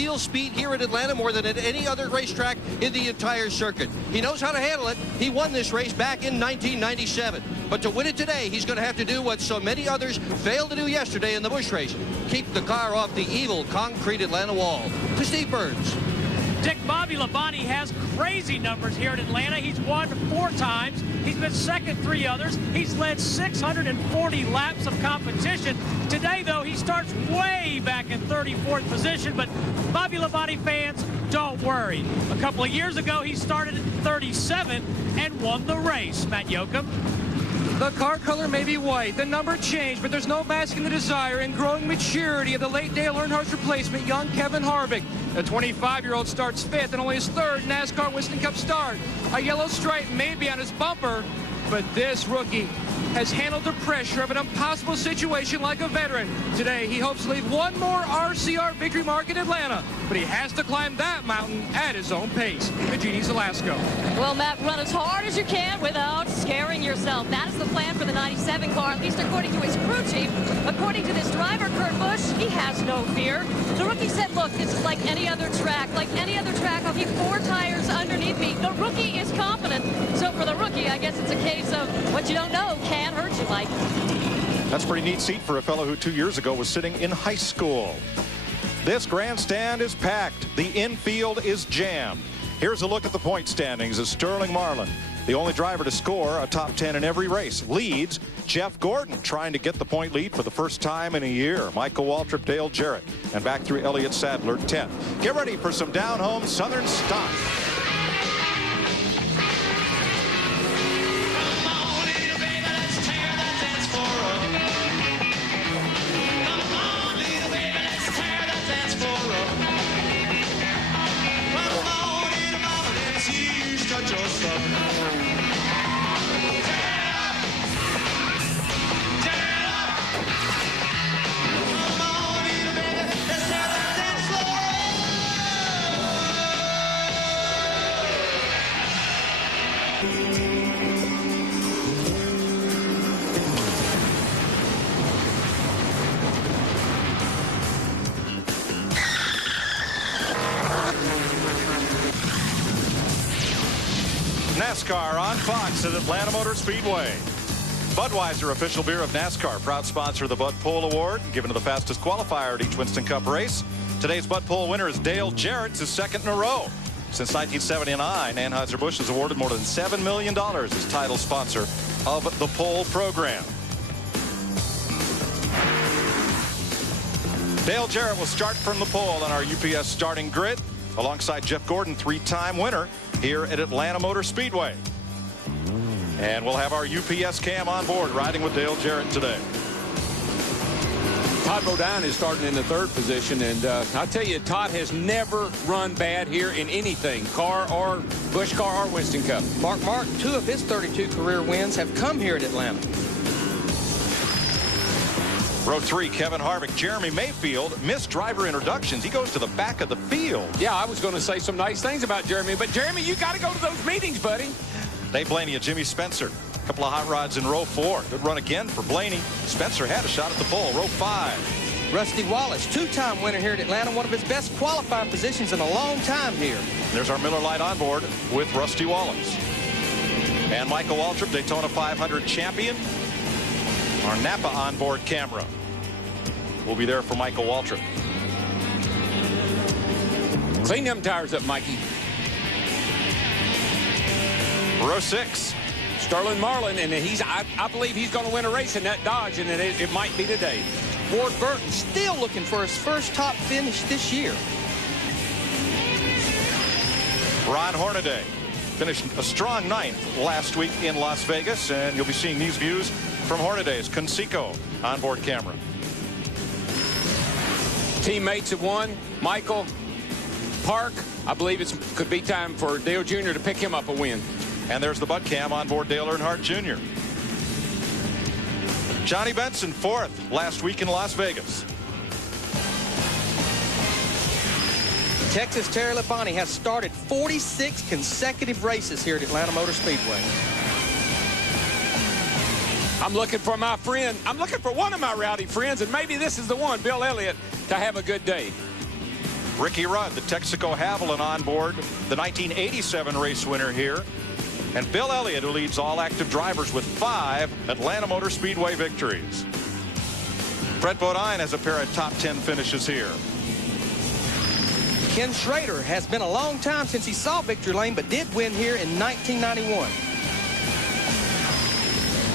feels speed here at Atlanta more than at any other racetrack in the entire circuit. He knows how to handle it. He won this race back in 1997. But to win it today, he's going to have to do what so many others failed to do yesterday in the Busch race. Keep the car off the evil concrete Atlanta wall. To Steve Burns. Dick, Bobby Labonte has crazy numbers here in Atlanta. He's won 4 times. He's been second 3 others. He's led 640 laps of competition. Today, though, he starts way back in 34th position, but Bobby Labonte fans, don't worry. A couple of years ago, he started at 37 and won the race. Matt Yoakum. The car color may be white, the number changed, but there's no masking the desire and growing maturity of the late Dale Earnhardt's replacement, young Kevin Harvick. The 25-year-old starts 5th and only his 3rd NASCAR Winston Cup start. A yellow stripe may be on his bumper, but this rookie has handled the pressure of an impossible situation like a veteran. Today, he hopes to leave one more RCR victory mark in Atlanta, but he has to climb that mountain at his own pace. Virginia Zelasco. Well, Matt, run as hard as you can without scaring yourself. That is the plan for the 97 car, at least according to his crew chief. According to this driver, Kurt Busch, he has no fear. The rookie said, look, this is like any other track. Like any other track, I'll keep 4 tires underneath me. The rookie is confident. So for the rookie, I guess it's a case of what you don't know can't hurt you, Mike. That's a pretty neat seat for a fellow who 2 years ago was sitting in high school. This grandstand is packed. The infield is jammed. Here's a look at the point standings as Sterling Marlin, the only driver to score a top 10 in every race, leads Jeff Gordon, trying to get the point lead for the first time in a year. Michael Waltrip, Dale Jarrett, and back through Elliott Sadler, 10th. Get ready for some down-home Southern stock. NASCAR on Fox at Atlanta Motor Speedway. Budweiser, official beer of NASCAR, proud sponsor of the Bud Poll Award, given to the fastest qualifier at each Winston Cup race. Today's Bud Poll winner is Dale Jarrett, his 2nd in a row. Since 1979, Anheuser-Busch has awarded more than $7 million as title sponsor of the Poll program. Dale Jarrett will start from the pole on our UPS starting grid, alongside Jeff Gordon, 3-time winner here at Atlanta Motor Speedway. And we'll have our UPS cam on board riding with Dale Jarrett today. Todd Bodine is starting in the 3rd position, and I'll tell you, Todd has never run bad here in anything, car or Busch car or Winston Cup. Mark Martin, 2 of his 32 career wins have come here at Atlanta. Row 3, Kevin Harvick. Jeremy Mayfield missed driver introductions. He goes to the back of the field. Yeah, I was going to say some nice things about Jeremy, but Jeremy, you got to go to those meetings, buddy. Dave Blaney and Jimmy Spencer. A couple of hot rods in row 4. Good run again for Blaney. Spencer had a shot at the pole. Row 5. Rusty Wallace, 2-time winner here at Atlanta, one of his best qualifying positions in a long time here. There's our Miller Lite on board with Rusty Wallace. And Michael Waltrip, Daytona 500 champion. Our Napa onboard camera will be there for Michael Waltrip. Clean them tires up, Mikey. Row 6. Sterling Marlin, and I believe he's going to win a race in that Dodge, and it might be today. Ward Burton still looking for his first top finish this year. Ron Hornaday finished a strong 9th last week in Las Vegas, and you'll be seeing these views from Hornaday's Conseco onboard camera. Teammates have won. Michael, Park, I believe it could be time for Dale Jr. to pick him up a win. And there's the Bud Cam on board Dale Earnhardt Jr. Johnny Benson, 4th last week in Las Vegas. Texas Terry Labonte has started 46 consecutive races here at Atlanta Motor Speedway. I'm looking for my friend. I'm looking for one of my rowdy friends, and maybe this is the one, Bill Elliott, to have a good day. Ricky Rudd, the Texaco Haviland on board, the 1987 race winner here. And Bill Elliott, who leads all active drivers with 5 Atlanta Motor Speedway victories. Fred Bodine has a pair of top 10 finishes here. Ken Schrader has been a long time since he saw victory lane, but did win here in 1991.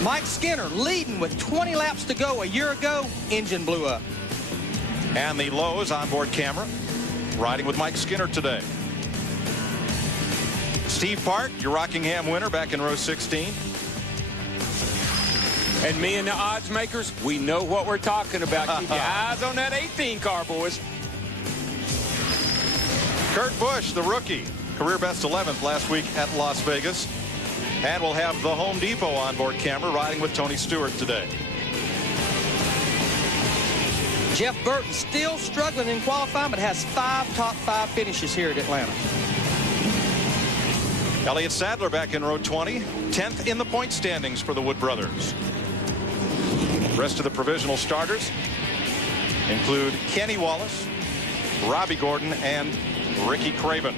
Mike Skinner leading with 20 laps to go a year ago. Engine blew up. And the Lowe's onboard camera riding with Mike Skinner today. Steve Park, your Rockingham winner back in row 16. And me and the odds makers, we know what we're talking about. Keep your eyes on that 18 car, boys. Kurt Busch, the rookie, career best 11th last week at Las Vegas. And we'll have the Home Depot onboard camera riding with Tony Stewart today. Jeff Burton still struggling in qualifying, but has 5 top 5 finishes here at Atlanta. Elliott Sadler back in row 20, 10th in the point standings for the Wood brothers. Rest of the provisional starters include Kenny Wallace, Robbie Gordon, and Ricky Craven.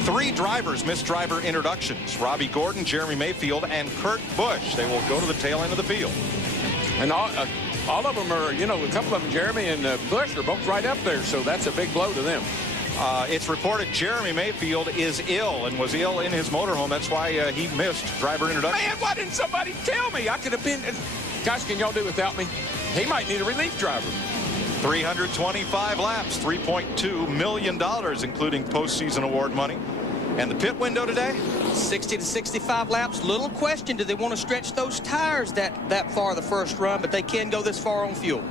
3 drivers missed driver introductions: Robbie Gordon, Jeremy Mayfield, and Kurt Busch. They will go to the tail end of the field. And all of them are, you know, a couple of them, Jeremy and Busch, are both right up there, so that's a big blow to them. It's reported Jeremy Mayfield is ill and was ill in his motorhome. That's why he missed driver introduction. Man, why didn't somebody tell me? I could have been. Guys, can y'all do without me? He might need a relief driver. 325 laps, $3.2 million, including postseason award money. And the pit window today? 60 to 65 laps. Little question, do they want to stretch those tires that far the first run, but they can go this far on fuel.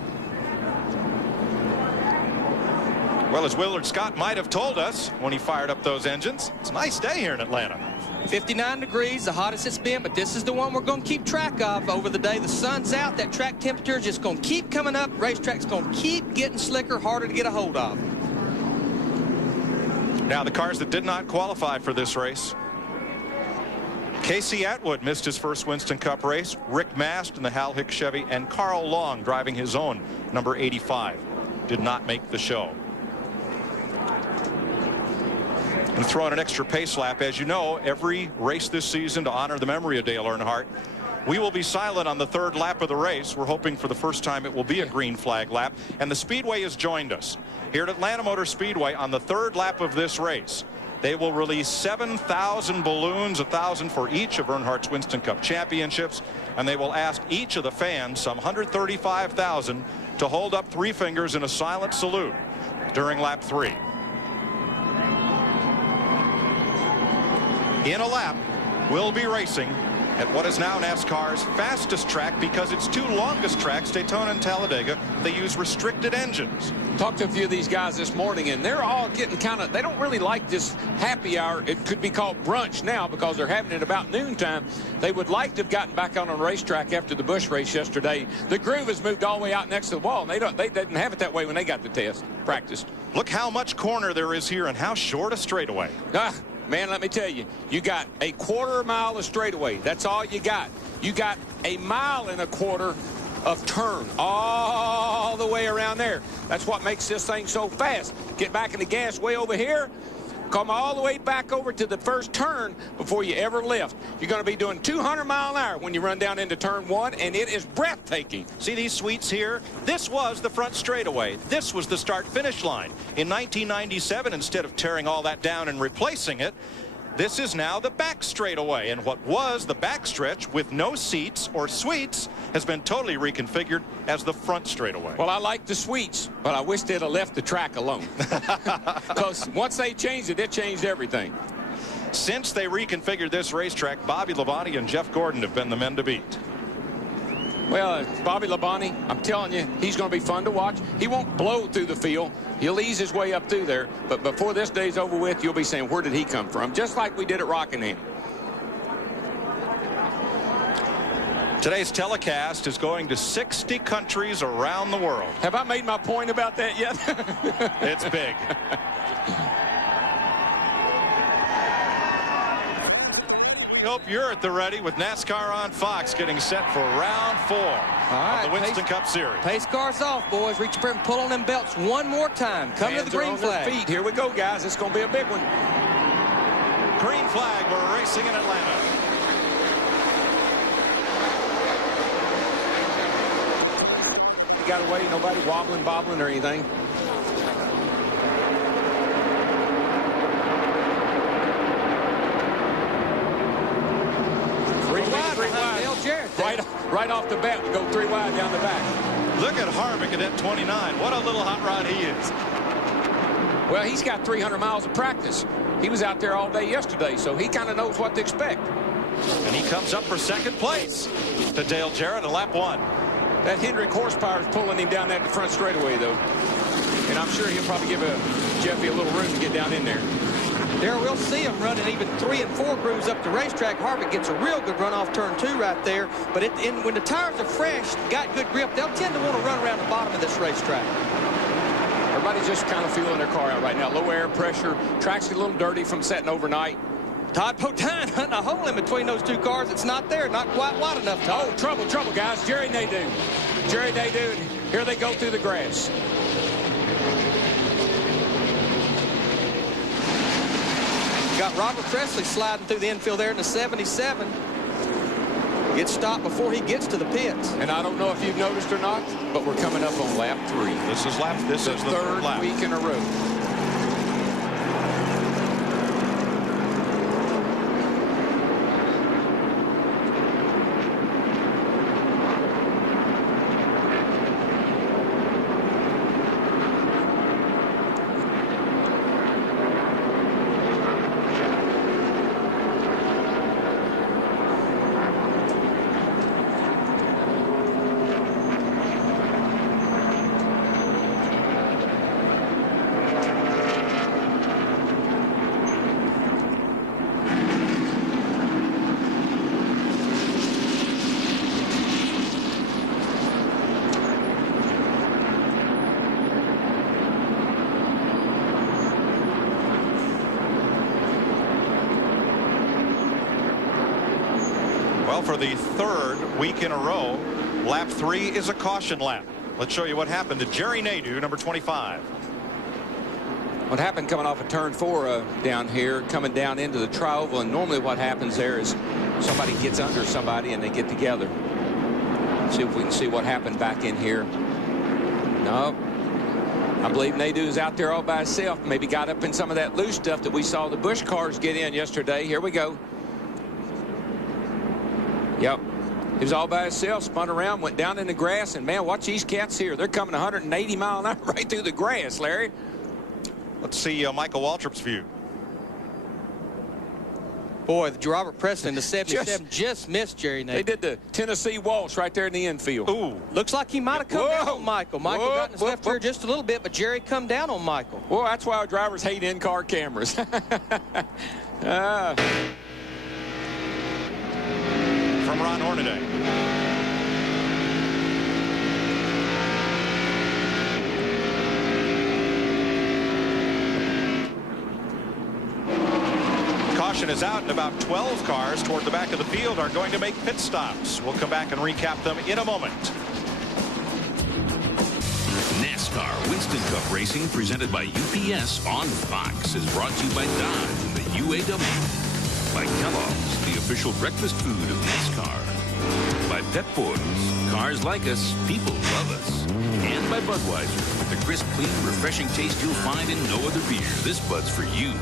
Well, as Willard Scott might have told us when he fired up those engines, it's a nice day here in Atlanta. 59 degrees, the hottest it's been, but this is the one we're going to keep track of over the day. The sun's out, that track temperature is just going to keep coming up. Racetrack's going to keep getting slicker, harder to get a hold of. Now the cars that did not qualify for this race. Casey Atwood missed his first Winston Cup race. Rick Mast in the Hal Hicks Chevy, and Carl Long driving his own number 85 did not make the show. And throw in an extra pace lap. As you know, every race this season, to honor the memory of Dale Earnhardt, we will be silent on the 3rd lap of the race. We're hoping for the first time it will be a green flag lap. And the Speedway has joined us. Here at Atlanta Motor Speedway on the 3rd lap of this race, they will release 7,000 balloons, 1,000 for each of Earnhardt's Winston Cup championships. And they will ask each of the fans, some 135,000, to hold up 3 fingers in a silent salute during lap 3. In a lap, we'll be racing at what is now NASCAR's fastest track, because its 2 longest tracks, Daytona and Talladega, they use restricted engines. Talked to a few of these guys this morning, and they're all getting kind of, they don't really like this happy hour. It could be called brunch now because they're having it about noontime. They would like to have gotten back on a racetrack after the Busch race yesterday. The groove has moved all the way out next to the wall, and they didn't have it that way when they got the practiced. Look how much corner there is here and how short a straightaway. Man, let me tell you, you got a 1/4 mile of straightaway. That's all you got. You got 1.25 miles of turn all the way around there. That's what makes this thing so fast. Get back in the gas way over here. Come all the way back over to the first turn before you ever lift. You're going to be doing 200 miles an hour when you run down into turn 1, and it is breathtaking. See these suites here? This was the front straightaway. This was the start-finish line. In 1997, instead of tearing all that down and replacing it, this is now the back straightaway. And what was the backstretch with no seats or suites has been totally reconfigured as the front straightaway. Well, I like the suites, but I wish they'd have left the track alone. Because once they changed it, it changed everything. Since they reconfigured this racetrack, Bobby Labonte and Jeff Gordon have been the men to beat. Well, Bobby Labonte, I'm telling you, he's going to be fun to watch. He won't blow through the field. He'll ease his way up through there. But before this day's over with, you'll be saying, where did he come from? Just like we did at Rockingham. Today's telecast is going to 60 countries around the world. Have I made my point about that yet? It's big. Hope you're at the ready with NASCAR on Fox getting set for round 4 of the Winston Cup Series. Pace cars off, boys. Reach up here and pull on them belts one more time. Come Hands to the green on their flag. feet. Here we go, guys. It's going to be a big one. Green flag, we're racing in Atlanta. Got away, nobody wobbling, bobbling, or anything. Three wide. Dale Jarrett. Right off the bat, we go 3 wide down the back. Look at Harvick at that 29. What a little hot rod he is. Well, he's got 300 miles of practice. He was out there all day yesterday, so he kind of knows what to expect. And he comes up for second place to Dale Jarrett in lap 1. That Hendrick horsepower is pulling him down that the front straightaway, though. And I'm sure he'll probably give Jeffy a little room to get down in there. There, we'll see him running even 3 and 4 grooves up the racetrack. Harvick gets a real good run off turn 2 right there. But when the tires are fresh, got good grip, they'll tend to want to run around the bottom of this racetrack. Everybody's just kind of feeling their car out right now. Low air pressure. Track's a little dirty from setting overnight. Todd Bodine hunting a hole in between those 2 cars. It's not there, not quite wide enough. Oh, trouble, guys. Jerry Nadeau. Jerry Nadeau, and here they go through the grass. Got Robert Presley sliding through the infield there in the 77. Gets stopped before he gets to the pits. And I don't know if you've noticed or not, but we're coming up on lap 3. This is the third lap. week in a row. Well, for the 3rd week in a row, lap 3 is a caution lap. Let's show you what happened to Jerry Nadeau, number 25. What happened coming off of turn 4 down here, coming down into the tri-oval, and normally what happens there is somebody gets under somebody and they get together. See if we can see what happened back in here. No. I believe Nadeau's out there all by himself. Maybe got up in some of that loose stuff that we saw the Busch cars get in yesterday. Here we go. Yep. He was all by himself, spun around, went down in the grass, and man, watch these cats here. They're coming 180 mile an hour right through the grass, Larry. Let's see Michael Waltrip's view. Boy, Robert Presley in the 77 just missed Jerry Nadeau. They did the Tennessee waltz right there in the infield. Ooh. Looks like he might have come down on Michael. Michael got in his left rear just a little bit, but Jerry come down on Michael. Well, that's why our drivers hate in-car cameras. From Ron Hornaday. Caution is out, and about 12 cars toward the back of the field are going to make pit stops. We'll come back and recap them in a moment. NASCAR Winston Cup Racing, presented by UPS on Fox, is brought to you by Dodge and the UAW. By Kellogg's, the official breakfast food of NASCAR. By Pep Boys, cars like us, people love us. And by Budweiser, the crisp, clean, refreshing taste you'll find in no other beer. This Bud's for you.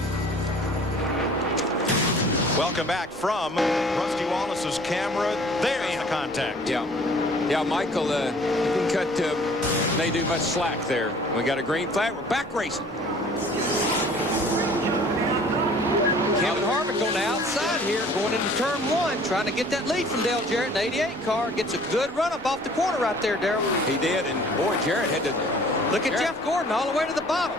Welcome back from Rusty Wallace's camera. There's the contact. Yeah, Michael, you can cut Nadeau much slack there. We got a green flag. We're back racing. Kevin Harvick on the outside here, going into turn 1, trying to get that lead from Dale Jarrett in the 88 car. Gets a good run up off the corner right there, Darrell. He did, and boy, Jarrett had to... Look at Jeff Gordon all the way to the bottom.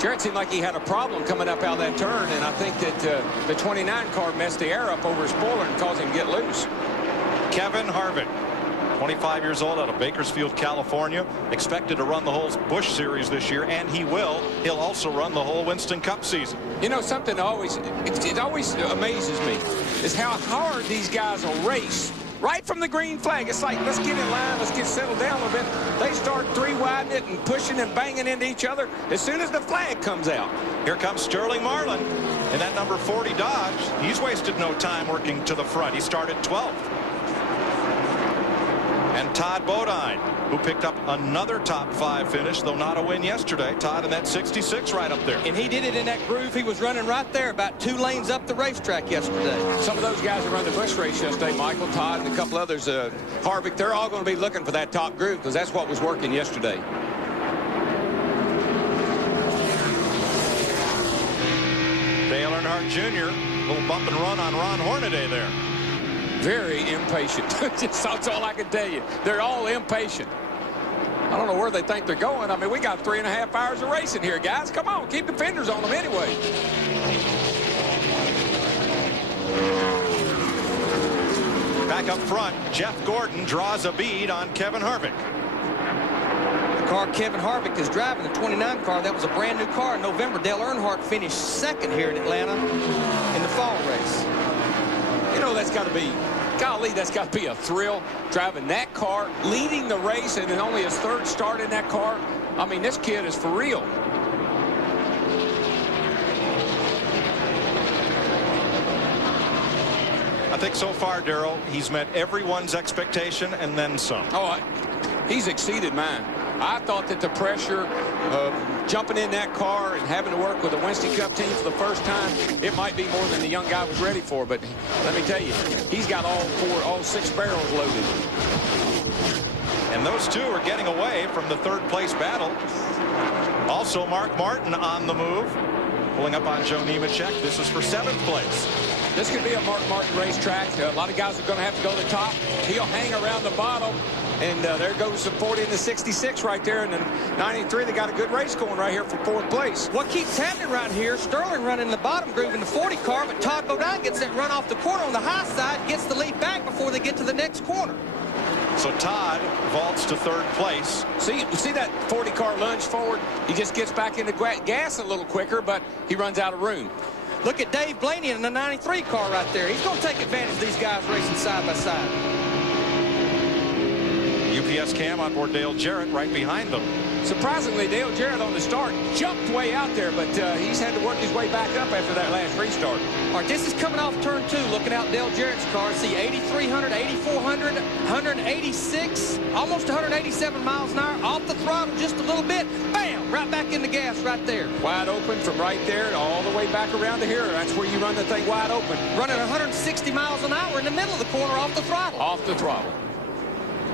Jarrett seemed like he had a problem coming up out of that turn, and I think that the 29 car messed the air up over his spoiler and caused him to get loose. Kevin Harvick 25 years old out of Bakersfield, California. Expected to run the whole Busch Series this year, and he will. He'll also run the whole Winston Cup season. You know, something always amazes me is how hard these guys will race right from the green flag. It's like, let's get in line, let's get settled down a little bit. They start three-widening it and pushing and banging into each other as soon as the flag comes out. Here comes Sterling Marlin in that number 40 Dodge. He's wasted no time working to the front. He started 12th. And Todd Bodine, who picked up another top 5 finish, though not a win yesterday. Todd in that 66 right up there. And he did it in that groove. He was running right there about 2 lanes up the racetrack yesterday. Some of those guys that run the Busch race yesterday, Michael, Todd, and a couple others, Harvick, they're all going to be looking for that top groove because that's what was working yesterday. Dale Earnhardt Jr., little bump and run on Ron Hornaday there. Very impatient. That's all I can tell you. They're all impatient. I don't know where they think they're going. I mean, we got 3.5 hours of racing here, guys. Come on, keep the fenders on them anyway. Back up front, Jeff Gordon draws a bead on Kevin Harvick. The car Kevin Harvick is driving, the 29 car, that was a brand new car in November. Dale Earnhardt finished 2nd here in Atlanta in the fall race. You know, that's got to be, golly, that's got to be a thrill, driving that car, leading the race, and then only his 3rd start in that car. I mean, this kid is for real. I think so far, Darrell, he's met everyone's expectation and then some. Oh, he's exceeded mine. I thought that the pressure of jumping in that car and having to work with a Winston Cup team for the first time, it might be more than the young guy was ready for. But let me tell you, he's got all 6 barrels loaded. And those two are getting away from the 3rd place battle. Also, Mark Martin on the move, pulling up on Joe Nemechek. This is for 7th place. This could be a Mark Martin racetrack. A lot of guys are going to have to go to the top. He'll hang around the bottom. And there goes the 40 and the 66 right there. And then 93, they got a good race going right here for 4th place. What keeps happening right here, Sterling running the bottom groove in the 40 car, but Todd Bodine gets that run off the corner on the high side, gets the lead back before they get to the next corner. So Todd vaults to 3rd place. See that 40 car lunge forward? He just gets back into gas a little quicker, but he runs out of room. Look at Dave Blaney in the 93 car right there. He's going to take advantage of these guys racing side by side. UPS Cam on board Dale Jarrett right behind them. Surprisingly, Dale Jarrett on the start jumped way out there, but he's had to work his way back up after that last restart. All right, this is coming off turn 2, looking out Dale Jarrett's car. See 8,300, 8,400, 186, almost 187 miles an hour, off the throttle just a little bit. Bam! Right back in the gas right there. Wide open from right there all the way back around to here. That's where you run the thing wide open. Running 160 miles an hour in the middle of the corner off the throttle. Off the throttle.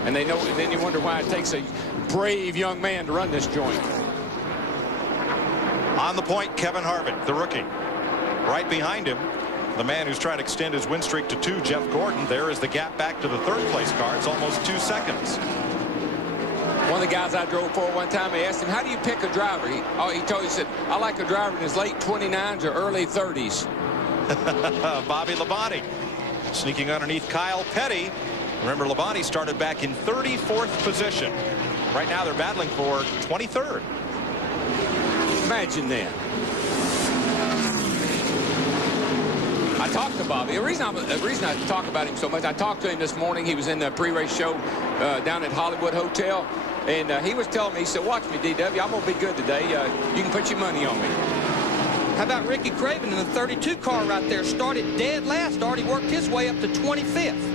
And they know, and then you wonder why it takes a brave young man to run this joint. On the point, Kevin Harvick, the rookie. Right behind him, the man who's trying to extend his win streak to 2, Jeff Gordon. There is the gap back to the 3rd place car. It's almost 2 seconds. One of the guys I drove for one time, I asked him, how do you pick a driver? He said, I like a driver in his late 29s or early 30s. Bobby Labonte sneaking underneath Kyle Petty. Remember, Labonte started back in 34th position. Right now, they're battling for 23rd. Imagine that. I talked to Bobby. The reason I talk about him so much, I talked to him this morning. He was in the pre-race show down at Hollywood Hotel. And he was telling me, he said, watch me, DW. I'm going to be good today. You can put your money on me. How about Ricky Craven in the 32 car right there? Started dead last. Already worked his way up to 25th.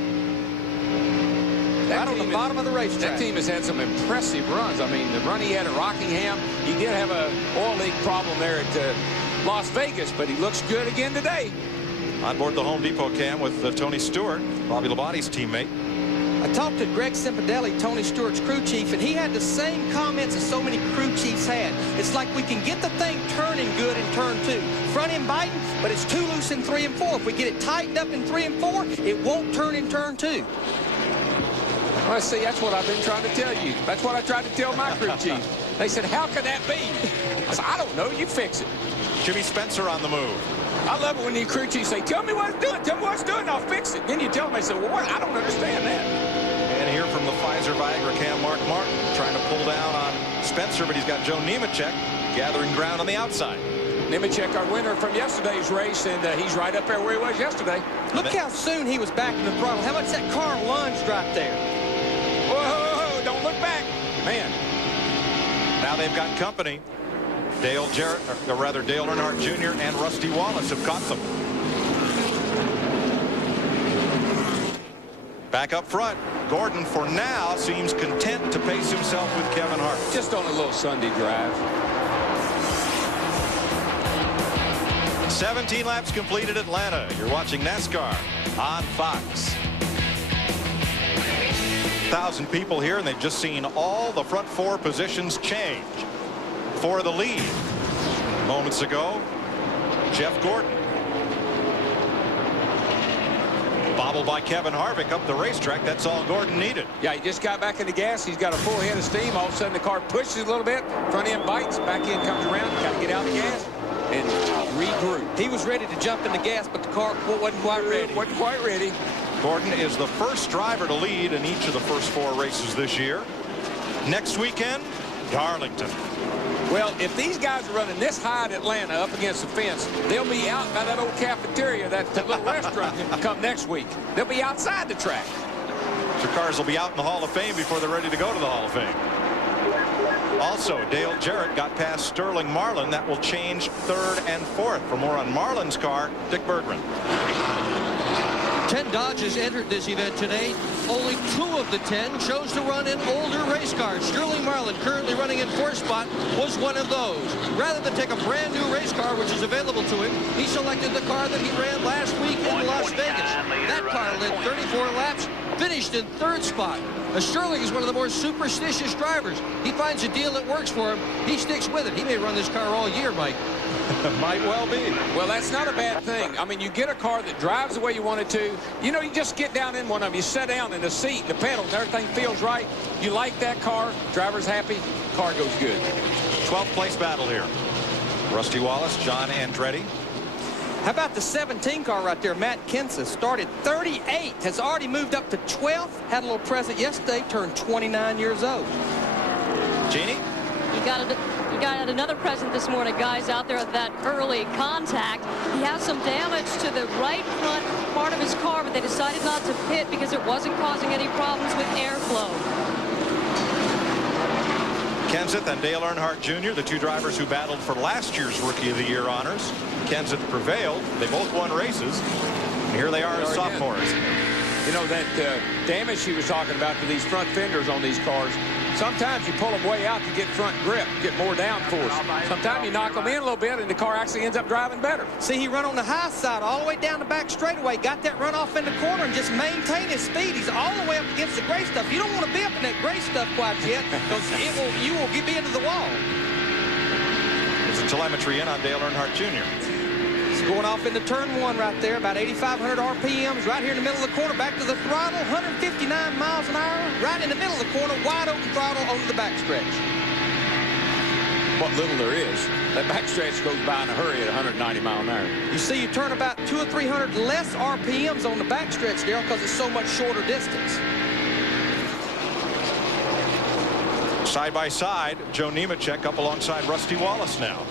Right on the bottom of the racetrack. That team has had some impressive runs. I mean, the run he had at Rockingham, he did have a oil leak problem there at Las Vegas, but he looks good again today. On board the Home Depot Cam with Tony Stewart, Bobby Labonte's teammate. I talked to Greg Cimpadelli, Tony Stewart's crew chief, and he had the same comments as so many crew chiefs had. It's like we can get the thing turning good in turn 2. Front end biting, but it's too loose in 3 and 4. If we get it tightened up in 3 and 4, it won't turn in turn 2. Well, see, that's what I've been trying to tell you. That's what I tried to tell my crew chief. They said, how can that be? I said, I don't know. You fix it. Jimmy Spencer on the move. I love it when the crew chiefs say, tell me what it's doing. Tell me what it's doing, and I'll fix it. Then you tell them, they say, well, what? I don't understand that. And here from the Pfizer Viagra Cam, Mark Martin, trying to pull down on Spencer, but he's got Joe Nemechek gathering ground on the outside. Nemechek, our winner from yesterday's race, and he's right up there where he was yesterday. Look how soon he was back in the throttle. How much that car lunged right there. Whoa, don't look back. Man. Now they've got company. Dale Jarrett, or rather Dale Earnhardt Jr. and Rusty Wallace have caught them. Back up front, Gordon for now seems content to pace himself with Kevin Harvick. Just on a little Sunday drive. 17 laps completed at Atlanta. You're watching NASCAR on Fox. 1,000 people here, and they've just seen all the front four positions change. For the lead moments ago, Jeff Gordon. Bobbled by Kevin Harvick up the racetrack. That's all Gordon needed. Yeah, he just got back in the gas. He's got a full head of steam. All of a sudden, the car pushes a little bit. Front end bites. Back end comes around. Got to get out of the gas and regroup. He was ready to jump in the gas, but the car wasn't quite ready. Wasn't quite ready. Gordon is the first driver to lead in each of the first four races this year. Next weekend, Darlington. Well, if these guys are running this high at Atlanta up against the fence, they'll be out by that old cafeteria, that little restaurant, come next week. They'll be outside the track. Their cars will be out in the Hall of Fame before they're ready to go to the Hall of Fame. Also, Dale Jarrett got past Sterling Marlin. That will change third and fourth. For more on Marlin's car, Dick Berggren. 10 Dodges entered this event today. Only 2 of the 10 chose to run in older race cars. Sterling Marlin, currently running in 4th spot, was one of those. Rather than take a brand new race car, which is available to him, he selected the car that he ran last week in Las Vegas. That car led 34 laps, finished in 3rd spot. Sterling is one of the more superstitious drivers. He finds a deal that works for him. He sticks with it. He may run this car all year, Mike. Might well be. Well, that's not a bad thing. I mean, you get a car that drives the way you want it to. You know, you just get down in one of them. You sit down in the seat, the pedals, everything feels right. You like that car. Driver's happy. Car goes good. 12th place battle here. Rusty Wallace, John Andretti. How about the 17 car right there? Matt Kenseth started 38, has already moved up to 12th. Had a little present yesterday, turned 29 years old. Jeannie? You got another present this morning, guys, out there at that early contact. He has some damage to the right front part of his car, but they decided not to pit because it wasn't causing any problems with airflow. Kenseth and Dale Earnhardt Jr., the 2 drivers who battled for last year's Rookie of the Year honors. Kenseth prevailed. They both won races. And here they are as sophomores. You know, that damage he was talking about to these front fenders on these cars, sometimes you pull them way out to get front grip, get more downforce. Sometimes you knock them in a little bit and the car actually ends up driving better. See, he run on the high side all the way down the back straightaway, got that run off in the corner and just maintain his speed. He's all the way up against the gray stuff. You don't want to be up in that gray stuff quite yet because you will be into the wall. There's a telemetry in on Dale Earnhardt Jr. He's going off into turn 1 right there, about 8,500 RPMs, right here in the middle of the corner, back to the throttle, 159 miles an hour, right in the middle of the corner, wide open throttle onto the backstretch. What little there is, that backstretch goes by in a hurry at 190 miles an hour. You see, you turn about 200 or 300 less RPMs on the backstretch, Darrell, because it's so much shorter distance. Side by side, Joe Nemechek up alongside Rusty Wallace now.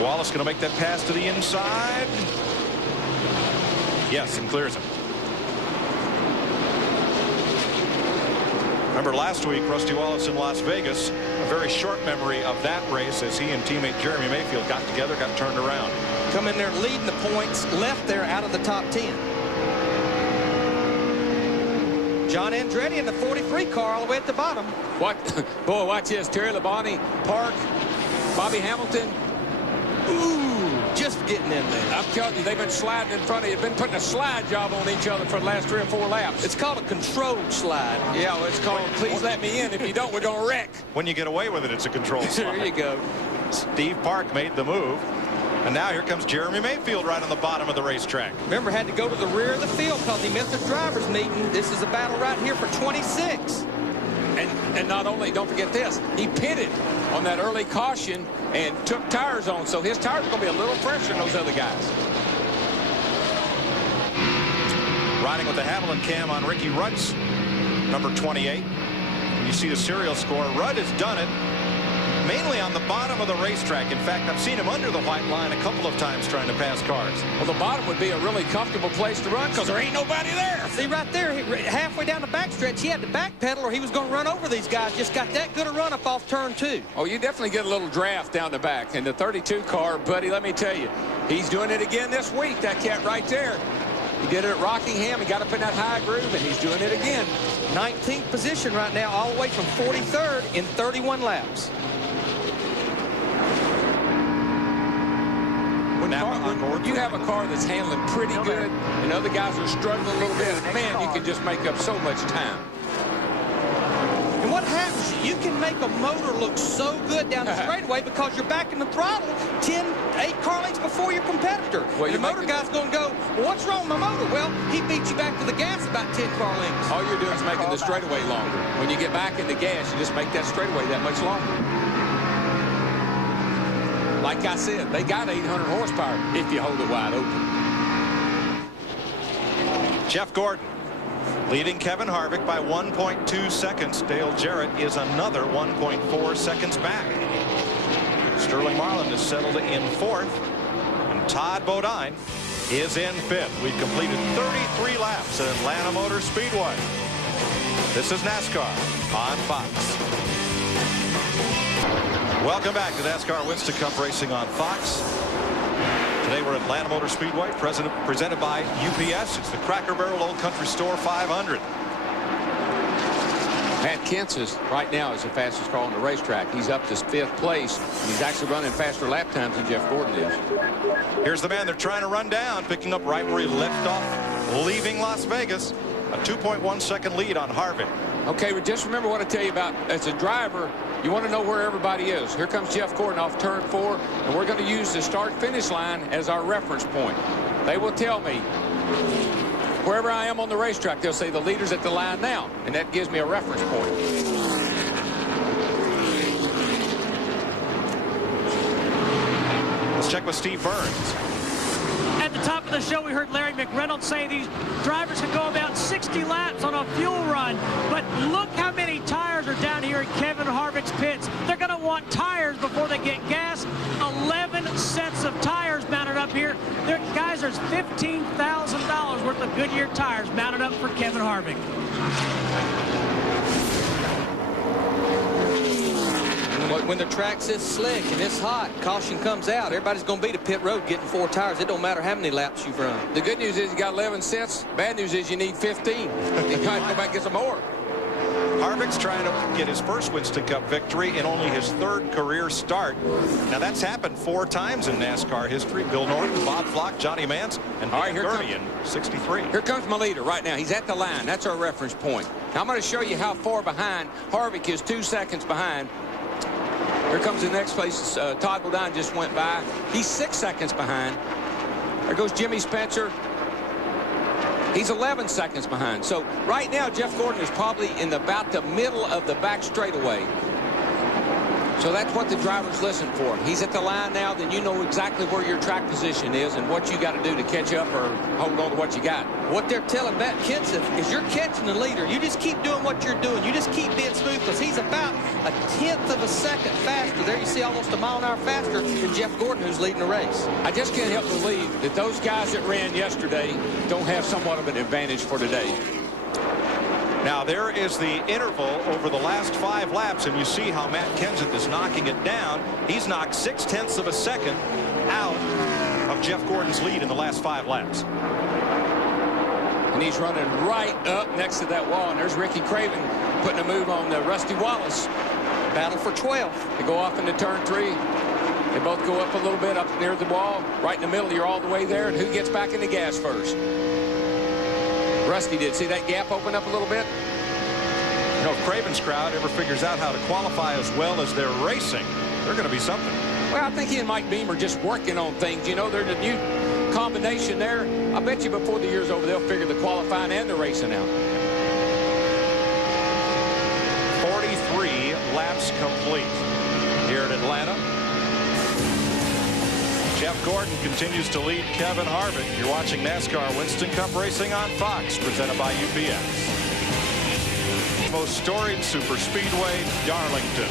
Wallace going to make that pass to the inside. Yes, and clears it. Remember last week, Rusty Wallace in Las Vegas, a very short memory of that race as he and teammate Jeremy Mayfield got together, got turned around. Come in there leading the points, left there out of the top 10. John Andretti in the 43 car all the way at the bottom. What? Boy, watch this. Terry Labonte, Park, Bobby Hamilton. Ooh, just getting in there. I'm telling you, they've been sliding in front of you. They've been putting a slide job on each other for the last 3 or 4 laps. It's called a controlled slide. Yeah, well, it's called please let me in. If you don't, we're going to wreck. When you get away with it, it's a controlled slide. There you go. Steve Park made the move. And now here comes Jeremy Mayfield right on the bottom of the racetrack. Remember, had to go to the rear of the field because he missed the driver's meeting. This is a battle right here for 26. And not only, don't forget this, he pitted on that early caution and took tires on, so his tires are going to be a little fresher than those other guys. riding with the Haviland cam on Ricky Rudd's number 28. And you see the serial score. Rudd has done it mainly on the bottom of the racetrack. In fact, I've seen him under the white line a couple of times trying to pass cars. Well, the bottom would be a really comfortable place to run because there ain't nobody there. See right there, halfway down the backstretch, he had to backpedal or he was going to run over these guys. Just got that good a run up off turn 2. Oh, you definitely get a little draft down the back. And the 32 car, buddy, let me tell you, he's doing it again this week, that cat right there. He did it at Rockingham. He got up in that high groove, and he's doing it again. 19th position right now, all the way from 43rd in 31 laps. When you have a car that's handling pretty good and other guys are struggling a little bit, man, you can just make up so much time. And what happens, you can make a motor look so good down the straightaway because you're back in the throttle 8 car lengths before your competitor. Well, and the motor guy's going to go, well, what's wrong with my motor? Well, he beat you back to the gas about 10 car lengths. All you're doing is making the straightaway longer. When you get back in the gas, you just make that straightaway that much longer. Like I said, they got 800 horsepower if you hold it wide open. Jeff Gordon leading Kevin Harvick by 1.2 seconds. Dale Jarrett is another 1.4 seconds back. Sterling Marlin is settled in 4th, and Todd Bodine is in 5th. We've completed 33 laps at Atlanta Motor Speedway. This is NASCAR on Fox. Welcome back to NASCAR Winston Cup Racing on Fox. Today we're at Atlanta Motor Speedway, presented by UPS. It's the Cracker Barrel Old Country Store 500. Matt Kenseth right now is the fastest car on the racetrack. He's up to 5th place. He's actually running faster lap times than Jeff Gordon is. Here's the man they're trying to run down, picking up right where he left off, leaving Las Vegas. A 2.1 second lead on Harvick. Okay, but just remember what I tell you about as a driver. You want to know where everybody is. Here comes Jeff Gordon off turn 4, and we're going to use the start-finish line as our reference point. They will tell me wherever I am on the racetrack, they'll say the leader's at the line now, and that gives me a reference point. Let's check with Steve Burns. At the top of the show, we heard Larry McReynolds say these drivers can go about 60 laps on a fuel run. But look how many tires are down here in Kevin Harvick's pits. They're going to want tires before they get gas. 11 sets of tires mounted up here. Guys, there's $15,000 worth of Goodyear tires mounted up for Kevin Harvick. When the track's this slick and it's hot, caution comes out, everybody's going to be to pit road getting 4 tires. It don't matter how many laps you've run. The good news is you got 11 sets. Bad news is you need 15. You got to go back and get some more. Harvick's trying to get his first Winston Cup victory in only his 3rd career start. Now that's happened 4 times in NASCAR history. Bill Norton, Bob Flock, Johnny Mance, and Dan Gurney in '63. Here comes my leader right now. He's at the line. That's our reference point. Now I'm going to show you how far behind Harvick is. 2 seconds behind. Here comes the next place. Todd Bodine just went by. He's 6 seconds behind. There goes Jimmy Spencer. He's 11 seconds behind. So right now, Jeff Gordon is probably in about the middle of the back straightaway. So that's what the drivers listen for. He's at the line now, then you know exactly where your track position is and what you got to do to catch up or hold on to what you got. What they're telling Matt Kenseth is you're catching the leader. You just keep doing what you're doing. You just keep being smooth because he's about 1/10 of a second faster. There you see almost a mile an hour faster than Jeff Gordon, who's leading the race. I just can't help believe that those guys that ran yesterday don't have somewhat of an advantage for today. Now there is the interval over the last 5 laps, and you see how Matt Kenseth is knocking it down. He's knocked 0.6 of a second out of Jeff Gordon's lead in the last 5 laps. And he's running right up next to that wall. And there's Ricky Craven putting a move on Rusty Wallace. Battle for 12th. They go off into turn 3. They both go up a little bit up near the wall. Right in the middle, you're all the way there. And who gets back in the gas first? Rusty did. See that gap open up a little bit? You know, if Craven's crowd ever figures out how to qualify as well as they're racing, they're going to be something. Well, I think he and Mike Beam are just working on things. You know, there's a new combination there. I bet you before the year's over, they'll figure the qualifying and the racing out. 43 laps complete here at Atlanta. Jeff Gordon continues to lead Kevin Harvick. You're watching NASCAR Winston Cup Racing on Fox, presented by UPS. Most storied super speedway, Darlington.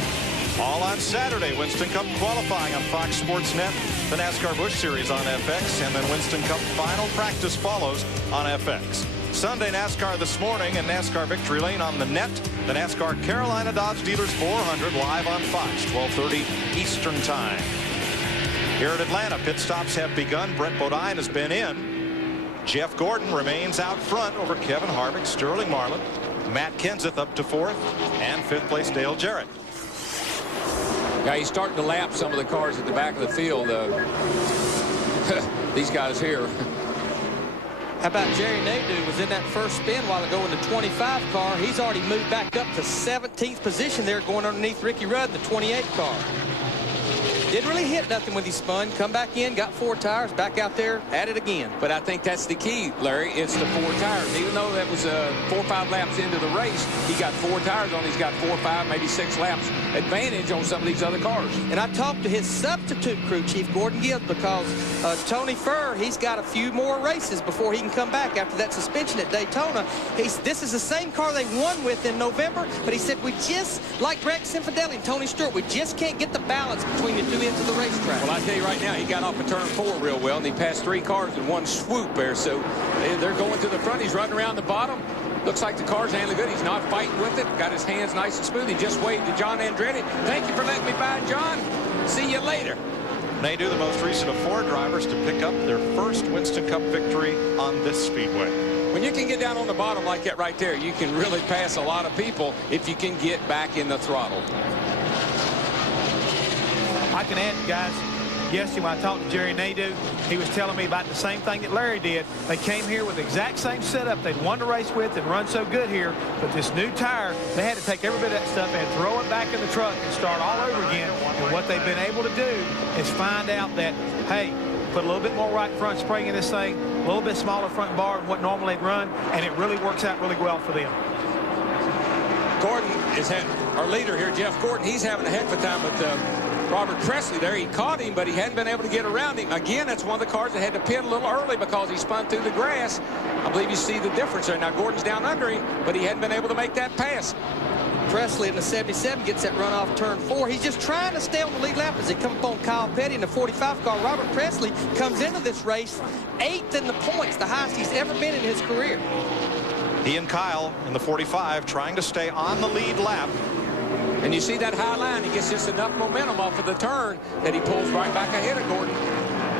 All on Saturday, Winston Cup qualifying on Fox Sports Net, the NASCAR Busch Series on FX, and then Winston Cup final practice follows on FX. Sunday NASCAR This Morning and NASCAR Victory Lane on the net. The NASCAR Carolina Dodge Dealers 400 live on Fox, 12:30 Eastern Time. Here at Atlanta, pit stops have begun. Brett Bodine has been in. Jeff Gordon remains out front over Kevin Harvick, Sterling Marlin, Matt Kenseth up to 4th, and 5th place Dale Jarrett. Yeah, he's starting to lap some of the cars at the back of the field. These guys here. How about Jerry Nadeau was in that first spin a while ago in the 25 car. He's already moved back up to 17th position there, going underneath Ricky Rudd in the 28 car. Didn't really hit nothing when he spun. Come back in, got 4 tires, back out there, at it again. But I think that's the key, Larry. It's the 4 tires. Even though that was 4 or 5 laps into the race, he got 4 tires on. He's got 4, 5, maybe 6 laps advantage on some of these other cars. And I talked to his substitute crew chief, Gordon Gibbs, because Tony Furr, he's got a few more races before he can come back after that suspension at Daytona. This is the same car they won with in November, but he said, we just, like Greg Cianfrocco and Tony Stewart, we just can't get the balance between the two ends of the racetrack. Well, I tell you right now, he got off of turn 4 real well, and he passed 3 cars in one swoop there. So they're going to the front. He's running around the bottom. Looks like the car's handling good. He's not fighting with it. Got his hands nice and smooth. He just waved to John Andretti. Thank you for letting me by, John. See you later. Nadeau, the most recent of 4 drivers to pick up their first Winston Cup victory on this speedway. When you can get down on the bottom like that right there, you can really pass a lot of people if you can get back in the throttle. I can add, guys, yesterday when I talked to Jerry Nadeau, he was telling me about the same thing that Larry did. They came here with the exact same setup they'd won the race with and run so good here, but this new tire, they had to take every bit of that stuff and throw it back in the truck and start all over again. And what they've been able to do is find out that, hey, put a little bit more right front spring in this thing, a little bit smaller front bar than what normally they'd run, and it really works out really well for them. Gordon is our leader here, Jeff Gordon. He's having a heck of a time with Robert Presley there. He caught him, but he hadn't been able to get around him. Again, that's one of the cars that had to pit a little early because he spun through the grass. I believe you see the difference there. Now, Gordon's down under him, but he hadn't been able to make that pass. Presley in the 77 gets that run off turn 4. He's just trying to stay on the lead lap as they come up on Kyle Petty in the 45 car. Robert Presley comes into this race 8th in the points, the highest he's ever been in his career. He and Kyle in the 45 trying to stay on the lead lap. And you see that high line, he gets just enough momentum off of the turn that he pulls right back ahead of Gordon.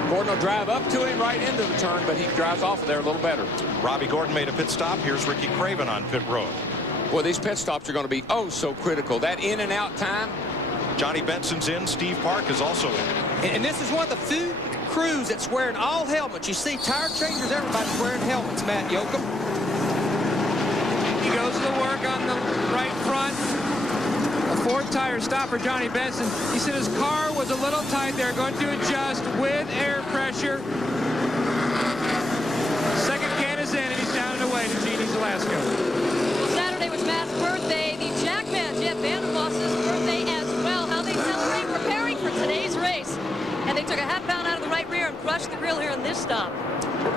Gordon will drive up to him right into the turn, but he drives off of there a little better. Robbie Gordon made a pit stop. Here's Ricky Craven on pit road. Well, these pit stops are going to be oh so critical. That in and out time. Johnny Benson's in. Steve Park is also in. And this is one of the few crews that's wearing all helmets. You see tire changers, everybody's wearing helmets, Matt Yoakum. He goes to work on the right front. A 4th tire stop for Johnny Benson. He said his car was a little tight there, going to adjust with air pressure. Second can is in, and he's down and away to Gene Zalasko. Well, Saturday was Matt's birthday. The Jackman, Jeff Vandermoss's birthday as well. How they celebrate preparing for today's race. And they took a half-pound out of the right rear and crushed the grill here in this stop.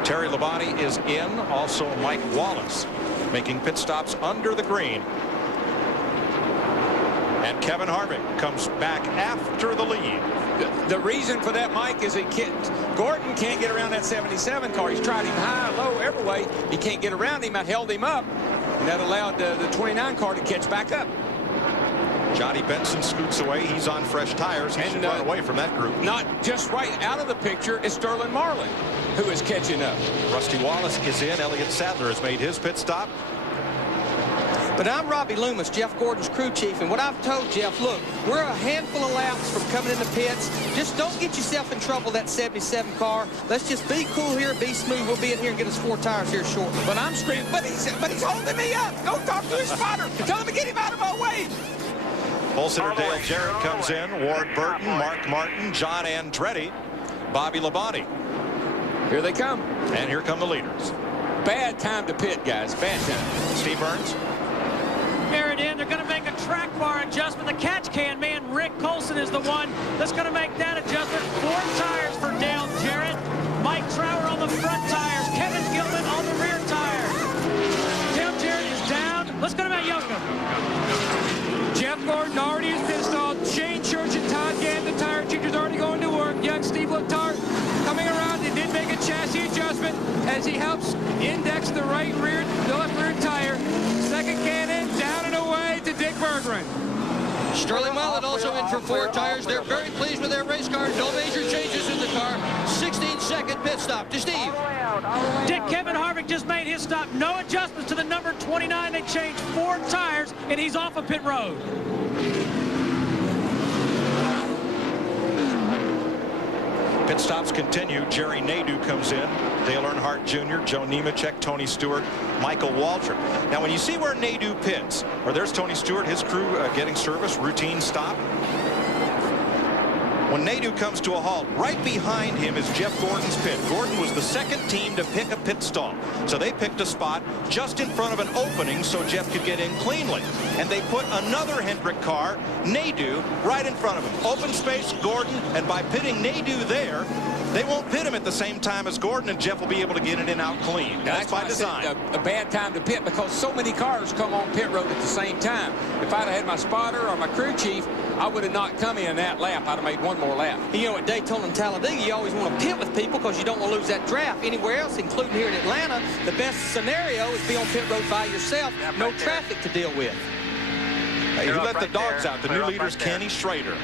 Terry Labonte is in. Also Mike Wallace making pit stops under the green. And Kevin Harvick comes back after the lead. The reason for that, Mike, is Gordon can't get around that 77 car. He's tried him high, low, every way. He can't get around him. That held him up. And that allowed the 29 car to catch back up. Johnny Benson scoots away. He's on fresh tires. He should run away from that group. Not just right out of the picture is Sterling Marlin, who is catching up. Rusty Wallace is in. Elliott Sadler has made his pit stop. But I'm Robbie Loomis, Jeff Gordon's crew chief, and what I've told Jeff, look, we're a handful of laps from coming in the pits. Just don't get yourself in trouble, that 77 car. Let's just be cool here, be smooth. We'll be in here and get us 4 tires here shortly. But I'm screaming, but he's holding me up. Go talk to his spotter. Tell him to get him out of my way. Pole sitter Dale Jarrett comes in. Ward Burton, Mark Martin, John Andretti, Bobby Labonte. Here they come. And here come the leaders. Bad time to pit, guys. Bad time. Steve Burns. Here it in. They're going to make a track bar adjustment. The catch can man, Rick Colson, is the one that's going to make that adjustment. 4 tires for Dale adjustment as he helps index the left rear tire. Second can in, down and away to Dick Berggren. Sterling Marlin also in for 4 tires. They're very pleased with their race car. No major changes in the car. 16-second pit stop to Steve. Dick, Kevin Harvick just made his stop. No adjustments to the number 29. They changed 4 tires, and he's off of pit road. Pit stops continue. Jerry Nadeau comes in. Dale Earnhardt Jr., Joe Nemechek, Tony Stewart, Michael Waltrip. Now, when you see where Nadeau pits, or there's Tony Stewart, his crew getting service, routine stop. When Nadeau comes to a halt, right behind him is Jeff Gordon's pit. Gordon was the second team to pick a pit stop. So they picked a spot just in front of an opening so Jeff could get in cleanly. And they put another Hendrick car, Nadeau, right in front of him. Open space, Gordon, and by pitting Nadeau there, they won't pit him at the same time as Gordon, and Jeff will be able to get it in out clean. That's by design. A bad time to pit because so many cars come on pit road at the same time. If I'd have had my spotter or my crew chief, I would have not come in that lap. I'd have made one more lap. You know, at Daytona and Talladega, you always want to pit with people because you don't want to lose that draft. Anywhere else, including here in Atlanta, the best scenario is be on pit road by yourself. No traffic to deal with. Hey, you let the dogs out. The new leader's Kenny Schrader.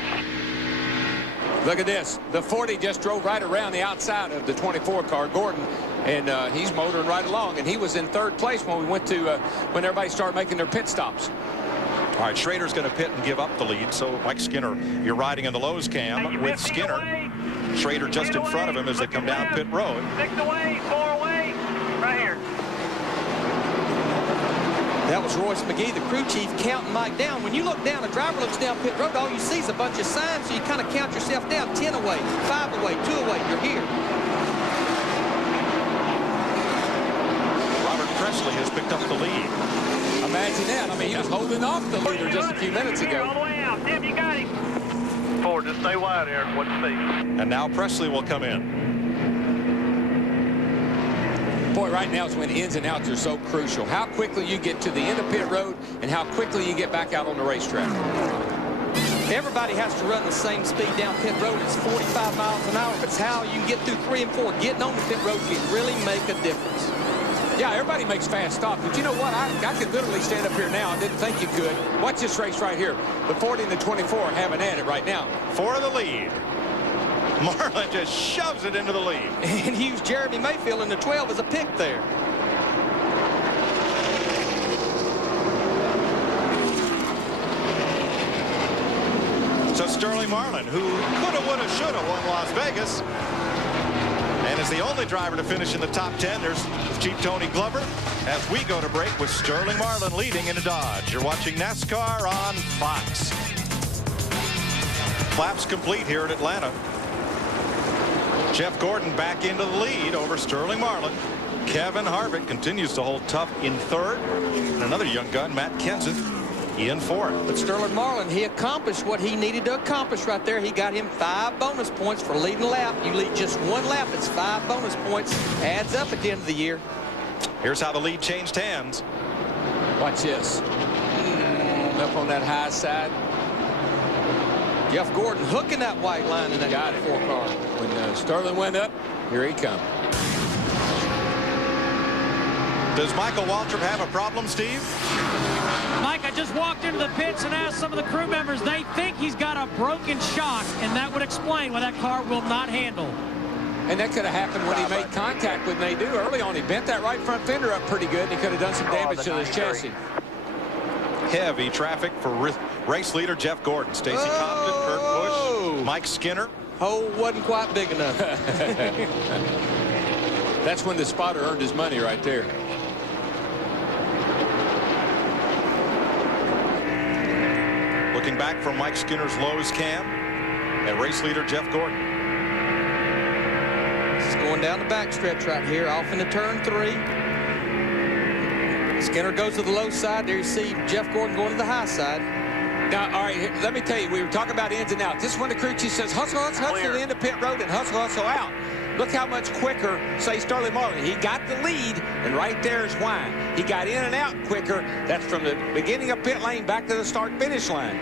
Look at this. The 40 just drove right around the outside of the 24 car, Gordon, and he's motoring right along. And he was in 3rd place when we went to when everybody started making their pit stops. All right, Schrader's going to pit and give up the lead. So, Mike Skinner, you're riding in the Lowe's cam with Skinner. Schrader just in front of him as they come down pit road. 6 away, 4 away, right here. That was Royce McGee, the crew chief, counting Mike down. When you look down, a driver looks down pit road, all you see is a bunch of signs, so you kind of count yourself down. 10 away, 5 away, 2 away, you're here. Robert Presley has picked up the lead. Imagine that. I mean, he was holding off the leader just a few minutes ago. All the way out. Tim, you got him. Ford, just stay wide here. What's the speed? And now Presley will come in. Boy, right now is when ins and outs are so crucial. How quickly you get to the end of pit road and how quickly you get back out on the racetrack. Everybody has to run the same speed down pit road. It's 45 miles an hour. But it's how you can get through 3 and 4. Getting on the pit road can really make a difference. Yeah, everybody makes fast stops. But you know what? I could literally stand up here now. I didn't think you could. Watch this race right here. The 40 and the 24 are having at it right now. For the lead. Marlin just shoves it into the lead. And he used Jeremy Mayfield in the 12 as a pick there. So Sterling Marlin, who coulda, woulda, shoulda won Las Vegas, and is the only driver to finish in the top 10. There's Chief Tony Glover as we go to break with Sterling Marlin leading in a Dodge. You're watching NASCAR on Fox. Laps complete here at Atlanta. Jeff Gordon back into the lead over Sterling Marlin. Kevin Harvick continues to hold tough in 3rd. And another young gun, Matt Kenseth, in 4th. But Sterling Marlin, he accomplished what he needed to accomplish right there. He got him 5 bonus points for leading a lap. You lead just 1 lap, it's 5 bonus points. Adds up at the end of the year. Here's how the lead changed hands. Watch this. Up on that high side. Jeff Gordon hooking that white line in that 4 car. When Sterling went up, here he comes. Does Michael Waltrip have a problem, Steve? Mike, I just walked into the pits and asked some of the crew members. They think he's got a broken shock, and that would explain why that car will not handle. And that could have happened when he made contact with Nadeau early on. He bent that right front fender up pretty good, and he could have done some damage to his chassis. Heavy traffic for race leader Jeff Gordon. Stacy Compton, Kurt Busch, Mike Skinner. Hole wasn't quite big enough. That's when the spotter earned his money right there. Looking back from Mike Skinner's Lowe's cam and race leader Jeff Gordon. This is going down the backstretch right here, off into turn 3. Skinner goes to the low side. There you see Jeff Gordon going to the high side. Now, all right, let me tell you, we were talking about ins and outs. This is when the crew chief says, hustle, hustle, hustle to the end of pit road and hustle, hustle out. Look how much quicker, say, Sterling Marlin. He got the lead, and right there is why. He got in and out quicker. That's from the beginning of pit lane back to the start-finish line.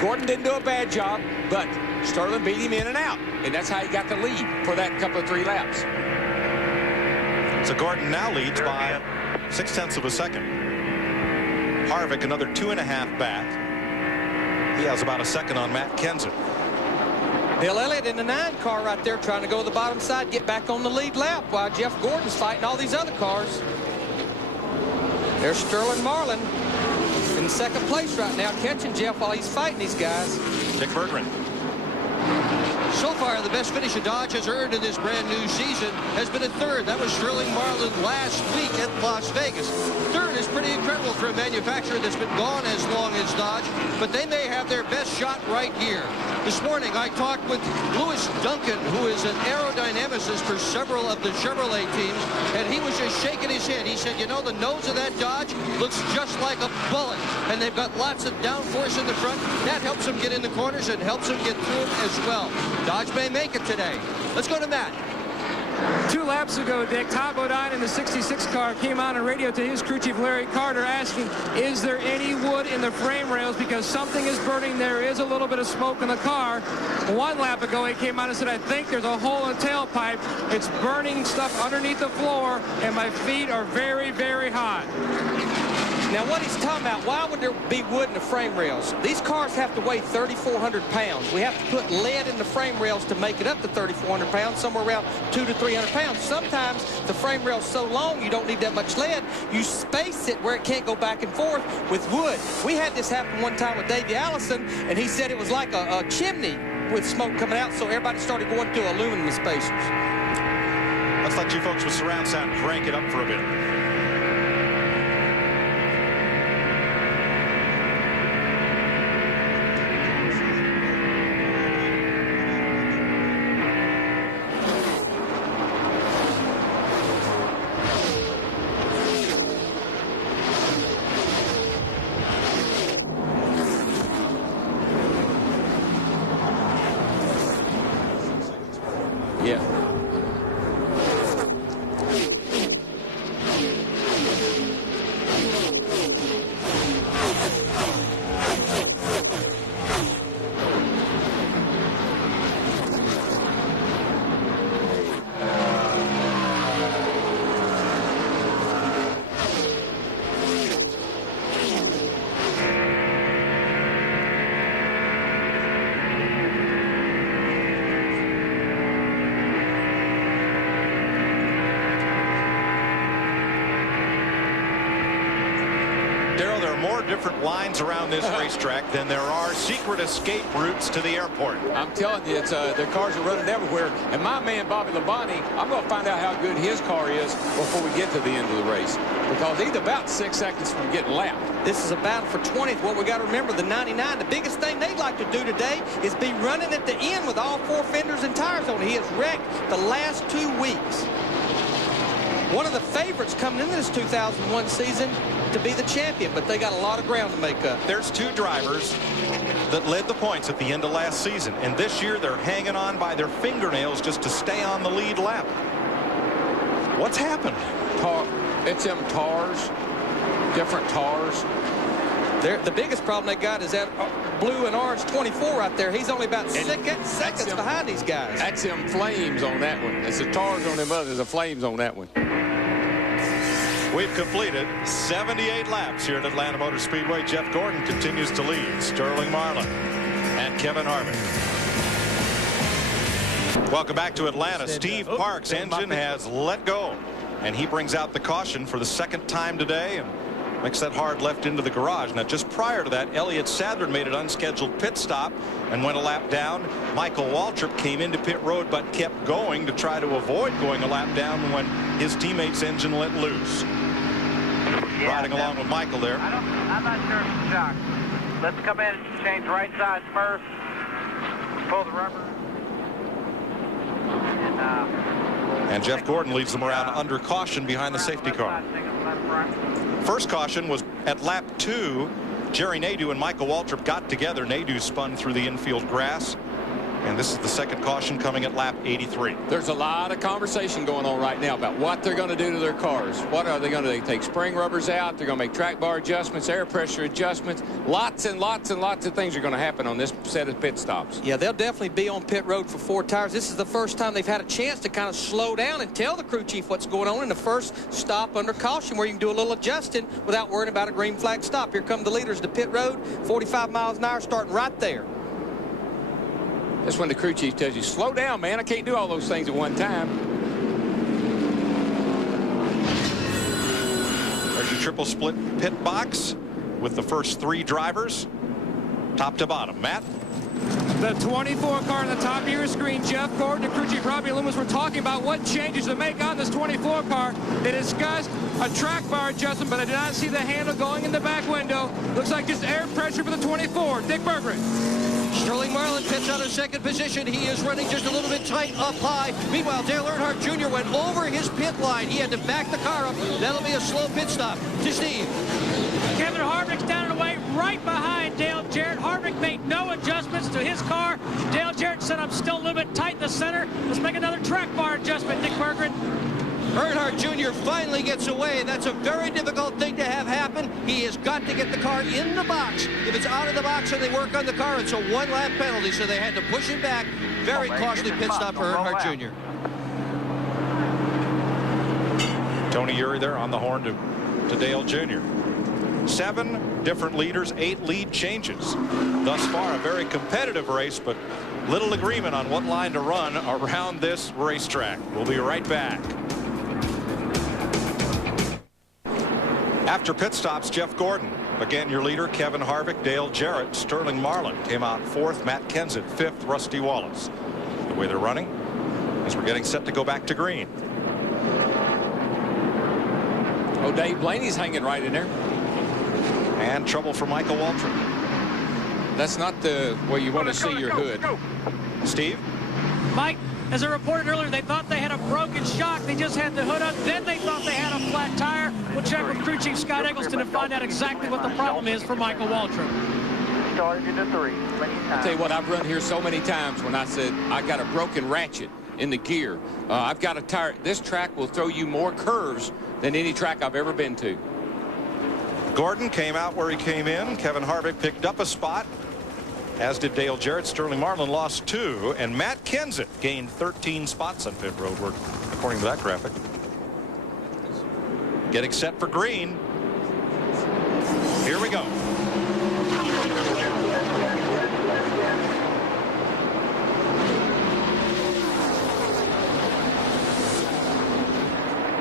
Gordon didn't do a bad job, but Sterling beat him in and out, and that's how he got the lead for that couple of 3 laps. So Gordon now leads by 0.6 of a second. Harvick another 2.5 back. He has about a second on Matt Kenseth. Bill Elliott in the 9 car right there trying to go to the bottom side, get back on the lead lap while Jeff Gordon's fighting all these other cars. There's Sterling Marlin in second place right now, catching Jeff while he's fighting these guys. Dick Berggren. So far, the best finish a Dodge has earned in this brand new season has been a third. That was Sterling Marlin last week at Las Vegas. Third is pretty incredible for a manufacturer that's been gone as long as Dodge, but they may have their best shot right here. This morning, I talked with Louis Duncan, who is an aerodynamicist for several of the Chevrolet teams, and he was just shaking his head. He said, you know, the nose of that Dodge looks just like a bullet, and they've got lots of downforce in the front. That helps them get in the corners and helps them get through them as well. Dodge may make it today. Let's go to Matt. 2 laps ago, Dick, Tom Bodine in the 66 car came on radio to his crew chief Larry Carter asking, is there any wood in the frame rails because something is burning? There is a little bit of smoke in the car. 1 lap ago, he came on and said, I think there's a hole in the tailpipe. It's burning stuff underneath the floor, and my feet are very, very hot. Now, what he's talking about, why would there be wood in the frame rails? These cars have to weigh 3,400 pounds. We have to put lead in the frame rails to make it up to 3,400 pounds, somewhere around 200 to 300 pounds. Sometimes the frame rail's so long you don't need that much lead. You space it where it can't go back and forth with wood. We had this happen one time with Davey Allison, and he said it was like a chimney with smoke coming out, so everybody started going to aluminum spacers. Let's let you folks with surround sound crank it up for a bit. Different lines around this racetrack than there are secret escape routes to the airport. I'm telling you, it's their cars are running everywhere. And my man Bobby Labonte, I'm going to find out how good his car is before we get to the end of the race, because he's about 6 seconds from getting lapped. This is a battle for 20th. What we got to remember, the 99, the biggest thing they'd like to do today is be running at the end with all 4 fenders and tires on. He has wrecked the last 2 weeks. One of the favorites coming into this 2001 season to be the champion, but they got a lot of ground to make up. There's 2 drivers that led the points at the end of last season, and this year they're hanging on by their fingernails just to stay on the lead lap. What's happened? It's them tars, different tars. The biggest problem they got is that blue and orange 24 right there. He's only about seconds behind these guys. That's them flames on that one. It's the tars on them others, the flames on that one. We've completed 78 laps here at Atlanta Motor Speedway. Jeff Gordon continues to lead. Sterling Marlin and Kevin Harvick. Welcome back to Atlanta. Steve Park's engine has let go, and he brings out the caution for the 2nd time today and makes that hard left into the garage. Now, just prior to that, Elliott Sadler made an unscheduled pit stop and went a lap down. Michael Waltrip came into pit road but kept going to try to avoid going a lap down when his teammate's engine let loose. Riding along with Michael there. I'm not sure it's a shock. Let's come in and change right sides first. Pull the rubber. And Jeff Gordon leads them around under caution behind the safety car. First caution was at lap 2. Jerry Nadeau and Michael Waltrip got together. Nadeau spun through the infield grass, And this is the second caution coming at lap 83. There's a lot of conversation going on right now about what they're going to do to their cars. What are they going to do? They take spring rubbers out. They're going to make track bar adjustments, air pressure adjustments. Lots and lots and lots of things are going to happen on this set of pit stops. Yeah, they'll definitely be on pit road for 4 tires. This is the first time they've had a chance to kind of slow down and tell the crew chief what's going on in the first stop under caution, where you can do a little adjusting without worrying about a green flag stop. Here come the leaders to pit road, 45 miles an hour, starting right there. That's when the crew chief tells you, slow down, man. I can't do all those things at one time. There's your triple split pit box with the first 3 drivers, top to bottom. Matt? The 24 car on the top of your screen, Jeff Gordon and crew chief Robbie Loomis were talking about what changes to make on this 24 car. They discussed a track bar adjustment, but I did not see the handle going in the back window. Looks like just air pressure for the 24. Dick Berggren. Sterling Marlin pits out of second position. He is running just a little bit tight up high. Meanwhile, Dale Earnhardt Jr. went over his pit line. He had to back the car up. That'll be a slow pit stop. To Steve. Kevin Harvick's down and away right behind Dale Jarrett. Harvick made no adjustments to his car. Dale Jarrett said, I'm still a little bit tight in the center. Let's make another track bar adjustment, Dick Berggren. Earnhart Jr. finally gets away. That's a very difficult thing to have happen. He has got to get the car in the box. If it's out of the box and they work on the car, it's a 1-lap penalty, so they had to push him back. Very costly pit stop for Earnhardt Jr. Tony Eury there on the horn to Dale Jr. 7 different leaders, 8 lead changes. Thus far, a very competitive race, but little agreement on what line to run around this racetrack. We'll be right back. After pit stops, Jeff Gordon. Again, your leader, Kevin Harvick, Dale Jarrett, Sterling Marlin came out 4th, Matt Kenseth 5th, Rusty Wallace. The way they're running as we're getting set to go back to green. Oh, Dave Blaney's hanging right in there. And trouble for Michael Waltrip. That's not the way you want to see your hood. Steve? Mike, as I reported earlier, they thought they had a broken shock. They just had the hood up. Then they thought they had a flat tire. We'll check with crew chief Scott Eggleston and find out exactly what the problem is for Michael Waltrip. Started into 3. I'll tell you what, I've run here so many times when I said I got a broken ratchet in the gear. I've got a tire. This track will throw you more curves than any track I've ever been to. Gordon came out where he came in. Kevin Harvick picked up a spot, as did Dale Jarrett. Sterling Marlin lost 2, and Matt Kenseth gained 13 spots on pit road, according to that graphic. Getting set for green. Here we go.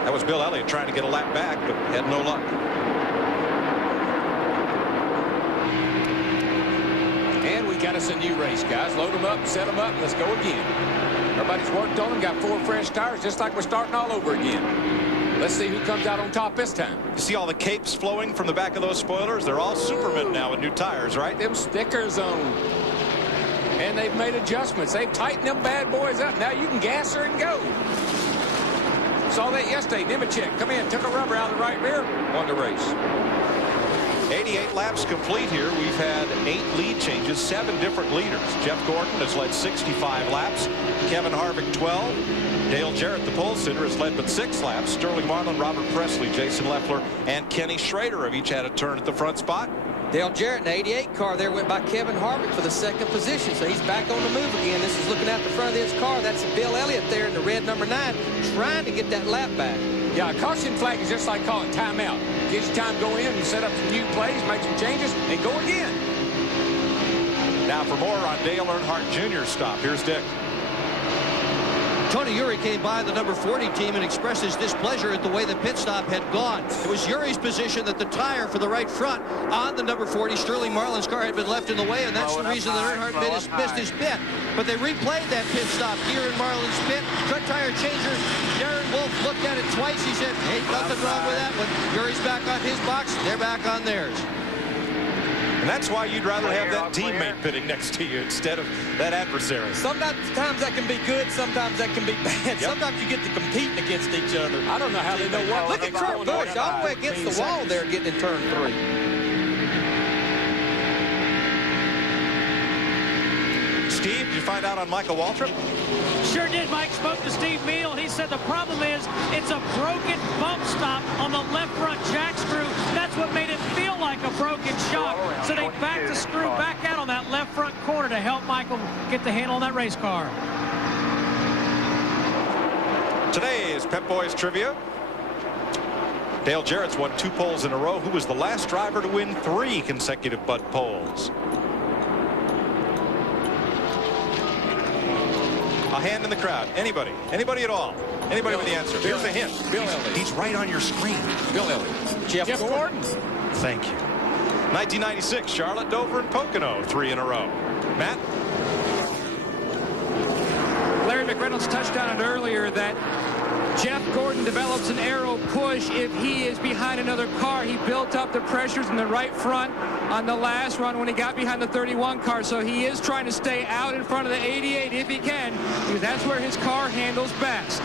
That was Bill Elliott trying to get a lap back, but had no luck. And we got us a new race, guys. Load them up, set them up, and let's go again. Everybody's worked on them, got 4 fresh tires, just like we're starting all over again. Let's see who comes out on top this time. You see all the capes flowing from the back of those spoilers? They're all Supermen now with new tires, right? Them stickers on. And they've made adjustments. They've tightened them bad boys up. Now you can gas her and go. Saw that yesterday. Nemechek come in, took a rubber out of the right rear, won the race. 88 laps complete here. We've had 8 lead changes, 7 different leaders. Jeff Gordon has led 65 laps. Kevin Harvick 12. Dale Jarrett, the pole sitter, has led but 6 laps. Sterling Marlin, Robert Presley, Jason Leffler, and Kenny Schrader have each had a turn at the front spot. Dale Jarrett in the 88 car there went by Kevin Harvick for the 2nd position, so he's back on the move again. This is looking out the front of his car. That's Bill Elliott there in the red number 9 trying to get that lap back. Yeah, a caution flag is just like calling timeout. Gives you time to go in and set up some new plays, make some changes, and go again. Now for more on Dale Earnhardt Jr.'s stop, here's Dick. Tony Eury came by the number 40 team and expressed his displeasure at the way the pit stop had gone. It was Eury's position that the tire for the right front on the number 40 Sterling Marlin's car had been left in the way, and that's the reason that Earnhardt missed his pit. But they replayed that pit stop here in Marlin's pit. Front tire changer. Darren Wolf looked at it twice. He said, hey, nothing wrong with that one. Eury's back on his box. They're back on theirs. And that's why you'd rather have that teammate pitting next to you instead of that adversary. Sometimes that can be good, sometimes that can be bad. Yep. Sometimes you get to competing against each other. I don't know how they know what. Look at Kurt Busch all the way against the wall there getting in turn 3. Steve, did you find out on Michael Waltrip? Sure did. Mike spoke to Steve Meal, and he said the problem is it's a broken bump stop on the left front jack screw. That's what made it feel like a broken shock. So they backed the screw back out on that left front corner to help Michael get the handle on that race car. Today's Pep Boys Trivia. Dale Jarrett's won 2 poles in a row. Who was the last driver to win 3 consecutive Bud poles? A hand in the crowd. Anybody? Anybody at all? Anybody with the answer? Here's a hint. Bill Elliott. He's right on your screen. Bill Elliott. Jeff Gordon. Thank you. 1996, Charlotte, Dover, and Pocono, 3 in a row. Matt? Larry McReynolds touched on it earlier that Jeff Gordon develops an aero push if he is behind another car. He built up the pressures in the right front on the last run when he got behind the 31 car. So he is trying to stay out in front of the 88 if he can, because that's where his car handles best.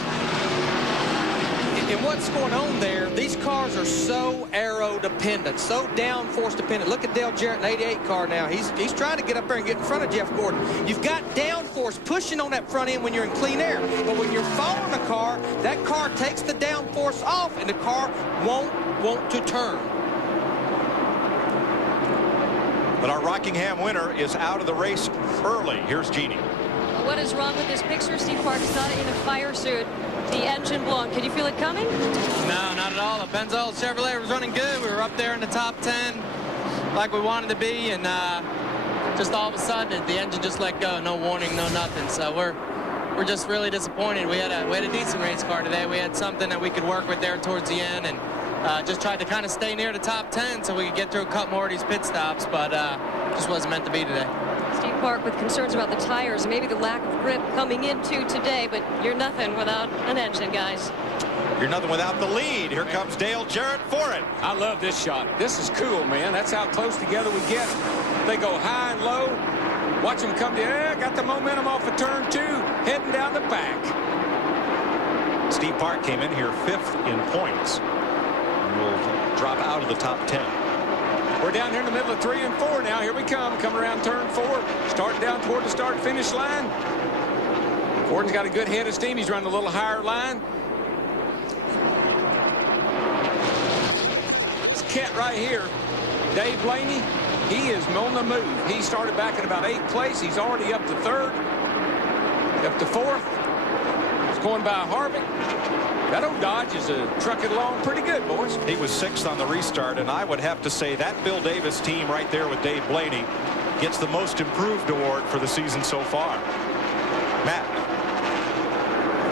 And what's going on there, these cars are so aero dependent, so downforce dependent. Look at Dale Jarrett in the 88 car now. He's trying to get up there and get in front of Jeff Gordon. You've got downforce pushing on that front end when you're in clean air. But when you're following a car, that car takes the downforce off and the car won't want to turn. But our Rockingham winner is out of the race early. Here's Jeannie. What is wrong with this picture? Steve Park's not in a fire suit. The engine blown. Can you feel it coming? No, not at all. The Benzold Chevrolet was running good. We were up there in the top 10 like we wanted to be, and just all of a sudden the engine just let go. No warning, no nothing. So we're just really disappointed. We had a decent race car today. We had something that we could work with there towards the end, and just tried to kind of stay near the top 10 so we could get through a couple more of these pit stops, but just wasn't meant to be today. Steve Park with concerns about the tires and maybe the lack of grip coming into today, but you're nothing without an engine, guys. You're nothing without the lead. Here comes Dale Jarrett for it. I love this shot. This is cool, man. That's how close together we get. They go high and low. Watch them come to, got the momentum off of turn 2, heading down the back. Steve Park came in here 5th in points and will drop out of the top 10. We're down here in the middle of 3 and 4 now. Here we come, coming around turn 4, starting down toward the start-finish line. Gordon's got a good head of steam. He's running a little higher line. This cat right here, Dave Blaney, he is on the move. He started back at about 8th place. He's already up to 3rd, up to 4th. He's going by Harvick. That old Dodge is trucking along pretty good, boys. He was 6th on the restart, and I would have to say that Bill Davis team right there with Dave Blaney gets the most improved award for the season so far. Matt.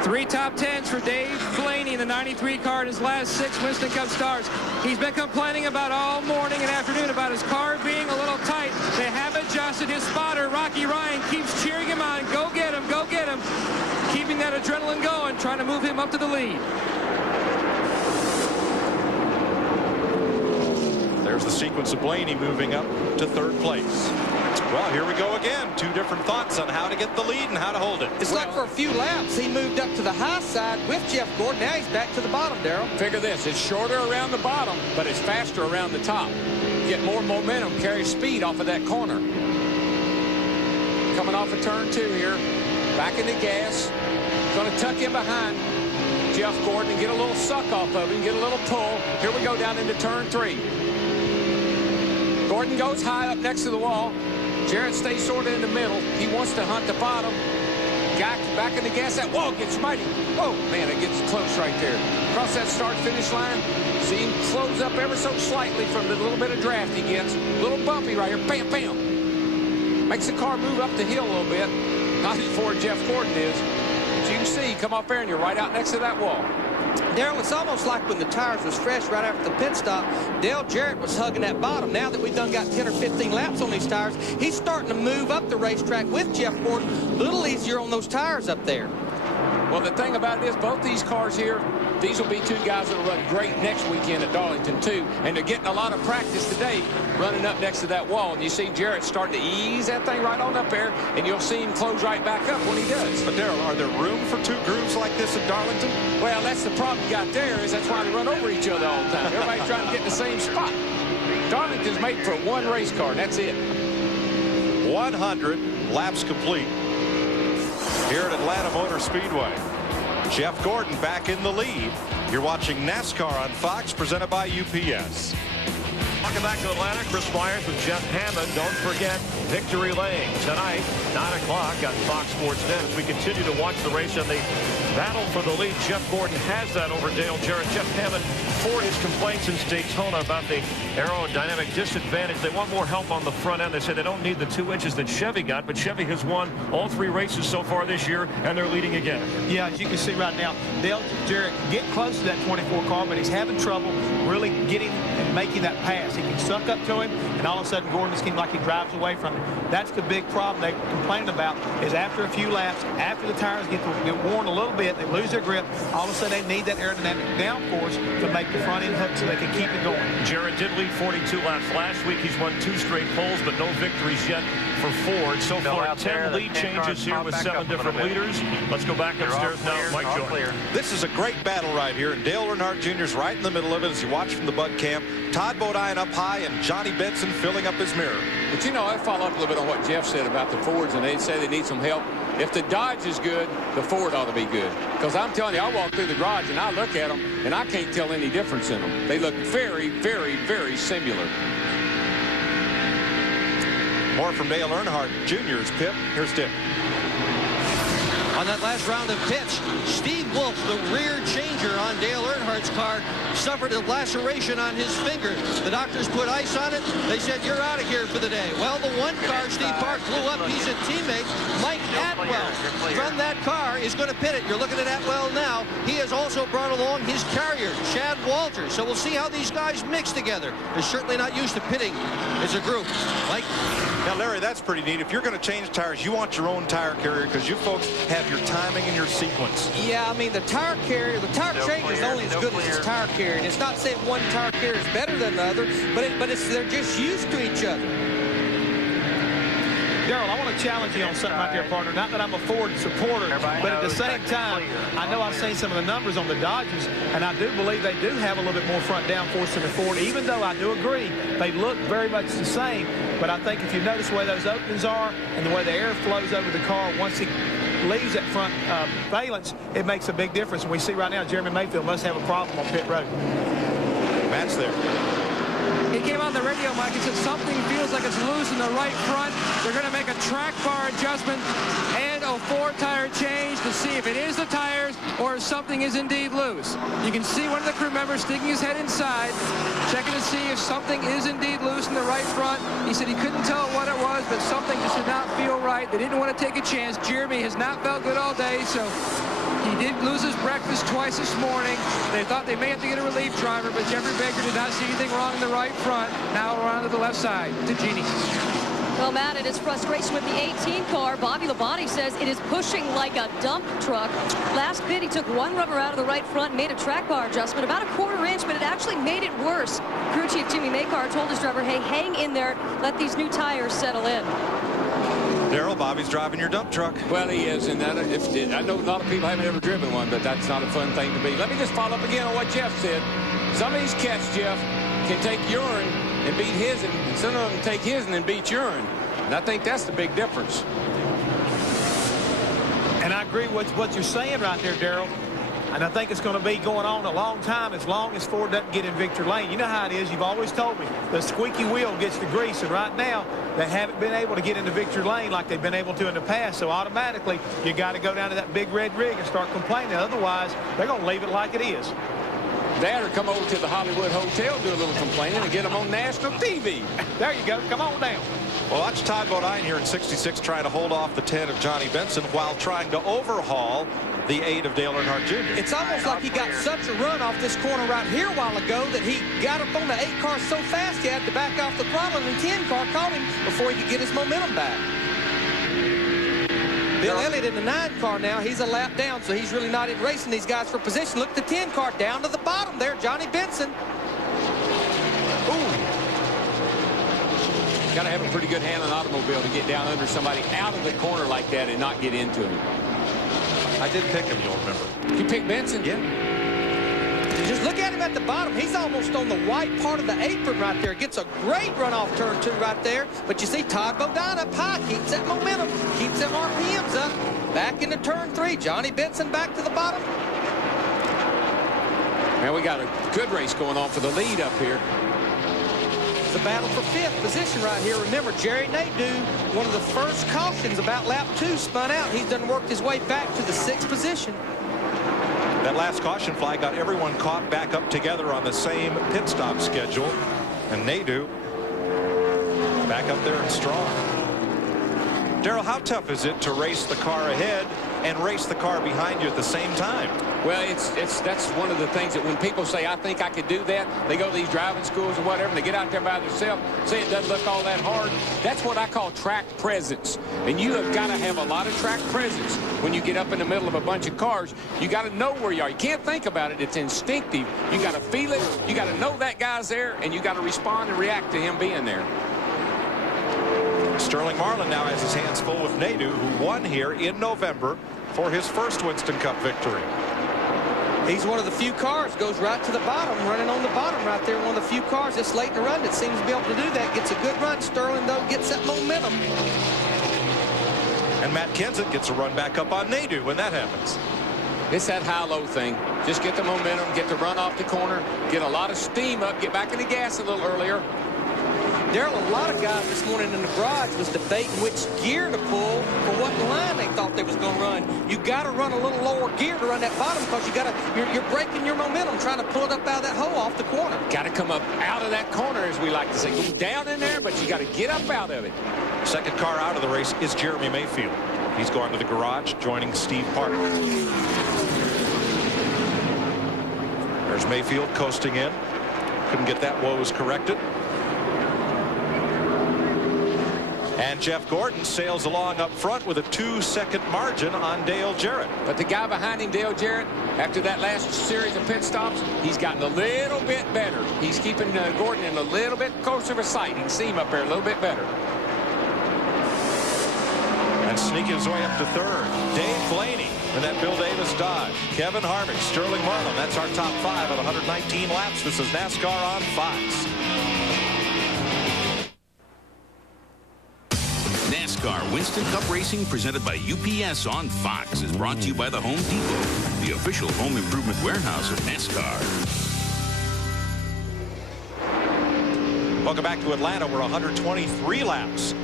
3 top 10s for Dave Blaney in the 93 car in his last 6 Winston Cup starts. He's been complaining about all morning and afternoon about his car being a little tight. They have adjusted. His spotter, Rocky Ryan, keeps cheering him on. Go get him, go get him. Keeping that adrenaline going, trying to move him up to the lead. There's the sequence of Blaney moving up to 3rd place. Well, here we go again. 2 different thoughts on how to get the lead and how to hold it. It's like for a few laps, he moved up to the high side with Jeff Gordon. Now he's back to the bottom, Darrell. Figure this, it's shorter around the bottom, but it's faster around the top. Get more momentum, carry speed off of that corner. Coming off of turn 2 here. Back in the gas. Going to tuck in behind Jeff Gordon and get a little suck off of him, get a little pull. Here we go down into turn 3. Gordon goes high up next to the wall. Jarrett stays sort of in the middle. He wants to hunt the bottom. Guy back in the gas. That wall gets mighty. Whoa, man, it gets close right there. Across that start-finish line. See him close up ever so slightly from the little bit of draft he gets. A little bumpy right here. Bam, bam. Makes the car move up the hill a little bit. Not as far as Jeff Gordon is. As you can see, come up there and you're right out next to that wall. Darrell, it's almost like when the tires was fresh right after the pit stop, Dale Jarrett was hugging that bottom. Now that we've done got 10 or 15 laps on these tires, he's starting to move up the racetrack with Jeff Gordon. A little easier on those tires up there. Well, the thing about it is both these cars here, these will be 2 guys that will run great next weekend at Darlington, too. And they're getting a lot of practice today running up next to that wall. And you see Jarrett starting to ease that thing right on up there, and you'll see him close right back up when he does. But, Darrell, are there room for 2 grooves like this at Darlington? Well, that's the problem you got there, is that's why they run over each other all the time. Everybody's trying to get in the same spot. Darlington's made for 1 race car, and that's it. 100 laps complete. here at Atlanta Motor Speedway. Jeff Gordon back in the lead. You're watching NASCAR on Fox, presented by UPS. Welcome back to Atlanta. Chris Myers with Jeff Hammond. Don't forget Victory Lane tonight, 9 o'clock on Fox Sports Net. As we continue to watch the race and the battle for the lead, Jeff Gordon has that over Dale Jarrett. Jeff Hammond, for his complaints in Daytona about the aerodynamic disadvantage, they want more help on the front end. They say they don't need the 2 inches that Chevy got, but Chevy has won all 3 races so far this year, and they're leading again. Yeah, as you can see right now, Dale Jarrett get close to that 24 car, but he's having trouble really getting and making that pass. He can suck up to him, and all of a sudden Gordon seems like he drives away from him. That's the big problem they complain about, is after a few laps, after the tires get worn a little bit, they lose their grip, all of a sudden they need that aerodynamic downforce to make the front end hook so they can keep it going. Jarrett did lead 42 laps last week. He's won 2 straight poles, but no victories yet for Ford. So far, 10 lead changes here with 7 different leaders. Let's go back upstairs now. Mike Joy. This is a great battle right here, and Dale Earnhardt Jr. is right in the middle of it as you watch from the Bud Camp. Todd Bodine up high and Johnny Benson filling up his mirror. But you know, I follow up a little bit on what Jeff said about the Fords, and they say they need some help. If the Dodge is good, the Ford ought to be good. Because I'm telling you, I walk through the garage and I look at them, and I can't tell any difference in them. They look very, very, very similar. More from Dale Earnhardt Jr.'s pit. Here's Dick. On that last round of pits, Steve Wolf, the rear changer on Dale Earnhardt's car, suffered a laceration on his finger. The doctors put ice on it. They said, you're out of here for the day. Well, the one car Steve Park flew up, he's a teammate. Mike Atwell from that car is going to pit it. You're looking at Atwell now. He has also brought along his carrier, Chad Walters. So we'll see how these guys mix together. They're certainly not used to pitting as a group. Mike? Now, Larry, that's pretty neat. If you're going to change tires, you want your own tire carrier because you folks have your timing and your sequence. Yeah, I mean, the tire carrier, the tire changer is only as good as its tire carrier. And it's not saying one tire carrier is better than the other, but they're just used to each other. Darrell, I want to challenge you on something right there, partner. Not that I'm a Ford supporter, but at the same time, I know I've seen some of the numbers on the Dodges, and I do believe they do have a little bit more front downforce than the Ford, even though I do agree they look very much the same. But I think if you notice the way those openings are and the way the air flows over the car once he leaves that front valence, it makes a big difference. And we see right now Jeremy Mayfield must have a problem on pit road. Matt's there. He came on the radio, Mike. He said something feels like it's loose in the right front. They're going to make a track bar adjustment and a 4-tire change to see if it is the tires or if something is indeed loose. You can see one of the crew members sticking his head inside, checking to see if something is indeed loose in the right front. He said he couldn't tell what it was, but something just did not feel right. They didn't want to take a chance. Jeremy has not felt good all day, so he did lose his breakfast twice this morning. They thought they may have to get a relief driver, but Jeffrey Baker did not see anything wrong in the right front. Now we're on to the left side to Jeannie. Well, Matt, it is frustration with the 18 car. Bobby Labonte says it is pushing like a dump truck. Last pit, he took one rubber out of the right front, made a track bar adjustment, about a 1/4 inch, but it actually made it worse. Crew chief Jimmy Makar told his driver, hey, hang in there, let these new tires settle in. Darrell, Bobby's driving your dump truck. Well, he is, and I know a lot of people haven't ever driven one, but that's not a fun thing to be. Let me just follow up again on what Jeff said. Some of these cats, Jeff, can take urine and beat his, and some of them take his and then beat urine. And I think that's the big difference. And I agree with what you're saying right there, Darrell. And I think it's going to be going on a long time as long as Ford doesn't get in victory lane. You know how it is. You've always told me the squeaky wheel gets the grease. And right now, they haven't been able to get into victory lane like they've been able to in the past. So automatically, you got to go down to that big red rig and start complaining. Otherwise, they're going to leave it like it is. Dad, or come over to the Hollywood Hotel, do a little complaining, and get them on national TV. There you go. Come on down. Well, watch Todd Bodine here in 66 trying to hold off the 10 of Johnny Benson while trying to overhaul the 8 of Dale Earnhardt Jr. It's almost like he got such a run off this corner right here a while ago that he got up on the 8 car so fast he had to back off the throttle, and the 10 car caught him before he could get his momentum back. Bill Elliott in the 9 car now. He's a lap down, so he's really not in racing these guys for position. Look at the 10 car down to the bottom there. Johnny Benson. Ooh. Got to have a pretty good hand on an automobile to get down under somebody out of the corner like that and not get into him. I did pick him, you'll remember. You picked Benson? Yeah. Just look at him at the bottom. He's almost on the white part of the apron right there. Gets a great run off turn 2 right there. But you see Todd Bodine up high. Keeps that momentum. Keeps them RPMs up. Back into turn 3. Johnny Benson back to the bottom. Man, we got a good race going on for the lead up here. The battle for 5th position right here. Remember, Jerry Nadeau, one of the first cautions about lap 2, spun out. He's done worked his way back to the 6th position. That last caution flag got everyone caught back up together on the same pit stop schedule. And Nadeau back up there and strong. Darrell, how tough is it to race the car ahead and race the car behind you at the same time? Well, that's one of the things that when people say, I think I could do that, they go to these driving schools or whatever, and they get out there by themselves, say it doesn't look all that hard. That's what I call track presence. And you have got to have a lot of track presence when you get up in the middle of a bunch of cars. You got to know where you are. You can't think about it. It's instinctive. You got to feel it. You got to know that guy's there, and you got to respond and react to him being there. Sterling Marlin now has his hands full with Nadeau, who won here in November for his first Winston Cup victory. He's one of the few cars, goes right to the bottom, running on the bottom right there. One of the few cars this late in the run that seems to be able to do that. Gets a good run. Sterling, though, gets that momentum. And Matt Kenseth gets a run back up on Nadeau when that happens. It's that high-low thing. Just get the momentum, get the run off the corner, get a lot of steam up, get back in the gas a little earlier. Darrell, a lot of guys this morning in the garage was debating which gear to pull for what line they thought they was going to run. You got to run a little lower gear to run that bottom because you're breaking your momentum trying to pull it up out of that hole off the corner. Got to come up out of that corner, as we like to say. Go down in there, but you got to get up out of it. Second car out of the race is Jeremy Mayfield. He's going to the garage, joining Steve Park. There's Mayfield coasting in. Couldn't get that woes corrected. And Jeff Gordon sails along up front with a 2-second margin on Dale Jarrett. But the guy behind him, Dale Jarrett, after that last series of pit stops, he's gotten a little bit better. He's keeping Gordon in a little bit closer of a sight. You can see him up there a little bit better. And sneaking his way up to third, Dave Blaney in that Bill Davis Dodge. Kevin Harvick, Sterling Marlin. That's our top 5 at 119 laps. This is NASCAR on Fox. NASCAR Winston Cup Racing, presented by UPS on Fox, is brought to you by the Home Depot, the official home improvement warehouse of NASCAR. Welcome back to Atlanta, where 123 laps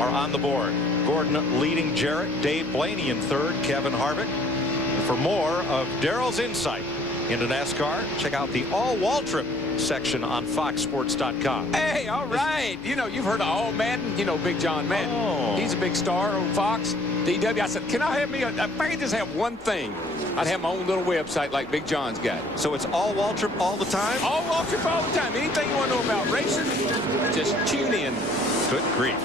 are on the board. Gordon leading Jarrett, Dave Blaney in third, Kevin Harvick. And for more of Darrell's insight into NASCAR, check out the All Waltrip section on foxsports.com. Hey, all right. You know, you've heard of All Madden. You know, Big John Madden. Oh. He's a big star on Fox. DW, I said, can I have me, if I could just have one thing, I'd have my own little website like Big John's got. So it's all Waltrip all the time? All Waltrip all the time. Anything you want to know about racing, just tune in. Good grief.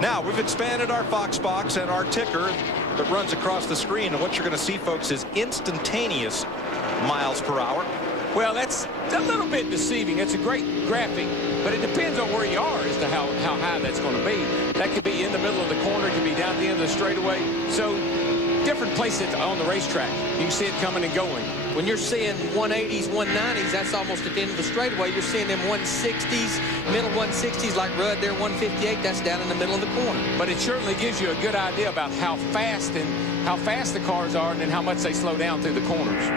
Now, we've expanded our Fox box and our ticker that runs across the screen. And what you're going to see, folks, is instantaneous miles per hour. Well, that's a little bit deceiving. It's a great graphic, but it depends on where you are as to how high that's going to be. That could be in the middle of the corner. It could be down at the end of the straightaway. So different places on the racetrack. You can see it coming and going. When you're seeing 180s, 190s, that's almost at the end of the straightaway. You're seeing them 160s, middle 160s like Rudd there, 158. That's down in the middle of the corner. But it certainly gives you a good idea about how fast the cars are and then how much they slow down through the corners.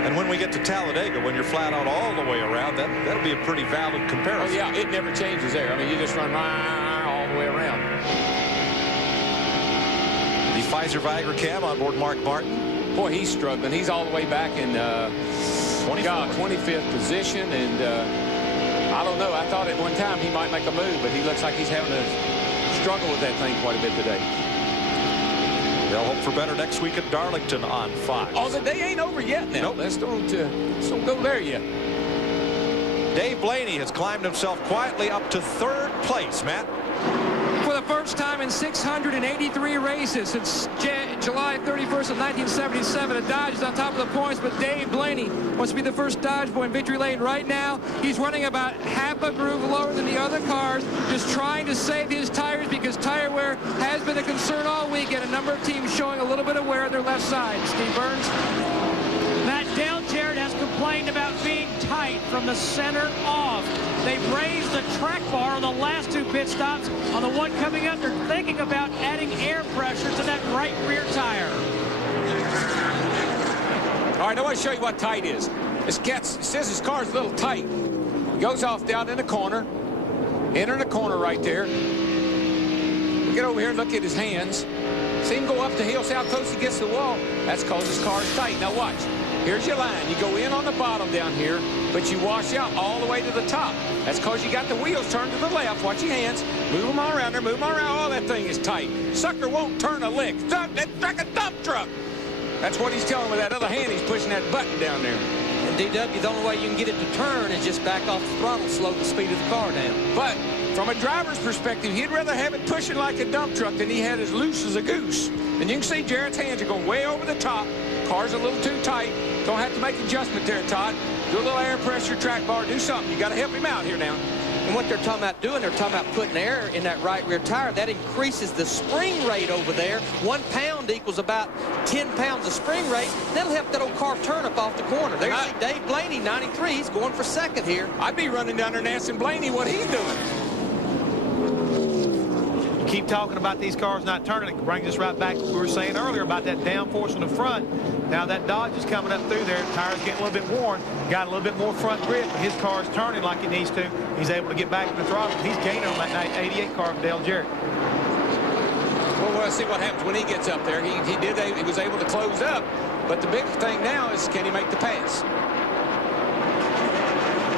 And when we get to Talladega, when you're flat out all the way around, that'll be a pretty valid comparison. Oh, yeah, it never changes there. I mean, you just run all the way around. The Pfizer Viagra cam on board Mark Martin. Boy, he's struggling. He's all the way back in 25th position. And I don't know. I thought at one time he might make a move, but he looks like he's having to struggle with that thing quite a bit today. They'll hope for better next week at Darlington on Fox. Oh, the day ain't over yet now. Nope. Let's don't go there yet. Dave Blaney has climbed himself quietly up to third place, Matt. For the first time in 683 races since July 31st of 1977, a Dodge is on top of the points, but Dave Blaney wants to be the first Dodge boy in victory lane right now. He's running about half a groove lower than the other cars, just trying to save his tires because tire wear has been a concern all weekend. A number of teams showing a little bit of wear on their left side. Steve Burns. Matt, Dale Jarrett has complained about being tight from the center off. They've raised the track bar on the last 2 pit stops. On the one coming up, they're thinking about adding air pressure to that right rear tire. All right, I want to show you what tight is. It says his car's a little tight. Goes off down in the corner. Entering the corner right there. We get over here and look at his hands. See him go up the hill, see how close he gets to the wall? That's because his car is tight. Now watch. Here's your line. You go in on the bottom down here, but you wash out all the way to the top. That's because you got the wheels turned to the left. Watch your hands. Move them all around there. Move them all around. Oh, that thing is tight. Sucker won't turn a lick. That's like a dump truck. That's what he's telling with that other hand. He's pushing that button down there. And DW, the only way you can get it to turn is just back off the throttle, slow the speed of the car down. But from a driver's perspective, he'd rather have it pushing like a dump truck than he had as loose as a goose. And you can see Jarrett's hands are going way over the top. Car's a little too tight. Don't have to make adjustment there, Todd. Do a little air pressure, track bar, do something. You got to help him out here now. And what they're talking about doing, they're talking about putting air in that right rear tire. That increases the spring rate over there. 1 pound equals about 10 pounds of spring rate. That'll help that old car turn up off the corner. There's Dave Blaney, 93. He's going for second here. I'd be running down there and asking Blaney what he's doing. Keep talking about these cars not turning. It brings us right back to what we were saying earlier about that downforce on the front. Now that Dodge is coming up through there. Tires getting a little bit worn. Got a little bit more front grip. But his car is turning like it needs to. He's able to get back to the throttle. He's gaining on that 88 car from Dale Jarrett. Well, we'll see what happens when he gets up there. He was able to close up. But the big thing now is, can he make the pass?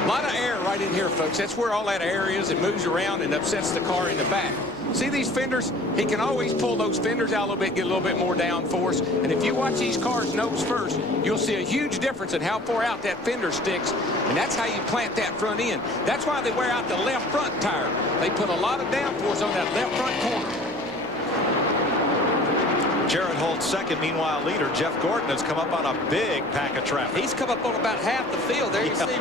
A lot of air right in here, folks. That's where all that air is. It moves around and upsets the car in the back. See these fenders? He can always pull those fenders out a little bit, get a little bit more downforce. And if you watch these cars nose first, you'll see a huge difference in how far out that fender sticks. And that's how you plant that front end. That's why they wear out the left front tire. They put a lot of downforce on that left front corner. Jarrett holds second. Meanwhile, leader Jeff Gordon has come up on a big pack of traffic. He's come up on about half the field. There you see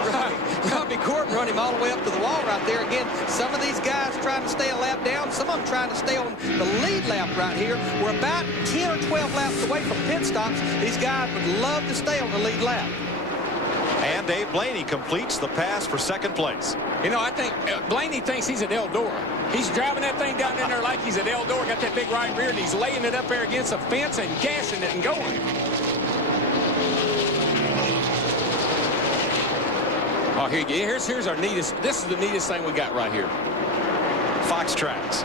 Robbie Gordon run him all the way up to the wall right there. Again, some of these guys trying to stay a lap down. Some of them trying to stay on the lead lap right here. We're about 10 or 12 laps away from pit stops. These guys would love to stay on the lead lap. And Dave Blaney completes the pass for second place. You know, I think Blaney thinks he's at Eldora. He's driving that thing down in there like he's at Eldora, got that big right rear, and he's laying it up there against a fence and gashing it and going. Oh, here's our neatest. This is the neatest thing we got right here. Fox Tracks.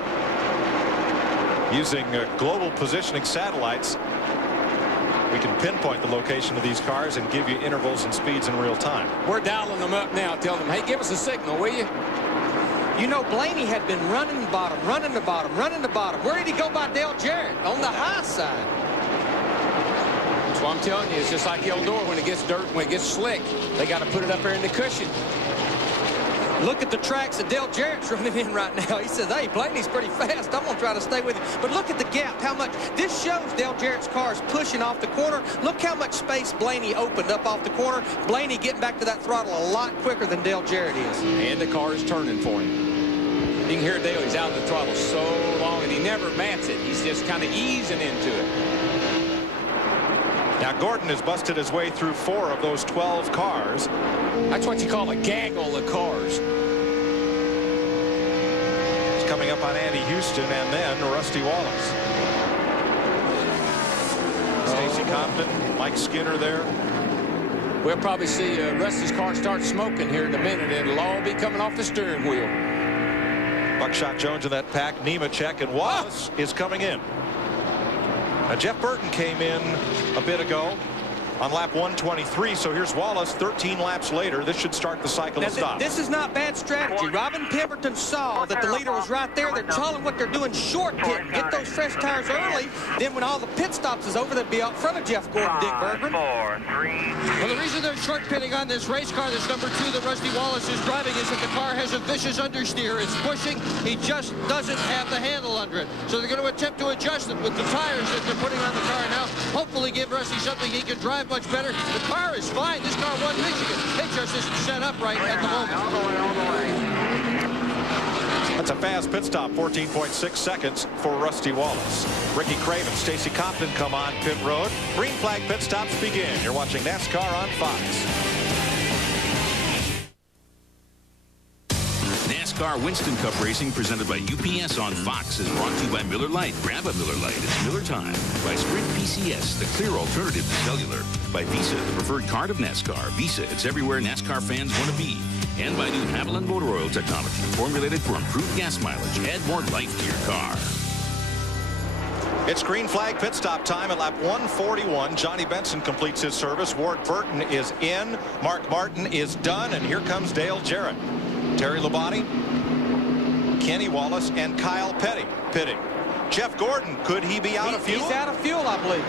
Using global positioning satellites, we can pinpoint the location of these cars and give you intervals and speeds in real time. We're dialing them up now, telling them, hey, give us a signal, will you? You know, Blaney had been running the bottom, running the bottom, running the bottom. Where did he go by Dale Jarrett? On the high side. That's what I'm telling you. It's just like Eldora. When it gets dirt, when it gets slick, they got to put it up there in the cushion. Look at the tracks that Dale Jarrett's running in right now. He says, hey, Blaney's pretty fast. I'm going to try to stay with him. But look at the gap, how much. This shows Dale Jarrett's car is pushing off the corner. Look how much space Blaney opened up off the corner. Blaney getting back to that throttle a lot quicker than Dale Jarrett is. And the car is turning for him. You can hear Dale, he's out of the throttle so long, and he never mats it. He's just kind of easing into it. Now, Gordon has busted his way through 4 of those 12 cars. That's what you call a gaggle of cars. It's coming up on Andy Houston and then Rusty Wallace. Stacy Compton, Mike Skinner there. We'll probably see Rusty's car start smoking here in a minute, and it'll all be coming off the steering wheel. Buckshot Jones in that pack, Nemechek, and Wallace is coming in. Now, Jeff Burton came in a bit ago on lap 123, so here's Wallace 13 laps later. This should start the cycle of stops. This is not bad strategy. Robin Pemberton saw that the leader was right there. They're telling what they're doing, short pitting. Get those fresh tires early. Then when all the pit stops is over, they'll be out front of Jeff Gordon, Dick Berggren. 4, 3. Well, the reason they're short pitting on this race car, this number 2 that Rusty Wallace is driving, is that the car has a vicious understeer. It's pushing. He just doesn't have the handle under it. So they're going to attempt to adjust it with the tires that they're putting on the car now. Hopefully give Rusty something he can drive much better. The car is fine. This car won Michigan. It just isn't set up right at the moment. All the way. That's a fast pit stop, 14.6 seconds for Rusty Wallace. Ricky Craven, Stacy Compton come on pit road. Green flag pit stops begin. You're watching NASCAR on Fox. NASCAR Winston Cup Racing presented by UPS on Fox is brought to you by Miller Lite. Grab a Miller Lite. It's Miller time. By Sprint PCS, the clear alternative to cellular. By Visa, the preferred card of NASCAR. Visa, it's everywhere NASCAR fans want to be. And by new Haviland Motor Oil technology, formulated for improved gas mileage. Add more life to your car. It's green flag pit stop time at lap 141. Johnny Benson completes his service. Ward Burton is in. Mark Martin is done. And here comes Dale Jarrett. Terry Labonte, Kenny Wallace, and Kyle Petty pitting. Jeff Gordon, could he be out of fuel? He's out of fuel, I believe.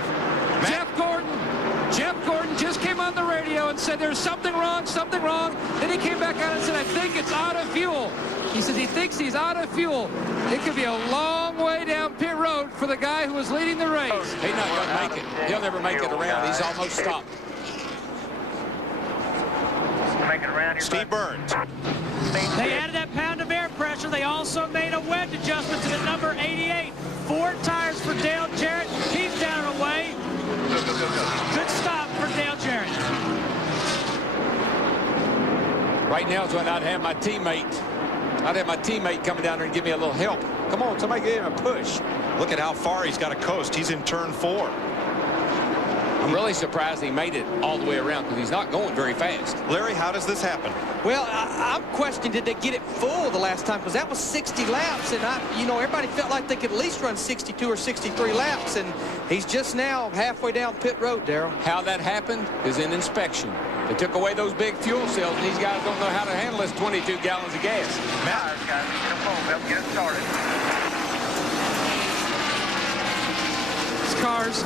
Jeff Gordon just came on the radio and said there's something wrong, something wrong. Then he came back out and said, I think it's out of fuel. He says he thinks he's out of fuel. It could be a long way down pit road for the guy who was leading the race. He's not going to make it. He'll never make it around. He's almost stopped. Steve Burns. They added that pound of air pressure. They also made a wedge adjustment to the number 88. 4 tires for Dale Jarrett. He's down and away. Good stop for Dale Jarrett. Right now is when I'd have my teammate coming down there and give me a little help. Come on, somebody give him a push. Look at how far he's got to coast. He's in turn 4. I'm really surprised he made it all the way around because he's not going very fast. Larry, how does this happen? Well, I'm questioning, did they get it full the last time? Because that was 60 laps, and everybody felt like they could at least run 62 or 63 laps, and he's just now halfway down pit road, Darrell. How that happened is in inspection. They took away those big fuel cells, and these guys don't know how to handle this 22 gallons of gas. Matt, guys, get a phone, Bill, get it started. Cars.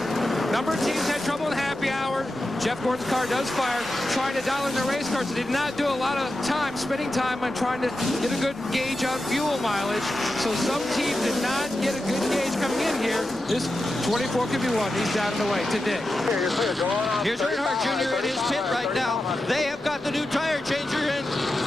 Number of teams had trouble in happy hour. Jeff Gordon's car does fire, trying to dial in the race cars. They did not do a lot of time, spending time on trying to get a good gauge on fuel mileage. So some teams did not get a good gauge coming in here. This 24 could be one. He's down and away today. Here's Earnhardt Jr. in his pit right now. They have got the new tire changer and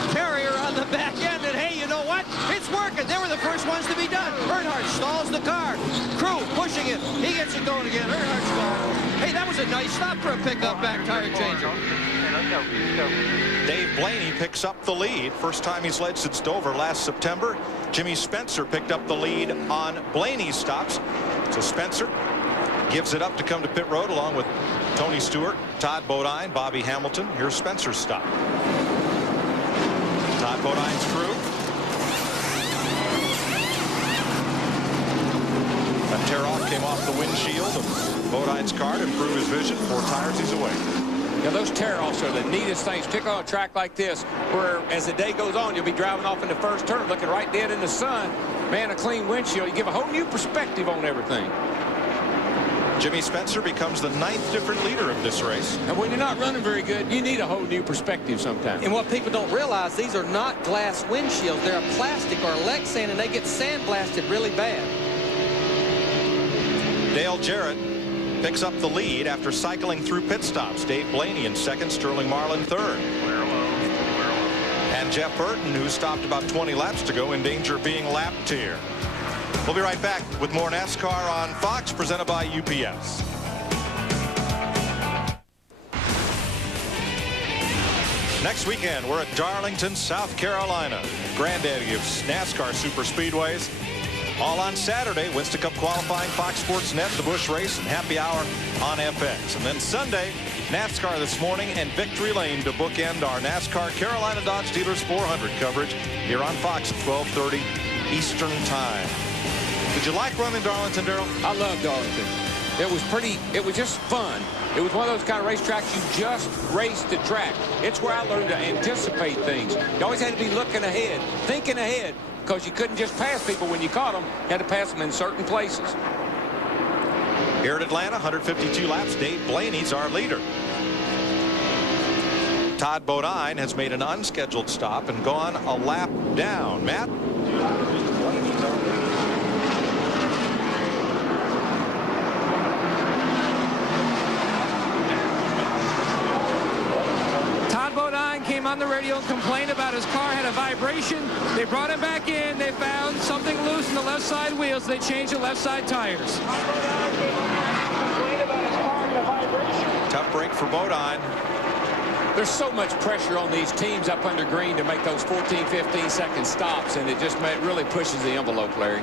carrier on the back end. And hey, you know what? It's working. They were the first ones to be done. Earnhardt stalls the car. Crew pushing it. He gets it going again. Earnhardt stalls. Hey, that was a nice stop for a pickup back tire changer. Let's go. Dave Blaney picks up the lead. First time he's led since Dover last September. Jimmy Spencer picked up the lead on Blaney's stops. So Spencer gives it up to come to pit road along with Tony Stewart, Todd Bodine, Bobby Hamilton. Here's Spencer's stop. Todd Bodine's crew. That tear-off came off the windshield of Bodine's car to improve his vision. 4 tires, he's away. Now, those tear-offs are the neatest things, particularly on a track like this, where as the day goes on, you'll be driving off in the first turn, looking right dead in the sun. Man, a clean windshield, you give a whole new perspective on everything. Jimmy Spencer becomes the 9th different leader of this race. And when you're not running very good, you need a whole new perspective sometimes. And what people don't realize, these are not glass windshields. They're a plastic or a Lexan, and they get sandblasted really bad. Dale Jarrett picks up the lead after cycling through pit stops. Dave Blaney in second, Sterling Marlin third. And Jeff Burton, who stopped about 20 laps to go, in danger of being lapped here. We'll be right back with more NASCAR on Fox, presented by UPS. Next weekend, we're at Darlington, South Carolina, granddaddy of NASCAR super speedways. All on Saturday, Winston Cup qualifying, Fox Sports Net, the Busch Race, and happy hour on FX. And then Sunday, NASCAR This Morning and Victory Lane to bookend our NASCAR Carolina Dodge Dealers 400 coverage here on Fox at 12:30 Eastern Time. Did you like running Darlington, Darrell? I love Darlington. It was just fun. It was one of those kind of racetracks you just race the track. It's where I learned to anticipate things. You always had to be looking ahead, thinking ahead, because you couldn't just pass people when you caught them. You had to pass them in certain places. Here at Atlanta, 152 laps. Dave Blaney's our leader. Todd Bodine has made an unscheduled stop and gone a lap down. Matt? Came on the radio and complained about his car had a vibration. They brought him back in. They found something loose in the left side wheels. They changed the left side tires. Tough break for Bodine. There's so much pressure on these teams up under green to make those 14, 15-second stops, and it just really pushes the envelope, Larry.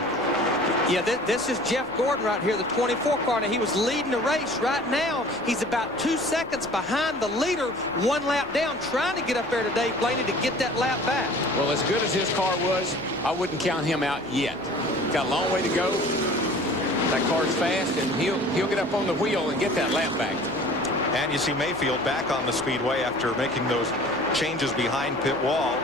Yeah, this is Jeff Gordon right here, the 24 car. Now, he was leading the race. Right now, he's about 2 seconds behind the leader, 1 lap down, trying to get up there to Dave Blaney to get that lap back. Well, as good as his car was, I wouldn't count him out yet. Got a long way to go. That car's fast, and he'll get up on the wheel and get that lap back. And you see Mayfield back on the speedway after making those changes behind pit wall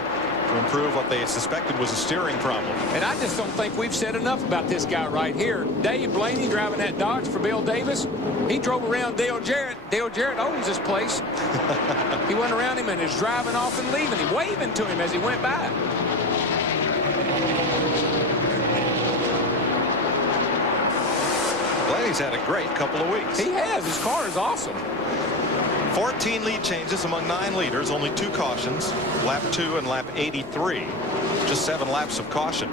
to improve what they suspected was a steering problem. And I just don't think we've said enough about this guy right here. Dave Blaney driving that Dodge for Bill Davis. He drove around Dale Jarrett. Dale Jarrett owns this place. He went around him and is driving off and leaving him, waving to him as he went by. Blaney's had a great couple of weeks. He has. His car is awesome. 14 lead changes among 9 leaders, only 2 cautions, lap 2 and lap 83. Just 7 laps of caution.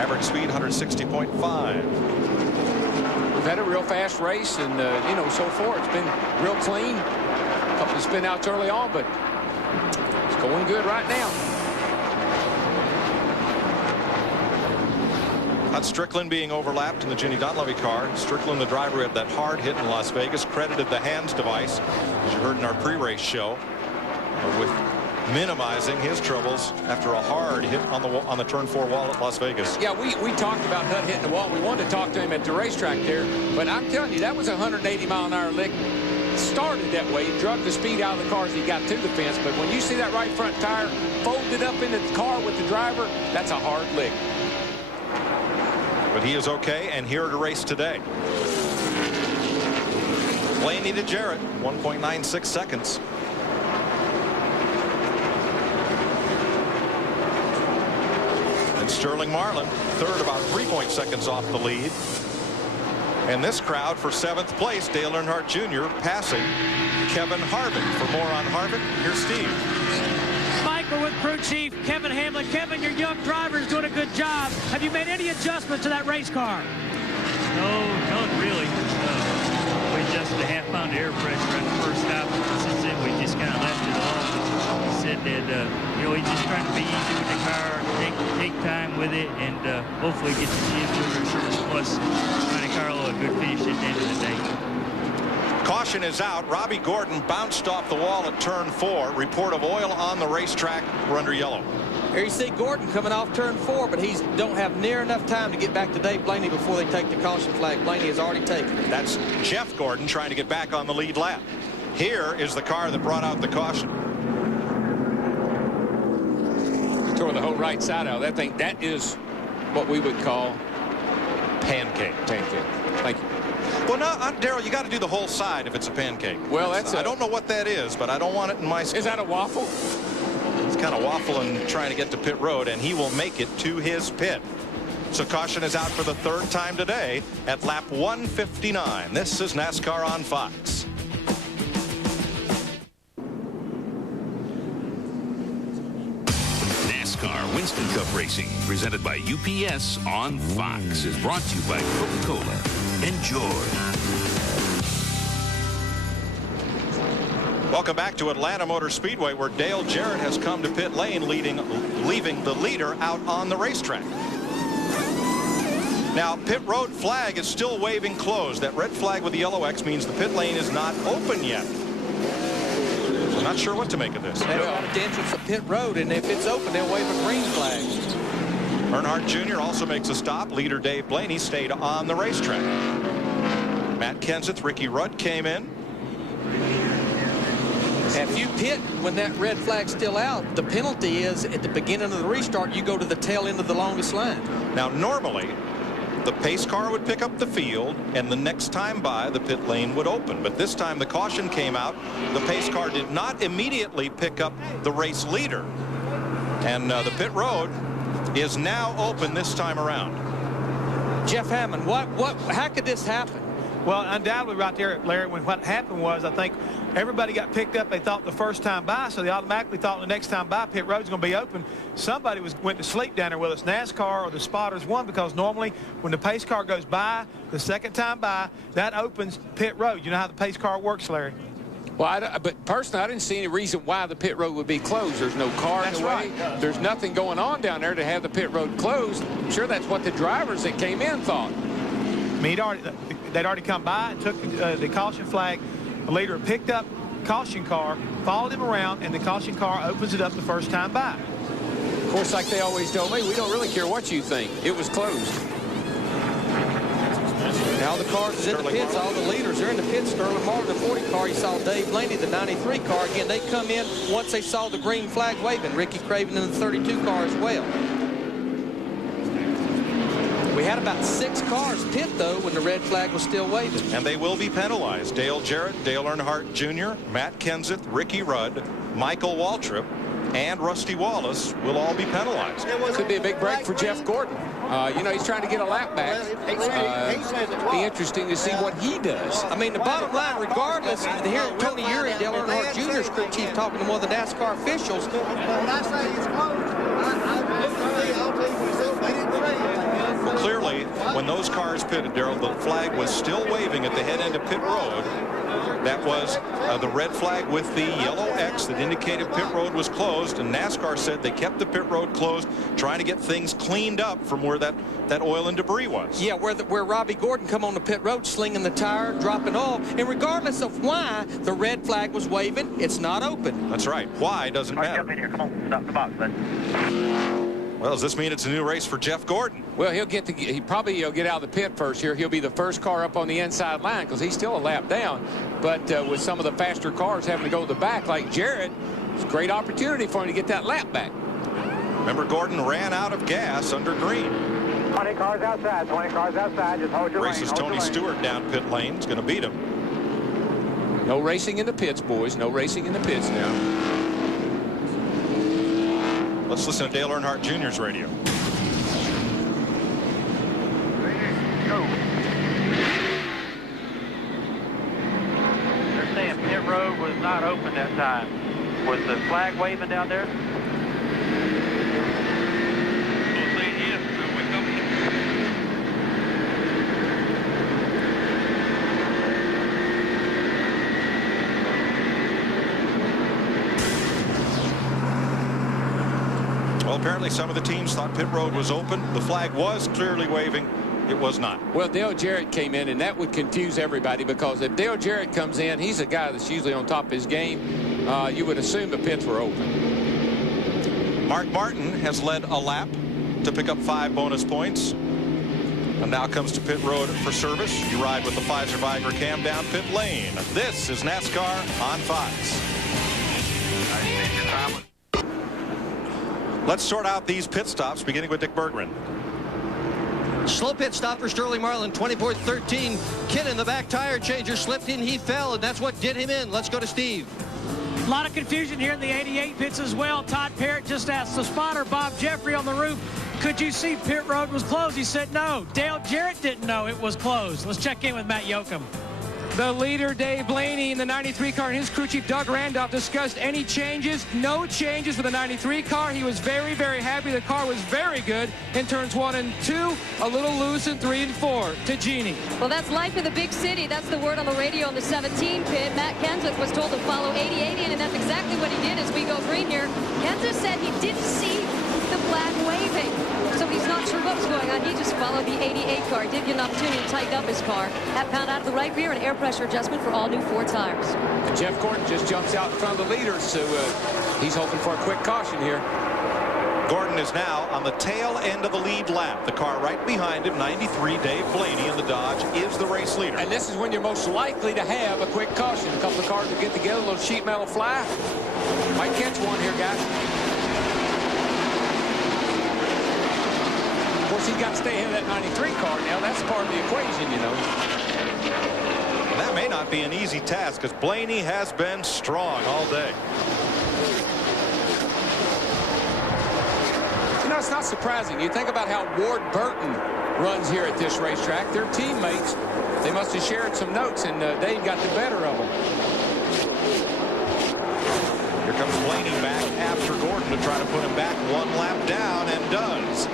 Average speed 160.5. We've had a real fast race, and you know, so far it's been real clean. A couple of spin outs early on, but it's going good right now. Todd Strickland being overlapped in the Ginny Dunleavy car. Strickland, the driver who had that hard hit in Las Vegas, credited the hands device, as you heard in our pre-race show, with minimizing his troubles after a hard hit on the turn 4 wall at Las Vegas. Yeah, we talked about Hutt hitting the wall. We wanted to talk to him at the racetrack there, but I'm telling you, that was a 180-mile-an-hour lick. Started that way, drug the speed out of the car as he got to the fence, but when you see that right front tire folded up into the car with the driver, that's a hard lick. But he is okay and here to race today. Blaney to Jarrett, 1.96 seconds. And Sterling Marlin, third, about 3 seconds off the lead. And this crowd for 7th place, Dale Earnhardt Jr. passing Kevin Harvick. For more on Harvick, here's Steve. We're with crew chief Kevin Hamlin. Kevin, your young driver is doing a good job. Have you made any adjustments to that race car? No, not really. We adjusted a half-pound air pressure at the first stop. Since then, we just kind of left it off. He said that, you know, he's just trying to be easy with the car, take time with it, and hopefully get the GM Service Plus Monte Carlo a good finish at the end of the day. Caution is out. Robbie Gordon bounced off the wall at turn 4. Report of oil on the racetrack. We're under yellow. Here you see Gordon coming off turn 4, but he don't have near enough time to get back to Dave Blaney before they take the caution flag. Blaney has already taken it. That's Jeff Gordon trying to get back on the lead lap. Here is the car that brought out the caution. Tore the whole right side out of that thing. That is what we would call pancake. Pancake. Thank you. Well, no, Darrell, you got to do the whole side if it's a pancake. Well, I don't know what that is, but I don't want it in my. Is that a waffle? He's kind of waffling, trying to get to pit road, and he will make it to his pit. So caution is out for the 3rd time today at lap 159. This is NASCAR on Fox. NASCAR Winston Cup Racing, presented by UPS on Fox, is brought to you by Coca-Cola. Enjoy. Welcome back to Atlanta Motor Speedway, where Dale Jarrett has come to pit lane, leaving the leader out on the racetrack. Now, pit road flag is still waving closed. That red flag with the yellow X means the pit lane is not open yet. I'm not sure what to make of this. They're at the entrance of pit road, and if it's open, they'll wave a green flag. Earnhart Jr. also makes a stop. Leader Dave Blaney stayed on the racetrack. Matt Kenseth, Ricky Rudd came in. If you pit when that red flag's still out, the penalty is at the beginning of the restart, you go to the tail end of the longest line. Now, normally, the pace car would pick up the field, and the next time by, the pit lane would open. But this time, the caution came out. The pace car did not immediately pick up the race leader. And the pit road is now open this time around. Jeff Hammond, how could this happen? Well, undoubtedly right there, Larry, when what happened was, I think everybody got picked up, they thought the first time by, so they automatically thought the next time by pit road's going to be open. Somebody went to sleep down there, whether it's NASCAR or the spotters won, because normally when the pace car goes by, the second time by, that opens pit road. You know how the pace car works, Larry? Well, but personally, I didn't see any reason why the pit road would be closed. There's no car in the way. There's nothing going on down there to have the pit road closed. I'm sure that's what the drivers that came in thought. I mean, they'd already come by and took the caution flag. The leader picked up caution car, followed him around, and the caution car opens it up the first time by. Of course, like they always told me, we don't really care what you think. It was closed. Now the cars is in the pits. All the leaders are in the pits. Sterling Marlin, the 40 car. You saw Dave Blaney, the 93 car. Again, they come in once they saw the green flag waving. Ricky Craven in the 32 car as well. We had about 6 cars pit, though, when the red flag was still waving. And they will be penalized. Dale Jarrett, Dale Earnhardt Jr., Matt Kenseth, Ricky Rudd, Michael Waltrip, and Rusty Wallace will all be penalized. Could be a big break for Jeff Gordon. You know, he's trying to get a lap back. Be interesting to see what he does. I mean, the bottom line, regardless, here Tony Eury, Dale Earnhardt Jr.'s crew chief, talking to one of the NASCAR officials. Well, clearly, when those cars pitted, Darrell, the flag was still waving at the head end of pit road. That was the red flag with the yellow X that indicated pit road was closed, and NASCAR said they kept the pit road closed, trying to get things cleaned up from where that oil and debris was. Yeah, where Robbie Gordon come on the pit road, slinging the tire, dropping oil, and regardless of why the red flag was waving, it's not open. That's right. Why doesn't matter. Jump in here. Come on, stop the box, bud. Well, does this mean it's a new race for Jeff Gordon? Well, he probably get out of the pit first here. He'll be the first car up on the inside line because he's still a lap down. But with some of the faster cars having to go to the back like Jarrett, it's a great opportunity for him to get that lap back. Remember, Gordon ran out of gas under green. 20 cars outside, 20 cars outside. Just hold your lane. Races Tony Stewart down pit lane. He's going to beat him. No racing in the pits, boys. No racing in the pits now. Let's listen to Dale Earnhardt Jr.'s radio. Go. They're saying pit road was not open that time. Was the flag waving down there? We'll say yes. We come. Well, apparently some of the teams thought pit road was open. The flag was clearly waving. It was not. Well, Dale Jarrett came in, and that would confuse everybody because if Dale Jarrett comes in, he's a guy that's usually on top of his game. You would assume the pits were open. Mark Martin has led a lap to pick up 5 bonus points. And now comes to pit road for service. You ride with the Pfizer Viagra cam down pit lane. This is NASCAR on Fox. Let's sort out these pit stops, beginning with Dick Berggren. Slow pit stop for Sterling Marlin, 24-13. Kinnan, the back tire changer, slipped in, he fell, and that's what did him in. Let's go to Steve. A lot of confusion here in the 88 pits as well. Todd Parrott just asked the spotter, Bob Jeffrey, on the roof, could you see pit road was closed? He said no. Dale Jarrett didn't know it was closed. Let's check in with Matt Yoakum. The leader, Dave Blaney, in the 93 car, and his crew chief, Doug Randolph, discussed any changes. No changes for the 93 car. He was very, very happy. The car was very good in turns 1 and 2, a little loose in 3 and 4. To Jeannie. Well, that's life in the big city. That's the word on the radio on the 17 pit. Matt Kenseth was told to follow 80-80, and that's exactly what he did as we go green here. Kenseth said he didn't see the flag waving, so he's not sure what was going on. He just followed the 88 car. He did get an opportunity to tighten up his car. Half-pound out of the right rear and air pressure adjustment for all new Ford tires. Jeff Gordon just jumps out in front of the leaders, so he's hoping for a quick caution here. Gordon is now on the tail end of the lead lap. The car right behind him, 93, Dave Blaney in the Dodge, is the race leader. And this is when you're most likely to have a quick caution. A couple of cars will get together, a little sheet metal fly. Might catch one here, guys. Of course, he's got to stay ahead of that 93 car now. That's part of the equation, you know. That may not be an easy task because Blaney has been strong all day. You know, it's not surprising. You think about how Ward Burton runs here at this racetrack. Their teammates, they must have shared some notes, and Dave got the better of them. Here comes Blaney back after Gordon to try to put him back 1 lap down, and does.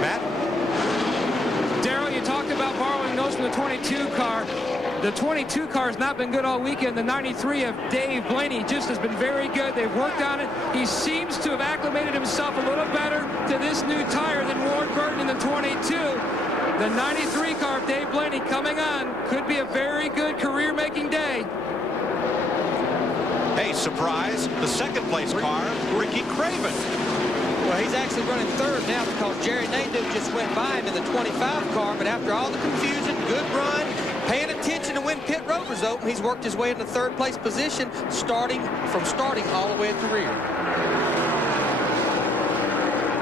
Matt? Darrell, you talked about borrowing those from the 22 car. The 22 car has not been good all weekend. The 93 of Dave Blaney just has been very good. They've worked on it. He seems to have acclimated himself a little better to this new tire than Ward Burton in the 22. The 93 car of Dave Blaney coming on. Could be a very good career-making day. Hey, surprise. The second place car, Ricky Craven. Well, he's actually running third now because Jerry Nadeau just went by him in the 25 car, but after all the confusion, good run, paying attention to when pit road was open, he's worked his way into third place position, starting all the way at the rear.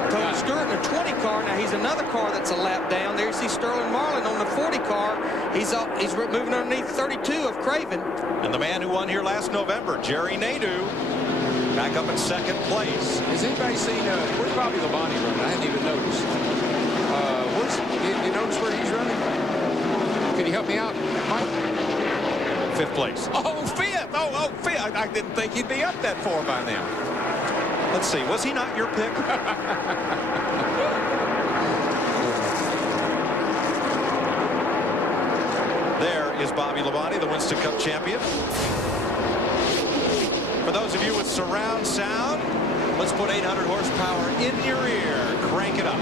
Tony Stewart in the 20 car. Now he's another car that's a lap down. There you see Sterling Marlin on the 40 car. He's moving underneath 32 of Craven. And the man who won here last November, Jerry Nadeau, back up in second place. Has anybody seen where's Bobby Labonte running? I hadn't even noticed. You notice where he's running? Can you help me out, Mike? Fifth place. Oh, fifth. Oh, fifth. I didn't think he'd be up that far by now. Let's see. Was he not your pick? There is Bobby Labonte, the Winston Cup champion. For those of you with surround sound, let's put 800 horsepower in your ear. Crank it up.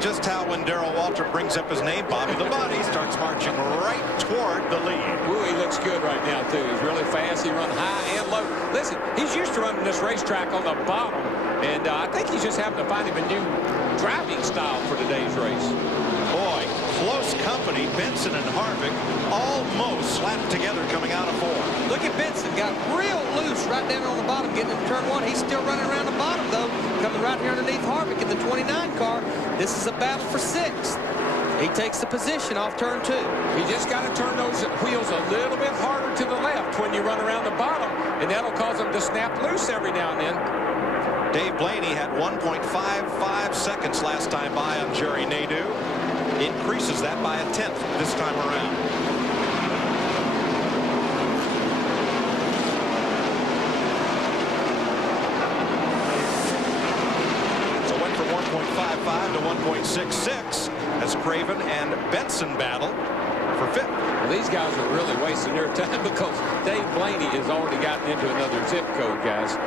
Just how when Darrell Waltrip brings up his name, Bobby Labonte starts marching right toward the lead. Ooh, he looks good right now, too. He's really fast. He runs high and low. Listen, he's used to running this racetrack on the bottom, and I think he's just having to find him a new driving style for today's race. Boy, close company. Benson and Harvick almost slapped together coming out of four. Look at Benson. Got real loose right down on the bottom, getting into turn one. He's still running around the bottom, though, coming right here underneath Harvick in the 29 car. This is a battle for sixth. He takes the position off turn two. You just got to turn those wheels a little bit harder to the left when you run around the bottom, and that'll cause them to snap loose every now and then. Dave Blaney had 1.55 seconds last time by on Jerry Nadeau. Increases that by a 10th this time around. So went from 1.55 to 1.66 as Craven and Benson battle for fifth. Well, these guys are really wasting their time because Dave Blaney has already gotten into another zip code, guys.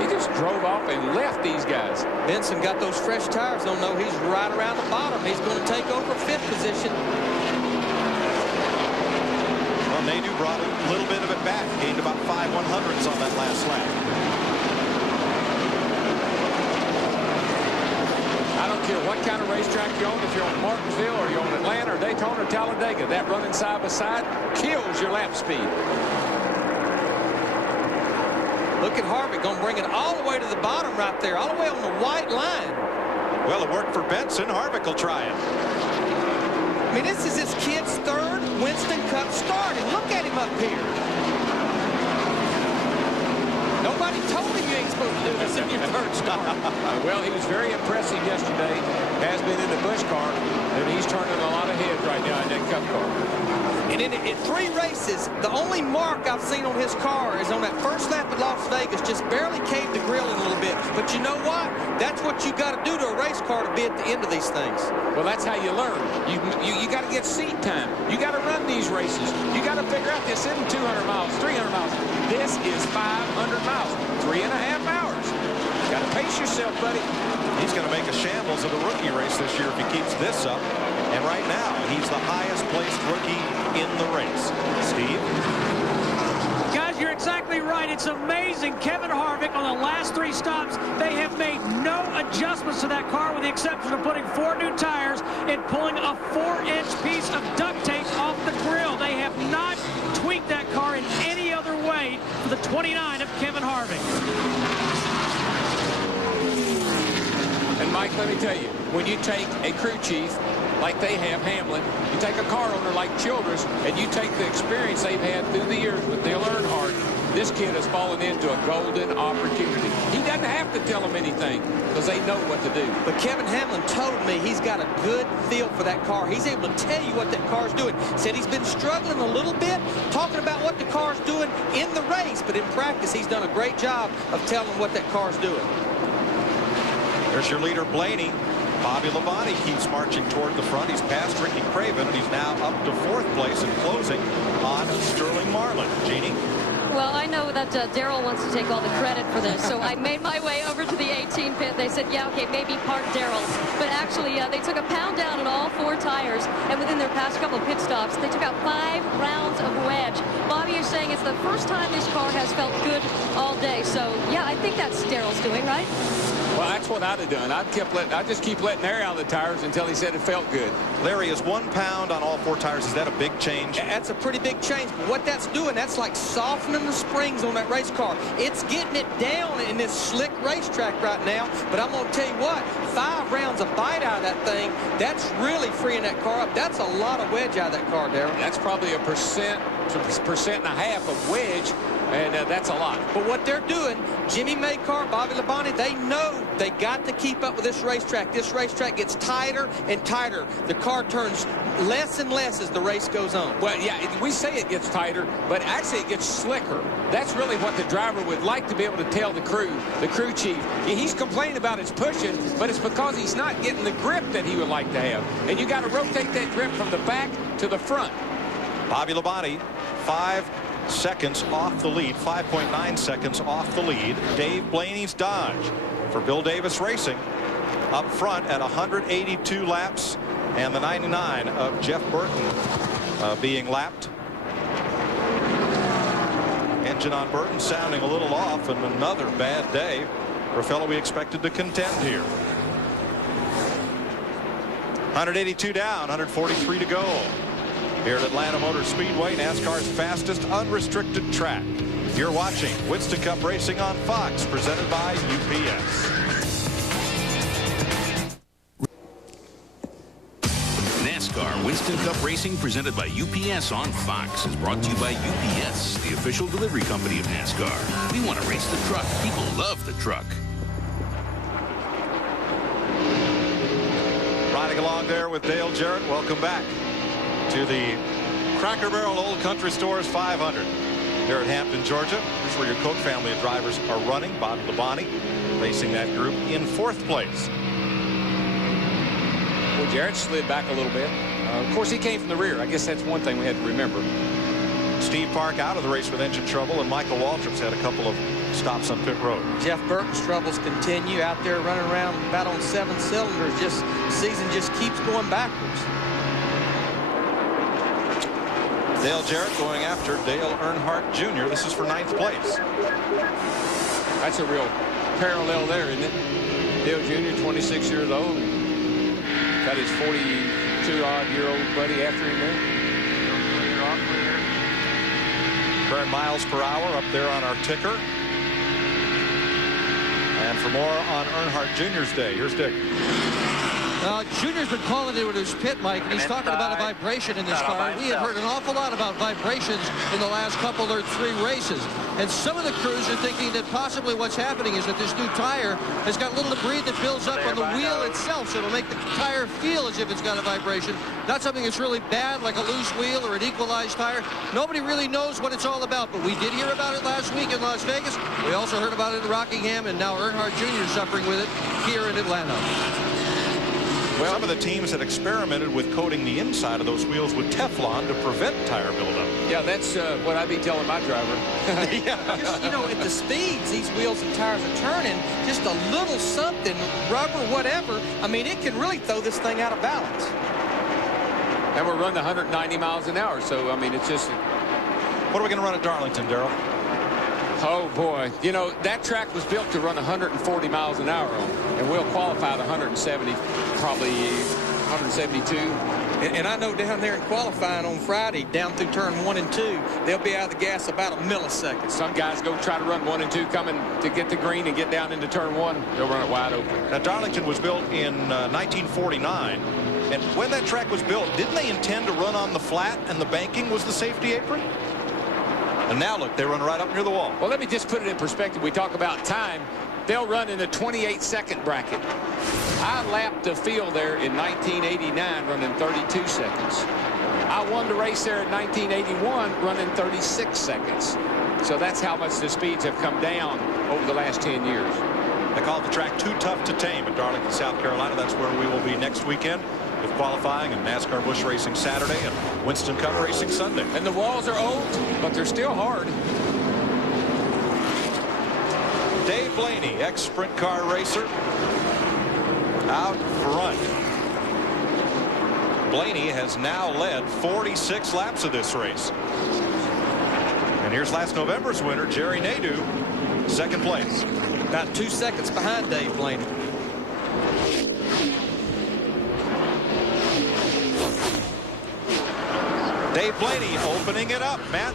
He just drove off and left these guys. Benson got those fresh tires on, though. He's right around the bottom. He's going to take over fifth position. Well, Nadeau brought a little bit of it back. Gained about 5/100ths on that last lap. I don't care what kind of racetrack you're on, if you're on Martinsville or you're on Atlanta or Daytona or Talladega, that running side by side kills your lap speed. Look at Harvick, going to bring it all the way to the bottom right there, all the way on the white line. Well, it worked for Benson. Harvick will try it. I mean, this is his kid's third Winston Cup start, and look at him up here. Nobody told him you ain't supposed to do this in your third start. Well, he was very impressive yesterday, has been in the Busch car, and he's turning a lot of heads right now in that Cup car. And in 3 races, the only mark I've seen on his car is on that first lap at Las Vegas, just barely caved the grill in a little bit. But you know what? That's what you got to do to a race car to be at the end of these things. Well, that's how you learn. You got to get seat time. You got to run these races. You got to figure out this isn't 200 miles, 300 miles. This is 500 miles, 3.5 hours. Got to pace yourself, buddy. He's going to make a shambles of the rookie race this year if he keeps this up. And right now, he's the highest placed rookie in the race. Steve? Guys, you're exactly right. It's amazing. Kevin Harvick on the last 3 stops, they have made no adjustments to that car with the exception of putting 4 new tires and pulling a 4-inch piece of duct tape off the grill. They have not tweaked that car in any other underway for the 29 of Kevin Harvick. And Mike, let me tell you, when you take a crew chief like they have, Hamlin, you take a car owner like Childress, and you take the experience they've had through the years with Dale Earnhardt, this kid has fallen into a golden opportunity. He doesn't have to tell them anything because they know what to do. But Kevin Hamlin told me he's got a good feel for that car. He's able to tell you what that car's doing. Said he's been struggling a little bit, talking about what the car's doing in the race, but in practice, he's done a great job of telling what that car's doing. There's your leader, Blaney. Bobby Labonte keeps marching toward the front. He's passed Ricky Craven, and he's now up to 4th place and closing on Sterling Marlin. Jeannie? Well, I know that Darrell wants to take all the credit for this, so I made my way over to the 18 pit. They said, yeah, okay, maybe part Darrell's. But actually, they took a pound down on all 4 tires, and within their past couple of pit stops, they took out 5 rounds of wedge. Bobby is saying it's the first time this car has felt good all day. So, yeah, I think that's Darrell's doing, right? Well, that's what I'd have done. I'd just keep letting air out of the tires until he said it felt good. Larry, is 1 pound on all 4 tires, is that a big change? That's a pretty big change. But what that's doing, that's like softening the springs on that race car. It's getting it down in this slick racetrack right now. But I'm going to tell you what, 5 rounds of bite out of that thing, that's really freeing that car up. That's a lot of wedge out of that car, Darrell. That's probably a percent and a half of wedge. And that's a lot. But what they're doing, Jimmy Maycar, Bobby Labonte, they know they got to keep up with this racetrack. This racetrack gets tighter and tighter. The car turns less and less as the race goes on. Well, yeah, we say it gets tighter, but actually it gets slicker. That's really what the driver would like to be able to tell the crew chief. He's complaining about his pushing, but it's because he's not getting the grip that he would like to have. And you got to rotate that grip from the back to the front. Bobby Labonte, 5 seconds off the lead, 5.9 seconds off the lead. Dave Blaney's Dodge for Bill Davis Racing up front at 182 laps, and the 99 of Jeff Burton being lapped. Engine on Burton sounding a little off, and another bad day for a fellow we expected to contend here. 182 down, 143 to go. Here at Atlanta Motor Speedway, NASCAR's fastest unrestricted track. You're watching Winston Cup Racing on Fox, presented by UPS. NASCAR Winston Cup Racing, presented by UPS on Fox, is brought to you by UPS, the official delivery company of NASCAR. We want to race the truck. People love the truck. Riding along there with Dale Jarrett. Welcome back to the Cracker Barrel Old Country Stores 500 here at Hampton, Georgia. This is where your Koch family of drivers are running. Bobby Labonte racing that group in 4th place. Well, Jarrett slid back a little bit. Of course, he came from the rear. I guess that's one thing we had to remember. Steve Park out of the race with engine trouble, and Michael Waltrip's had a couple of stops on pit road. Jeff Burton's troubles continue out there running around about on 7 cylinders. Season just keeps going backwards. Dale Jarrett going after Dale Earnhardt Jr. This is for 9th place. That's a real parallel there, isn't it? Dale Jr., 26 years old. Got his 42-odd-year-old buddy after him there. Current miles per hour up there on our ticker. And for more on Earnhardt Jr.'s day, here's Dick. Junior's been calling it with his pit, Mike, and he's talking about a vibration in this car. We have heard an awful lot about vibrations in the last couple or 3 races. And some of the crews are thinking that possibly what's happening is that this new tire has got a little debris that builds up on the wheel itself, so it'll make the tire feel as if it's got a vibration. Not something that's really bad, like a loose wheel or an equalized tire. Nobody really knows what it's all about, but we did hear about it last week in Las Vegas. We also heard about it in Rockingham, and now Earnhardt Jr. is suffering with it here in Atlanta. Well, some of the teams had experimented with coating the inside of those wheels with Teflon to prevent tire buildup. Yeah, that's what I'd be telling my driver. Just, you know, at the speeds these wheels and tires are turning, just a little something, rubber, whatever, I mean, it can really throw this thing out of balance. And we're running 190 miles an hour, so, I mean, it's just... What are we going to run at Darlington, Darrell? Oh, boy. You know, that track was built to run 140 miles an hour on, and we'll qualify at 170, probably 172. And I know down there in qualifying on Friday, down through turn 1 and 2, they'll be out of the gas about a millisecond. Some guys go try to run 1 and 2 coming to get the green and get down into turn 1. They'll run it wide open. Now, Darlington was built in 1949. And when that track was built, didn't they intend to run on the flat and the banking was the safety apron? And now, look, they run right up near the wall. Well, let me just put it in perspective. We talk about time. They'll run in the 28-second bracket. I lapped the field there in 1989 running 32 seconds. I won the race there in 1981 running 36 seconds. So that's how much the speeds have come down over the last 10 years. They call the track too tough to tame at Darlington, South Carolina. That's where we will be next weekend with qualifying and NASCAR Busch Racing Saturday and Winston Cup Racing Sunday. And the walls are old, but they're still hard. Dave Blaney, ex-sprint car racer, out front. Blaney has now led 46 laps of this race. And here's last November's winner, Jerry Nadeau, second place. About 2 seconds behind Dave Blaney. Dave Blaney opening it up, Matt.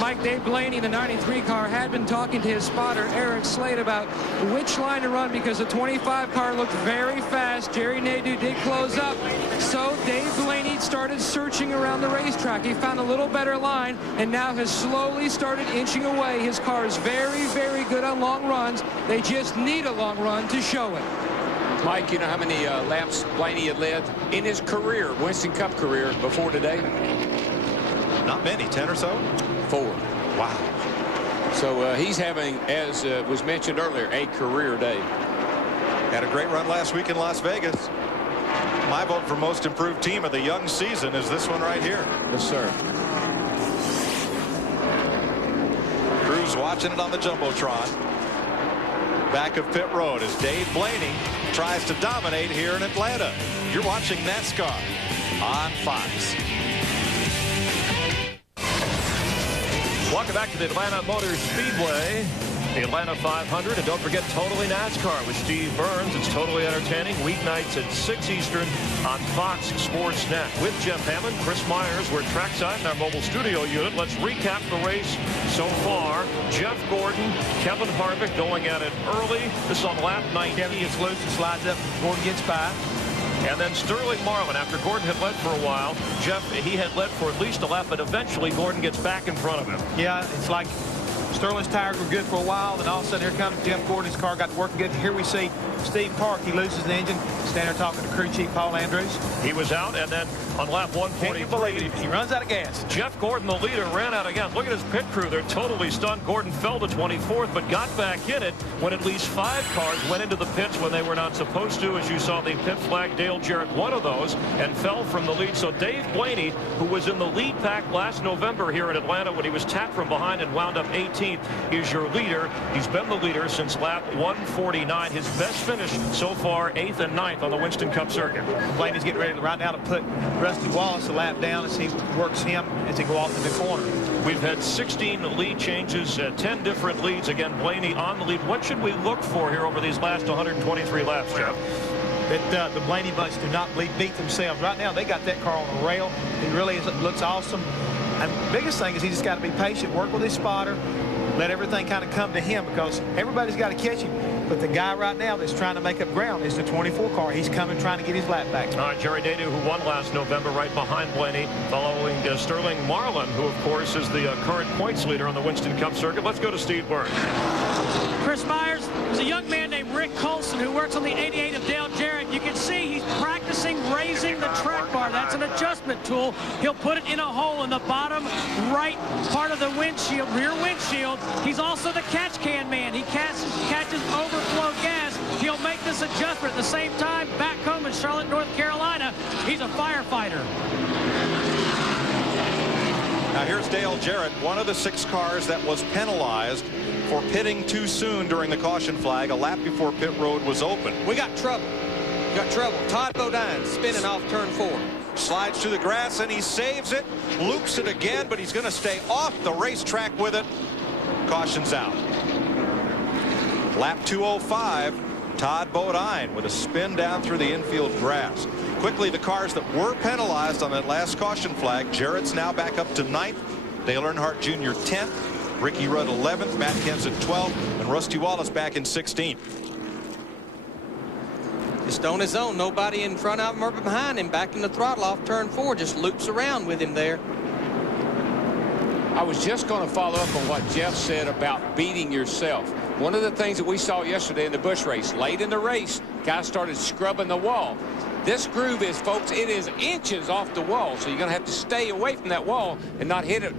Mike, Dave Blaney, the 93 car, had been talking to his spotter, Eric Slade, about which line to run because the 25 car looked very fast. Jerry Nadeau did close up. So Dave Blaney started searching around the racetrack. He found a little better line and now has slowly started inching away. His car is very, very good on long runs. They just need a long run to show it. Mike, you know how many laps Blaney had led in his career, Winston Cup career, before today? Not many, 10 or so? 4. Wow. So he's having, as was mentioned earlier, a career day. Had a great run last week in Las Vegas. My vote for most improved team of the young season is this one right here. Yes, sir. Cruz watching it on the Jumbotron. Back of pit road as Dave Blaney tries to dominate here in Atlanta. You're watching NASCAR on Fox. Welcome back to the Atlanta Motor Speedway, the Atlanta 500. And don't forget Totally NASCAR with Steve Burns. It's totally entertaining. Weeknights at 6 Eastern on Fox Sports Net. With Jeff Hammond, Chris Myers. We're trackside in our mobile studio unit. Let's recap the race so far. Jeff Gordon, Kevin Harvick going at it early. This is on lap 19. Kevin gets loose and slides up. Gordon gets by. And then Sterling Marlin, after Gordon had led for a while, Jeff, he had led for at least a lap, but eventually Gordon gets back in front of him. Yeah, it's like Sterling's tires were good for a while, then all of a sudden here comes Jeff Gordon's car, got working good. Here we see Steve Park. He loses the engine. Standing there talking to crew chief Paul Andrews. He was out, and then on lap 143, can you believe it? He runs out of gas. Jeff Gordon, the leader, ran out again. Look at his pit crew. They're totally stunned. Gordon fell to 24th, but got back in it when at least 5 cars went into the pits when they were not supposed to. As you saw, the pit flag, Dale Jarrett, one of those, and fell from the lead. So Dave Blaney, who was in the lead pack last November here in Atlanta when he was tapped from behind and wound up 18th, is your leader. He's been the leader since lap 149. His best finish so far, 8th and 9th on the Winston Cup circuit. Blaney's getting ready right now to put Rusty Wallace a lap down as he works him as they go off in the corner. We've had 16 lead changes, 10 different leads. Again, Blaney on the lead. What should we look for here over these last 123 laps, Jeff? That the Blaney bunch do not beat themselves. Right now, they got that car on a rail. He really looks awesome. And the biggest thing is he just got to be patient, work with his spotter, let everything kind of come to him because everybody's got to catch him. But the guy right now that's trying to make up ground is the 24 car. He's coming trying to get his lap back. All right, Jerry Nadeau, who won last November, right behind Blaney, following Sterling Marlin, who, of course, is the current points leader on the Winston Cup circuit. Let's go to Steve Burns. Chris Myers, there's a young man named Rick Colson who works on the 88 of Dale Jarrett. You can see he's practicing raising the track bar. That's an adjustment tool. He'll put it in a hole in the bottom right part of the windshield, rear windshield. He's also the catch can man. He catches overflow gas. He'll make this adjustment. At the same time, back home in Charlotte, North Carolina, he's a firefighter. Now here's Dale Jarrett, one of the 6 cars that was penalized for pitting too soon during the caution flag a lap before pit road was open. We got trouble. Todd Bodine spinning off turn 4. Slides through the grass and he saves it, loops it again, but he's going to stay off the racetrack with it. Caution's out. Lap 205, Todd Bodine with a spin down through the infield grass. Quickly, the cars that were penalized on that last caution flag. Jarrett's now back up to 9th. Dale Earnhardt Jr. 10th. Ricky Rudd 11th. Matt Kenseth 12th. And Rusty Wallace back in 16th. Just on his own. Nobody in front of him or behind him. Back in the throttle off turn 4. Just loops around with him there. I was just going to follow up on what Jeff said about beating yourself. One of the things that we saw yesterday in the Busch race, late in the race, guys started scrubbing the wall. This groove is, folks, it is inches off the wall, so you're going to have to stay away from that wall and not hit it.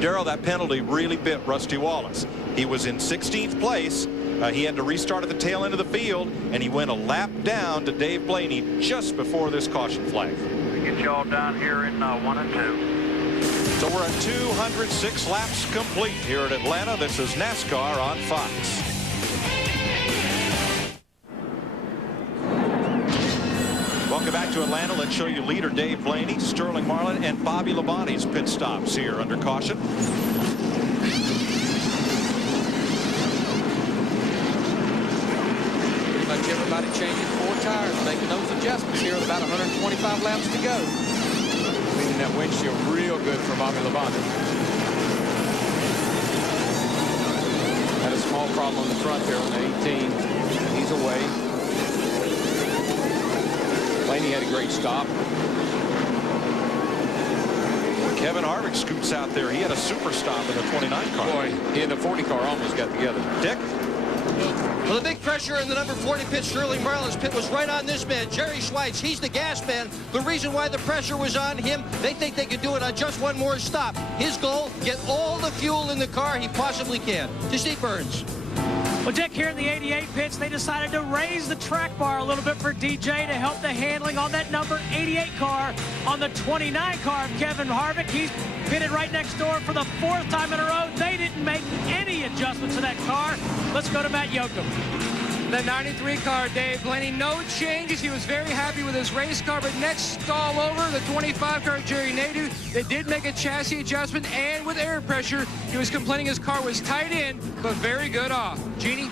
Darrell, that penalty really bit Rusty Wallace. He was in 16th place. He had to restart at the tail end of the field, and he went a lap down to Dave Blaney just before this caution flag. We get you all down here in 1 and 2. So we're at 206 laps complete here at Atlanta. This is NASCAR on Fox. Welcome back to Atlanta. Let's show you leader Dave Blaney, Sterling Marlin, and Bobby Labonte's pit stops here under caution. Pretty much everybody changing 4 tires, making those adjustments here with about 125 laps to go. Cleaning that windshield real good for Bobby Labonte. Had a small problem on the front there on the 18. He's away. Blaney had a great stop. Kevin Harvick scoots out there. He had a super stop in the 29 car. Boy, he and the 40 car almost got together. Dick? Well, the big pressure in the number 40 pit, Sterling Marlin's pit, was right on this man, Jerry Schweitz. He's the gas man. The reason why the pressure was on him, they think they could do it on just one more stop. His goal, get all the fuel in the car he possibly can. To Steve Burns. Well, Dick, here in the 88 pits, they decided to raise the track bar a little bit for DJ to help the handling on that number 88 car. On the 29 car of Kevin Harvick, he's pitted right next door for the 4th time in a row. They didn't make any adjustments to that car. Let's go to Matt Yoakum. The 93 car, Dave Blaney, no changes. He was very happy with his race car, but next stall over, the 25 car, Jerry Nadeau. They did make a chassis adjustment, and with air pressure, he was complaining his car was tight in, but very good off. Jeannie?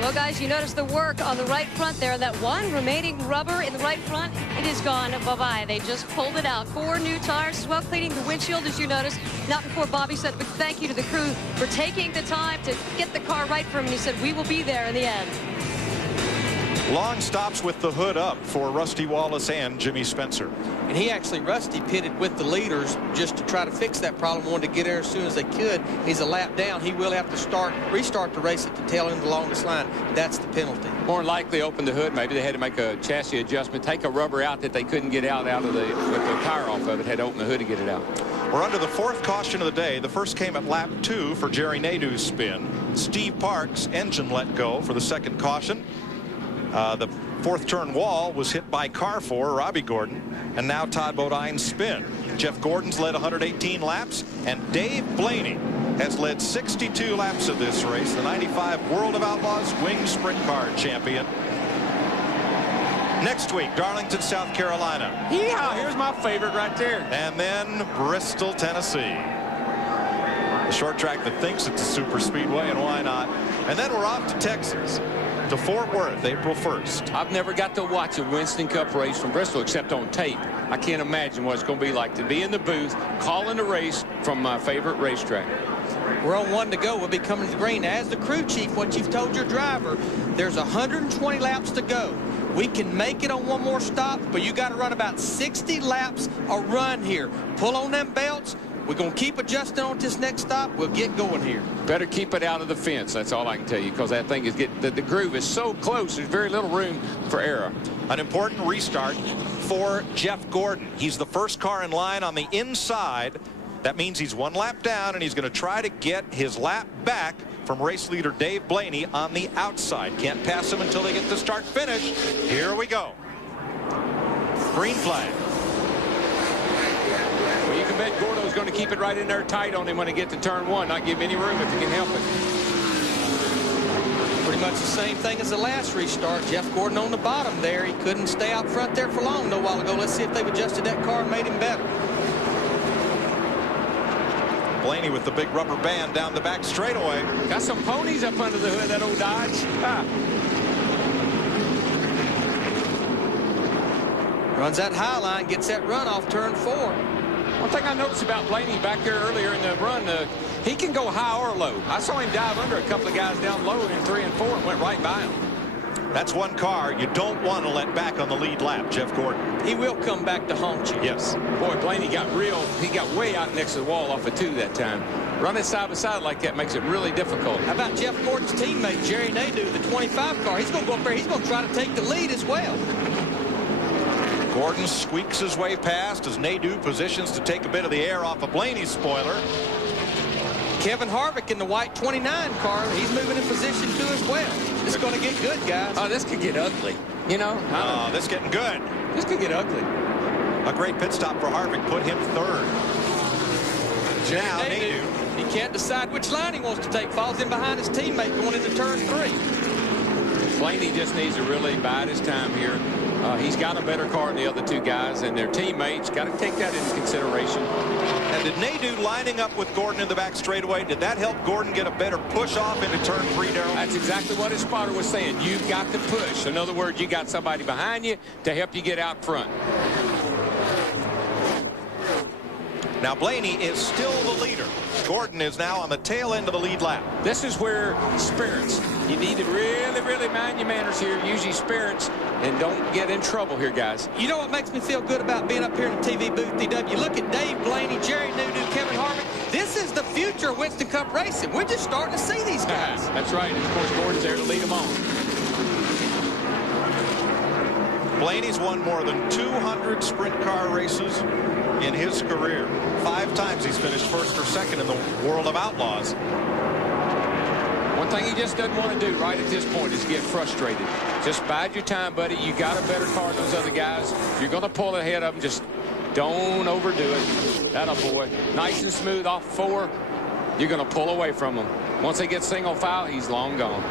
Well, guys, you notice the work on the right front there. That one remaining rubber in the right front, it is gone. Bye-bye. They just pulled it out. 4 new tires as well, cleaning the windshield, as you notice. Not before Bobby said, but thank you to the crew for taking the time to get the car right for him. And he said, we will be there in the end. Long stops with the hood up for Rusty Wallace and Jimmy Spencer. And he actually, Rusty, pitted with the leaders just to try to fix that problem. Wanted to get there as soon as they could. He's a lap down. He will have to restart the race at the tail end of the longest line. That's the penalty. More than likely open the hood. Maybe they had to make a chassis adjustment, take a rubber out that they couldn't get out of the, with the tire off of it, had to open the hood to get it out. We're under the 4th caution of the day. The first came at lap 2 for Jerry Nadeau's spin. Steve Parks' engine let go for the 2nd caution. The 4th turn wall was hit by car 4, Robbie Gordon, and now Todd Bodine's spin. Jeff Gordon's led 118 laps, and Dave Blaney has led 62 laps of this race. The 95 World of Outlaws Wing Sprint Car champion. Next week, Darlington, South Carolina. Yeah, here's my favorite right there. And then Bristol, Tennessee. The short track that thinks it's a super speedway, and why not? And then we're off to Texas, to Fort Worth, April 1st. I've never got to watch a Winston Cup race from Bristol except on tape. I can't imagine what it's going to be like to be in the booth calling the race from my favorite racetrack. We're on 1 to go. We'll be coming to the green. As the crew chief, what you've told your driver, there's 120 laps to go. We can make it on one more stop, but you got to run about 60 laps a run here. Pull on them belts. We're going to keep adjusting on this next stop. We'll get going here. Better keep it out of the fence. That's all I can tell you, because that thing is the groove is so close. There's very little room for error. An important restart for Jeff Gordon. He's the first car in line on the inside. That means he's 1 lap down, and he's going to try to get his lap back from race leader Dave Blaney on the outside. Can't pass him until they get the start finish. Here we go. Green flag. Well, you can bet Gordo's going to keep it right in there tight on him when he gets to turn 1, not give him any room if he can help it. Pretty much the same thing as the last restart. Jeff Gordon on the bottom there. He couldn't stay out front there for long a while ago. Let's see if they've adjusted that car and made him better. Blaney with the big rubber band down the back straightaway. Got some ponies up under the hood of that old Dodge. Runs that high line, gets that run off turn 4. One thing I noticed about Blaney back there earlier in the run, he can go high or low. I saw him dive under a couple of guys down low in 3 and 4 and went right by him. That's one car you don't want to let back on the lead lap, Jeff Gordon. He will come back to haunt you. Yes. Boy, Blaney he got way out next to the wall off of 2 that time. Running side by side like that makes it really difficult. How about Jeff Gordon's teammate, Jerry Nadeau, the 25 car? He's going to go up there. He's going to try to take the lead as well. Gordon squeaks his way past as Nadeau positions to take a bit of the air off of Blaney's spoiler. Kevin Harvick in the white 29 car, he's moving in position too as well. This is going to get good, guys. Oh, this could get ugly. You know? Oh, this is getting good. This could get ugly. A great pit stop for Harvick put him 3rd. Now Nadeau. He can't decide which line he wants to take. Falls in behind his teammate going into turn 3. Blaney just needs to really bide his time here. He's got a better car than the other 2 guys, and their teammates got to take that into consideration. And did Nadeau lining up with Gordon in the back straightaway, did that help Gordon get a better push off into turn 3, Darrell? That's exactly what his spotter was saying. You've got to push. In other words, you got somebody behind you to help you get out front. Now Blaney is still the leader. Gordon is now on the tail end of the lead lap. This is where spirits. You need to really, really mind your manners here. Use your spirits and don't get in trouble here, guys. You know what makes me feel good about being up here in the TV booth, DW? Look at Dave Blaney, Jerry Nadeau, Kevin Harvick. This is the future of Winston Cup racing. We're just starting to see these guys. That's right. And of course, Gordon's there to lead them on. Blaney's won more than 200 sprint car races in his career. 5 times he's finished 1st or 2nd in the World of Outlaws. One thing he just doesn't want to do right at this point is get frustrated. Just bide your time, buddy. You got a better car than those other guys. You're going to pull ahead of them. Just don't overdo it. That'll boy. Nice and smooth off 4. You're going to pull away from them. Once they get single file, he's long gone.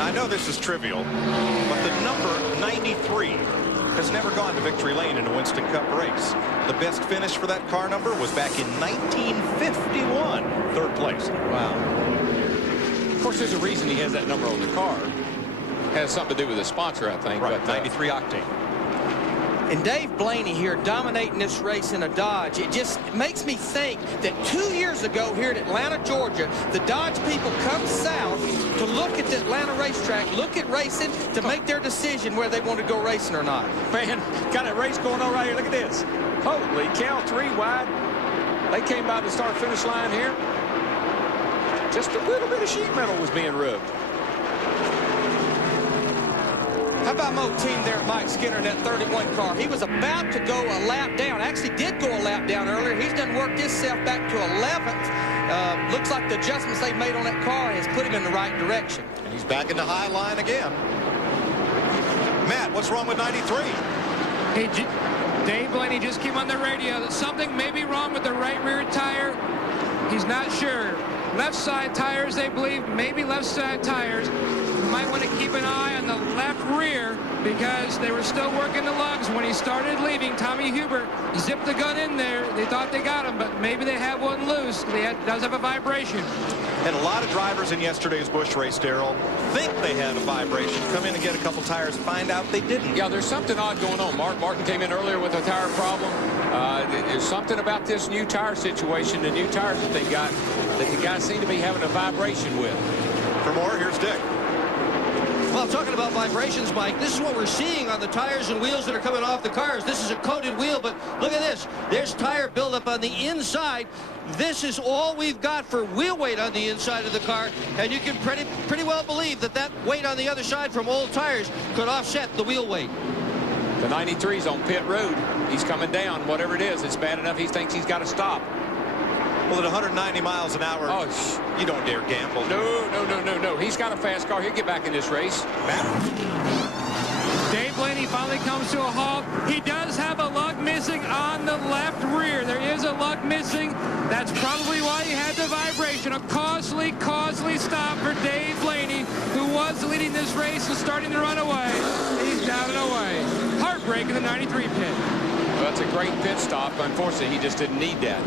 I know this is trivial, but the number 93 has never gone to victory lane in a Winston Cup race. The best finish for that car number was back in 1951, 3rd place. Wow. Of course, there's a reason he has that number on the car. Has something to do with the sponsor, I think. Right, but, 93 octane. And Dave Blaney here dominating this race in a Dodge. It just makes me think that 2 years ago here in Atlanta, Georgia, the Dodge people come south to look at the Atlanta racetrack, look at racing, to make their decision whether they want to go racing or not. Man, got a race going on right here. Look at this. Holy cow, 3 wide. They came by the start-finish line here. Just a little bit of sheet metal was being rubbed. How about my old team there, Mike Skinner, in that 31 car? He was about to go a lap down. Actually did go a lap down earlier. He's done worked himself back to 11th. Looks like the adjustments they've made on that car has put him in the right direction. And he's back in the high line again. Matt, what's wrong with 93? Hey, Dave Blaney just came on the radio that something may be wrong with the right rear tire. He's not sure. Left side tires, they believe, maybe left side tires. You might want to keep an eye on the left rear because they were still working the lugs when he started leaving. Tommy Huber zipped the gun in there. They thought they got him, but maybe they have one loose. Does have a vibration. And a lot of drivers in yesterday's Busch race, Darrell, think they had a vibration. Come in and get a couple tires, find out they didn't. Yeah, there's something odd going on. Mark Martin came in earlier with a tire problem. There's something about this new tire situation, the new tires that they got, that the guys seem to be having a vibration with. For more, here's Dick. Well, talking about vibrations, Mike, this is what we're seeing on the tires and wheels that are coming off the cars. This is a coated wheel, but look at this. There's tire buildup on the inside. This is all we've got for wheel weight on the inside of the car, and you can pretty well believe that that weight on the other side from old tires could offset the wheel weight. The 93's on pit road. He's coming down. Whatever it is, it's bad enough he thinks he's got to stop. Well, at 190 miles an hour, you don't dare gamble. No. He's got a fast car. He'll get back in this race. Matt? Dave Blaney finally comes to a halt. He does have a lug missing on the left rear. There is a lug missing. That's probably why he had the vibration. A costly stop for Dave Blaney, who was leading this race and starting to run away. He's down and away. Heartbreak in the 93 pit. Well, that's a great pit stop. Unfortunately, he just didn't need that.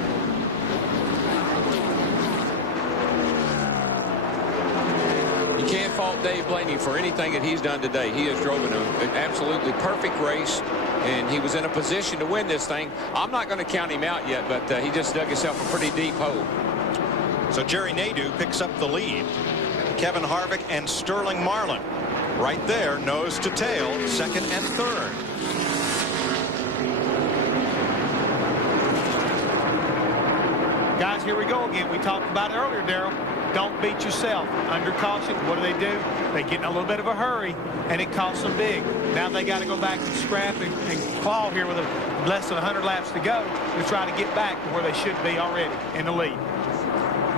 You can't fault Dave Blaney for anything that he's done today. He has driven an absolutely perfect race, and he was in a position to win this thing. I'm not going to count him out yet, but he just dug himself a pretty deep hole. So Jerry Nadeau picks up the lead. Kevin Harvick and Sterling Marlin right there, nose to tail, second and third. Guys, here we go again. We talked about it earlier, Darrell. Don't beat yourself. Under caution, what do? They get in a little bit of a hurry, and it costs them big. Now they got to go back and scrap and claw here with less than 100 laps to go to try to get back to where they should be already in the lead.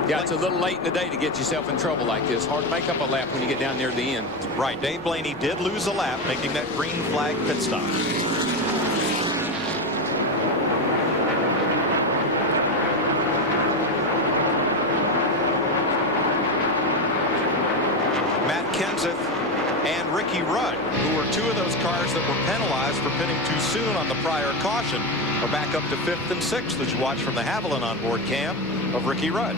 Yeah, it's a little late in the day to get yourself in trouble like this. Hard to make up a lap when you get down near the end. Right. Dave Blaney did lose a lap, making that green flag pit stop. Matt Kenseth and Ricky Rudd, who were two of those cars that were penalized for pitting too soon on the prior caution, are back up to 5th and 6th as you watch from the Haviland onboard cam of Ricky Rudd.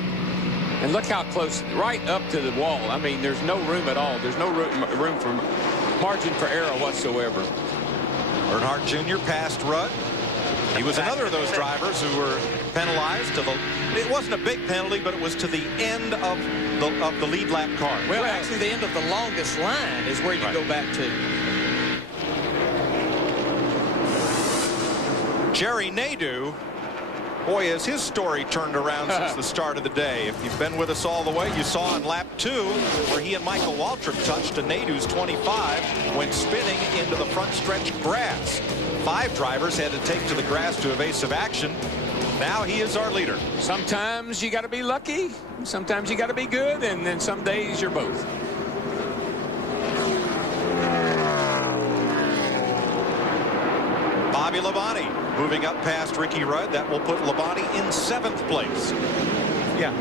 And look how close, right up to the wall. I mean, there's no room at all. There's no room for margin for error whatsoever. Earnhardt Jr. passed Rudd. He was another of those drivers who were penalized. It wasn't a big penalty, but it was to the end of the lead lap car. Well, actually, the end of the longest line is where you go back to. Jerry Nadeau, boy, has his story turned around since the start of the day. If you've been with us all the way, you saw in lap 2 where he and Michael Waltrip touched a Nadeau's 25 when spinning into the front stretch grass. 5 drivers had to take to the grass to evasive action. Now he is our leader. Sometimes you got to be lucky, sometimes you got to be good, and then some days you're both. Bobby Labonte moving up past Ricky Rudd. That will put Labonte in 7th place. Yeah.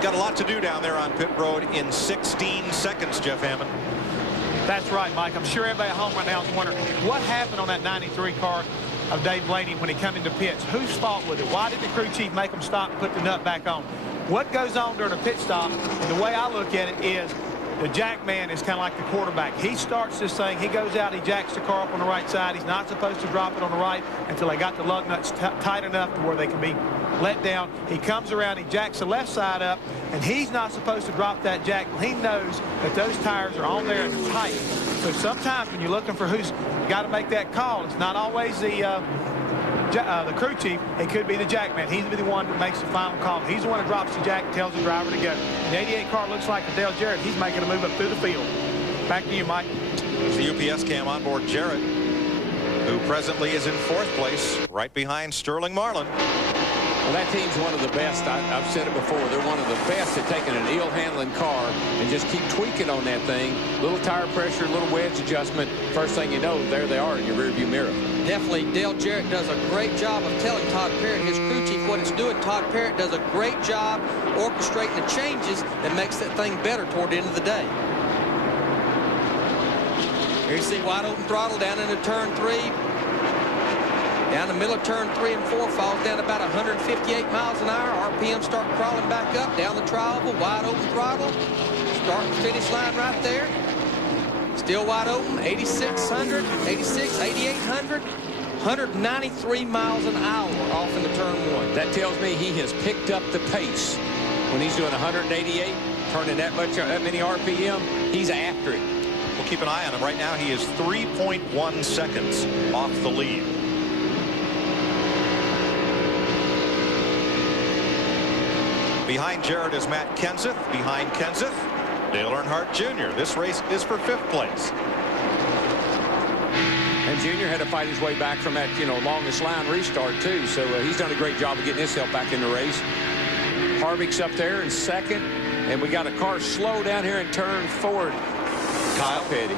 Got a lot to do down there on pit road in 16 seconds, Jeff Hammond. That's right, Mike. I'm sure everybody at home right now is wondering what happened on that 93 car of Dave Blaney when he come into pits. Whose fault was it? Why did the crew chief make him stop and put the nut back on? What goes on during a pit stop, and the way I look at it is the jack man is kind of like the quarterback. He starts this thing, he goes out, he jacks the car up on the right side. He's not supposed to drop it on the right until they got the lug nuts tight enough to where they can be let down. He comes around, he jacks the left side up, and he's not supposed to drop that jack. He knows that those tires are on there and tight. So sometimes when you're looking for who's got to make that call, it's not always the crew chief. It could be the jack man. He's the one that makes the final call. He's the one that drops the jack and tells the driver to go. The 88 car looks like a Dale Jarrett. He's making a move up through the field. Back to you, Mike. There's the UPS cam on board Jarrett, who presently is in 4th place, right behind Sterling Marlin. Well, that team's one of the best. I've said it before. They're one of the best at taking an ill-handling car and just keep tweaking on that thing. Little tire pressure, little wedge adjustment. First thing you know, there they are in your rearview mirror. Definitely, Dale Jarrett does a great job of telling Todd Parrott, his crew chief, what it's doing. Todd Parrott does a great job orchestrating the changes that makes that thing better toward the end of the day. Here you see wide open throttle down into turn 3. Down the middle of turn 3 and 4, falls down about 158 miles an hour. RPM start crawling back up, down the tri-oval, wide open throttle. Start and finish line right there. Still wide open, 8,600, 86, 8,800, 193 miles an hour off into turn 1. That tells me he has picked up the pace. When he's doing 188, turning that many RPM, he's after it. We'll keep an eye on him. Right now, he is 3.1 seconds off the lead. Behind Jarrett is Matt Kenseth. Behind Kenseth, Dale Earnhardt Jr. This race is for 5th place. And Jr. had to fight his way back from that, longest line restart, too. So he's done a great job of getting himself back in the race. Harvick's up there in 2nd. And we got a car slow down here in turn 4. Kyle Petty.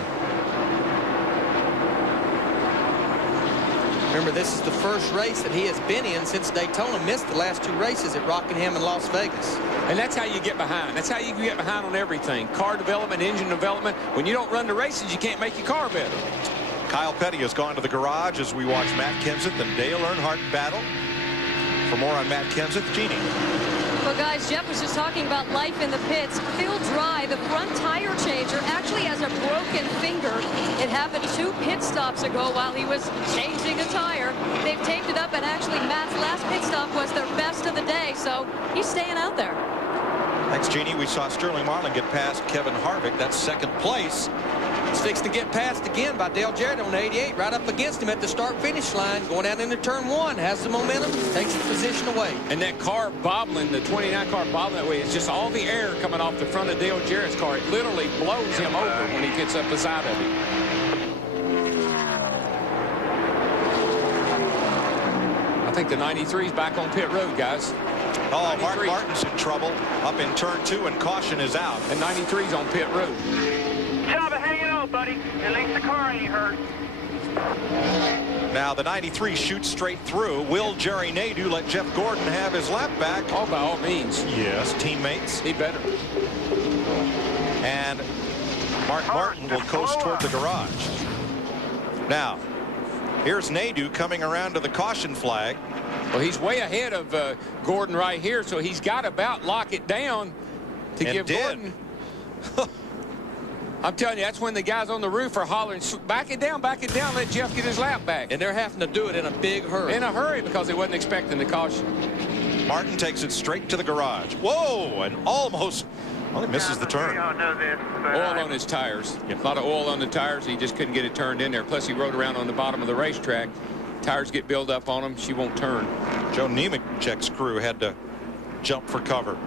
Remember, this is the first race that he has been in since Daytona. Missed the last 2 races at Rockingham and Las Vegas. And that's how you get behind. That's how you get behind on everything. Car development, engine development. When you don't run the races, you can't make your car better. Kyle Petty has gone to the garage as we watch Matt Kenseth and Dale Earnhardt battle. For more on Matt Kenseth, Jeannie. Well, guys, Jeff was just talking about life in the pits. Phil Dry, the front tire changer, actually has a broken finger. It happened 2 pit stops ago while he was changing a tire. They've taped it up, and actually Matt's last pit stop was their best of the day, so he's staying out there. Thanks, Jeannie. We saw Sterling Marlin get past Kevin Harvick. That's second place. It's fixed to get passed again by Dale Jarrett on 88, right up against him at the start-finish line, going out into turn 1, has the momentum, takes the position away. And that car bobbling, the 29 car bobbling that way, it's just all the air coming off the front of Dale Jarrett's car. It literally blows him over when he gets up the side of it. I think the 93's back on pit road, guys. Oh, Mark Martin's in trouble up in turn 2, and caution is out. And 93's on pit road. Job of hanging on, buddy. At least the car ain't hurt. Now the 93 shoots straight through. Will Jerry Nadeau let Jeff Gordon have his lap back? Oh, by all means. Yes, teammates. He better. And Mark Martin will coast toward the garage. Now, here's Nadeau coming around to the caution flag. Well, he's way ahead of Gordon right here, so he's got to about lock it down to give Gordon. I'm telling you, that's when the guys on the roof are hollering, back it down, let Jeff get his lap back. And they're having to do it in a big hurry. In a hurry, because they wasn't expecting the caution. Martin takes it straight to the garage. Whoa, and almost only misses the turn. Oil on his tires. A lot of oil on the tires. He just couldn't get it turned in there. Plus, he rode around on the bottom of the racetrack. Tires get built up on him. She won't turn. Joe Nemechek's crew had to jump for cover.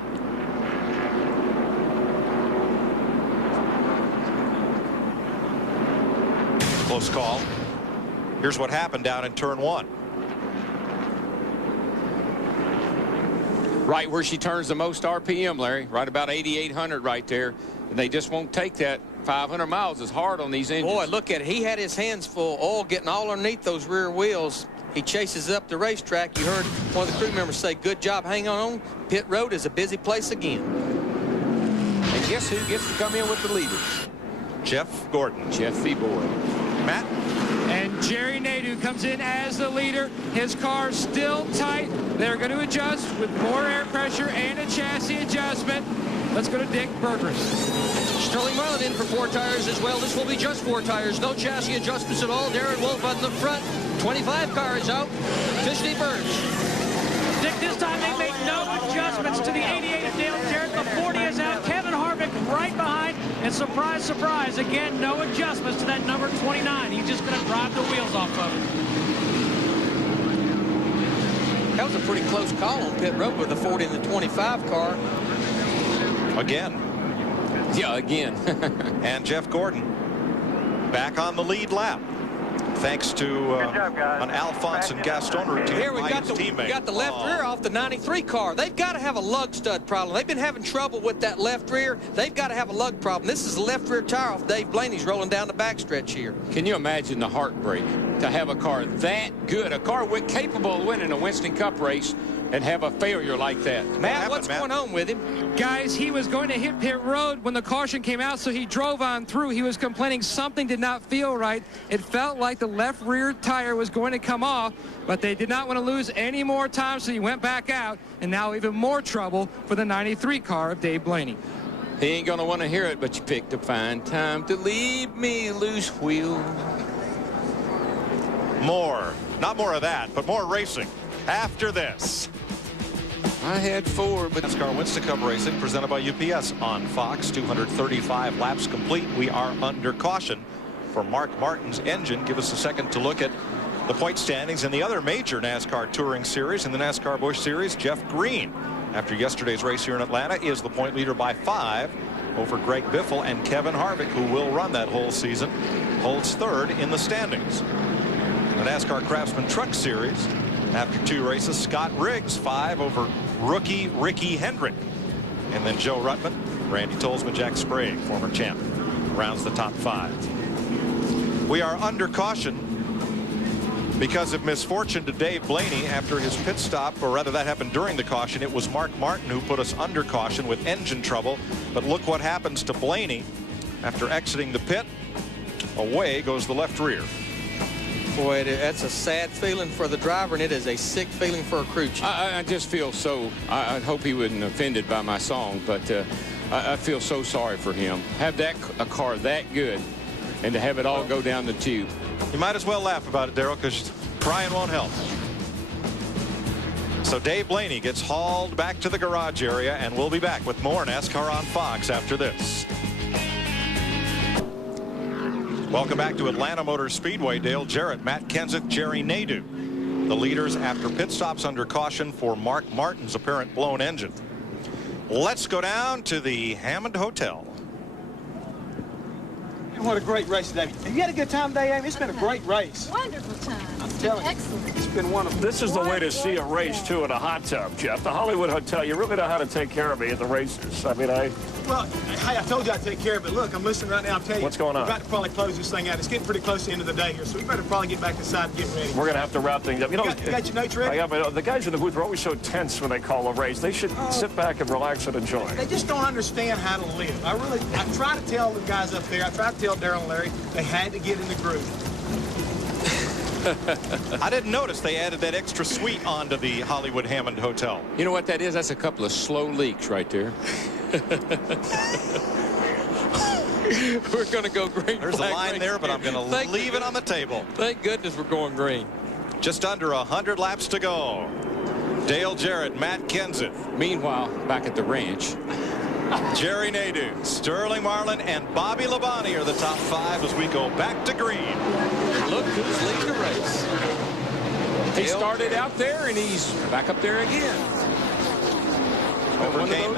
Close call. Here's what happened down in turn 1. Right where she turns the most RPM, Larry. Right about 8,800 right there. And they just won't take that. 500 miles is hard on these engines. Boy, look at it. He had his hands full, oil getting all underneath those rear wheels. He chases up the racetrack. You heard one of the crew members say, good job hanging on. Pit road is a busy place again. And guess who gets to come in with the leaders? Jeff Gordon. Jeffy boy. Matt? And Jerry Nadeau comes in as the leader. His car's still tight. They're going to adjust with more air pressure and a chassis adjustment. Let's go to Dick Burgess. Sterling Marlin in for 4 tires as well. This will be just 4 tires. No chassis adjustments at all. Darren Wolf on the front. 25 cars out. Fishney Burns. Dick, this time they make no adjustments to the 88 of Dale Jarrett. The 40 is out. Kevin Harvick right behind. And surprise, surprise, again, no adjustments to that number 29. He's just going to drive the wheels off of it. That was a pretty close call on pit road with the 40 and the 25 car. Again. Yeah, again. And Jeff Gordon back on the lead lap. Thanks to an Alphonse and Gaston routine. Here we got the left rear off the 93 car. They've got to have a lug stud problem. They've been having trouble with that left rear. They've got to have a lug problem. This is the left rear tire off Dave Blaney's rolling down the backstretch here. Can you imagine the heartbreak to have a car that good, a car capable of winning a Winston Cup race, and have a failure like that? Matt, what's going on with him? Guys, he was going to hit pit road when the caution came out, so he drove on through. He was complaining something did not feel right. It felt like the left rear tire was going to come off, but they did not want to lose any more time, so he went back out, and now even more trouble for the 93 car of Dave Blaney. He ain't going to want to hear it, but you picked a fine time to leave me loose wheel. More. Not more of that, but more racing after this. I had 4, but NASCAR Winston Cup Racing presented by UPS on Fox. 235 laps complete. We are under caution for Mark Martin's engine. Give us a second to look at the point standings in the other major NASCAR Touring Series. In the NASCAR Busch Series, Jeff Green, after yesterday's race here in Atlanta, is the point leader by 5 over Greg Biffle, and Kevin Harvick, who will run that whole season, holds 3rd in the standings. The NASCAR Craftsman Truck Series, after 2 races, Scott Riggs 5 over rookie Ricky Hendrick. And then Joe Ruttman, Randy Tolsma, Jack Sprague, former champ, rounds the top 5. We are under caution because of misfortune to Dave Blaney after his pit stop, or rather that happened during the caution. It was Mark Martin who put us under caution with engine trouble. But look what happens to Blaney after exiting the pit. Away goes the left rear. Boy, that's a sad feeling for the driver, and it is a sick feeling for a crew chief. I just feel so, I hope he wasn't offended by my song, but I feel so sorry for him. Have a car that good, and to have it all go down the tube. You might as well laugh about it, Darrell, because crying won't help. So Dave Blaney gets hauled back to the garage area, and we'll be back with more NASCAR on Fox after this. Welcome back to Atlanta Motor Speedway. Dale Jarrett, Matt Kenseth, Jerry Nadeau, the leaders after pit stops under caution for Mark Martin's apparent blown engine. Let's go down to the Hammond Hotel. What a great race today. Have you had a good time today, Amy? It's been a great race. Wonderful time. I'm telling you. Excellent. It's been wonderful. This is the way to see a race, too, in a hot tub, Jeff. The Hollywood Hotel, you really know how to take care of me at the races. I mean, Well, hey, I told you I'd take care of it. Look, I'm listening right now. I'm telling you. What's going on? We're about to probably close this thing out. It's getting pretty close to the end of the day here, so we better probably get back inside and get ready. We're going to have to wrap things up. You know, you got your notes ready? I got my, the guys in the booth are always so tense when they call a race. They should sit back and relax and enjoy. They just don't understand how to live. I try to tell the guys up there, I try to tell Darrell and Larry, they had to get in the groove. I didn't notice they added that extra suite onto the Hollywood Hammond Hotel. You know what that is? That's a couple of slow leaks right there. We're going to go green. There's a line there, but I'm going to leave it on the table. Thank goodness we're going green. Just under 100 laps to go. Dale Jarrett, Matt Kenseth. Meanwhile, back at the ranch, Jerry Nadeau, Sterling Marlin, and Bobby Labonte are the top 5 as we go back to green. And look who's leading the race. He started out there, and he's back up there again. Overcame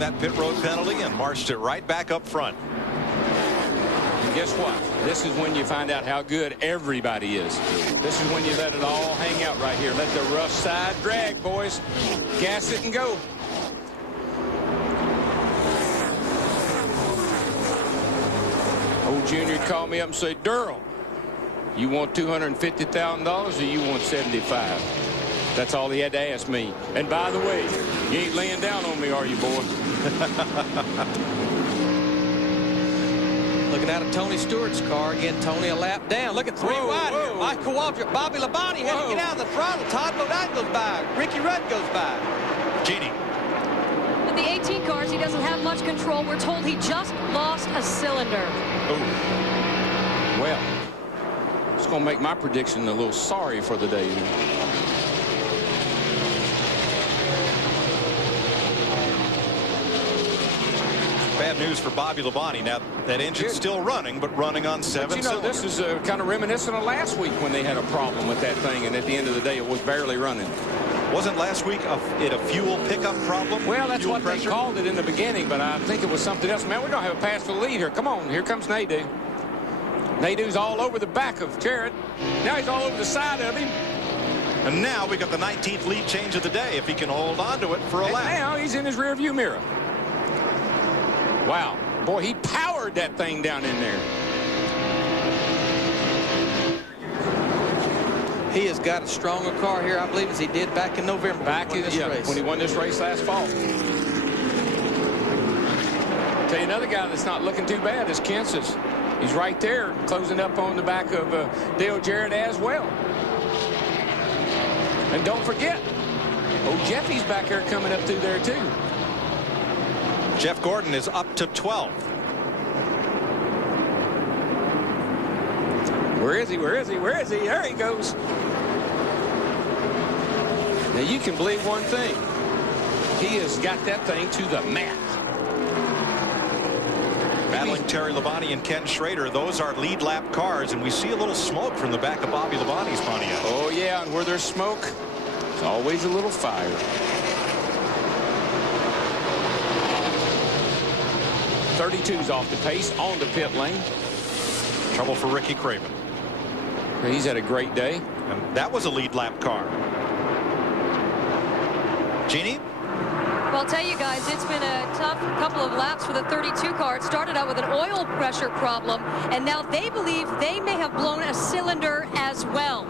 that pit road penalty and marched it right back up front. And guess what? This is when you find out how good everybody is. This is when you let it all hang out right here. Let the rough side drag, boys. Gas it and go. Old Junior called me up and said, Darrell, you want $250,000 or you want $75,000? That's all he had to ask me. And by the way, you ain't laying down on me, are you, boy? Looking out of Tony Stewart's car. Again, Tony a lap down. Look at 3 wide here. Michael Waltrip, Bobby Labonte had to get out of the throttle. Todd Bodine goes by. Ricky Rudd goes by. Jeannie. With the 18 cars, he doesn't have much control. We're told he just lost a cylinder. Oh. Well, it's going to make my prediction a little sorry for the day. Bad news for Bobby Labonte. Now, that engine's still running, but running on 7 But you know, cylinders. this is kind of reminiscent of last week when they had a problem with that thing, and at the end of the day, it was barely running. Wasn't last week a fuel pickup problem? Well, that's fuel what pressure? they called it in the beginning, but I think it was something else. Man, we're going to have a pass for the lead here. Come on, here comes Nadeau. Nadeau's all over the back of Jarrett. Now he's all over the side of him. And now we got the 19th lead change of the day if he can hold on to it for a lap. Now he's in his rearview mirror. Wow. Boy, he powered that thing down in there. He has got a stronger car here, I believe, as he did back in November. When he won this race last fall. Tell you another guy that's not looking too bad is Kenseth. He's right there, closing up on the back of Dale Jarrett as well. And don't forget, old Jeffy's back there coming up through there too. Jeff Gordon is up to 12th. Where is he? Where is he? Where is he? There he goes. Now you can believe one thing. He has got that thing to the mat. Battling Terry Labonte and Ken Schrader. Those are lead lap cars, and we see a little smoke from the back of Bobby Labonte's Pontiac. Oh yeah, and where there's smoke, there's always a little fire. .32's off the pace on the pit lane. Trouble for Ricky Craven. He's had a great day. And that was a lead lap car. Jeannie? Well, I'll tell you guys, it's been a tough couple of laps for the 32 car. It started out with an oil pressure problem, and now they believe they may have blown a cylinder as well.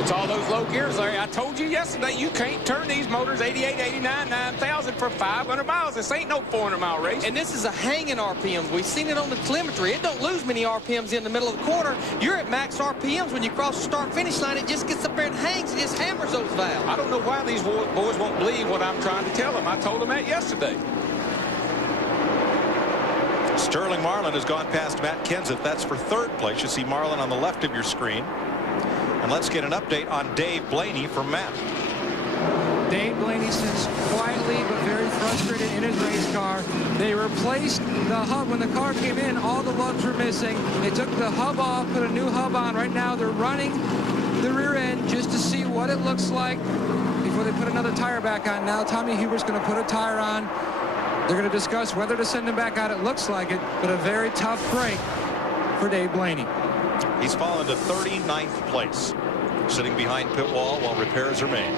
It's all those low gears, Larry. I told you yesterday, you can't turn these motors 88, 89, 9,000 for 500 miles. This ain't no 400-mile race. And this is a hanging RPMs. We've seen it on the telemetry. It don't lose many RPMs in the middle of the quarter. You're at max RPMs when you cross the start-finish line. It just gets up there and hangs. It just hammers those valves. I don't know why these boys won't believe what I'm trying to tell them. I told them that yesterday. Sterling Marlin has gone past Matt Kenseth. That's for third place. You see Marlin on the left of your screen. And let's get an update on Dave Blaney from Matt. Dave Blaney sits quietly but very frustrated in his race car. They replaced the hub. When the car came in, all the lugs were missing. They took the hub off, put a new hub on. Right now they're running the rear end just to see what it looks like before they put another tire back on. Now Tommy Hubert's going to put a tire on. They're going to discuss whether to send him back out. It looks like it, but a very tough break for Dave Blaney. He's fallen to 39th place, sitting behind pit wall while repairs are made.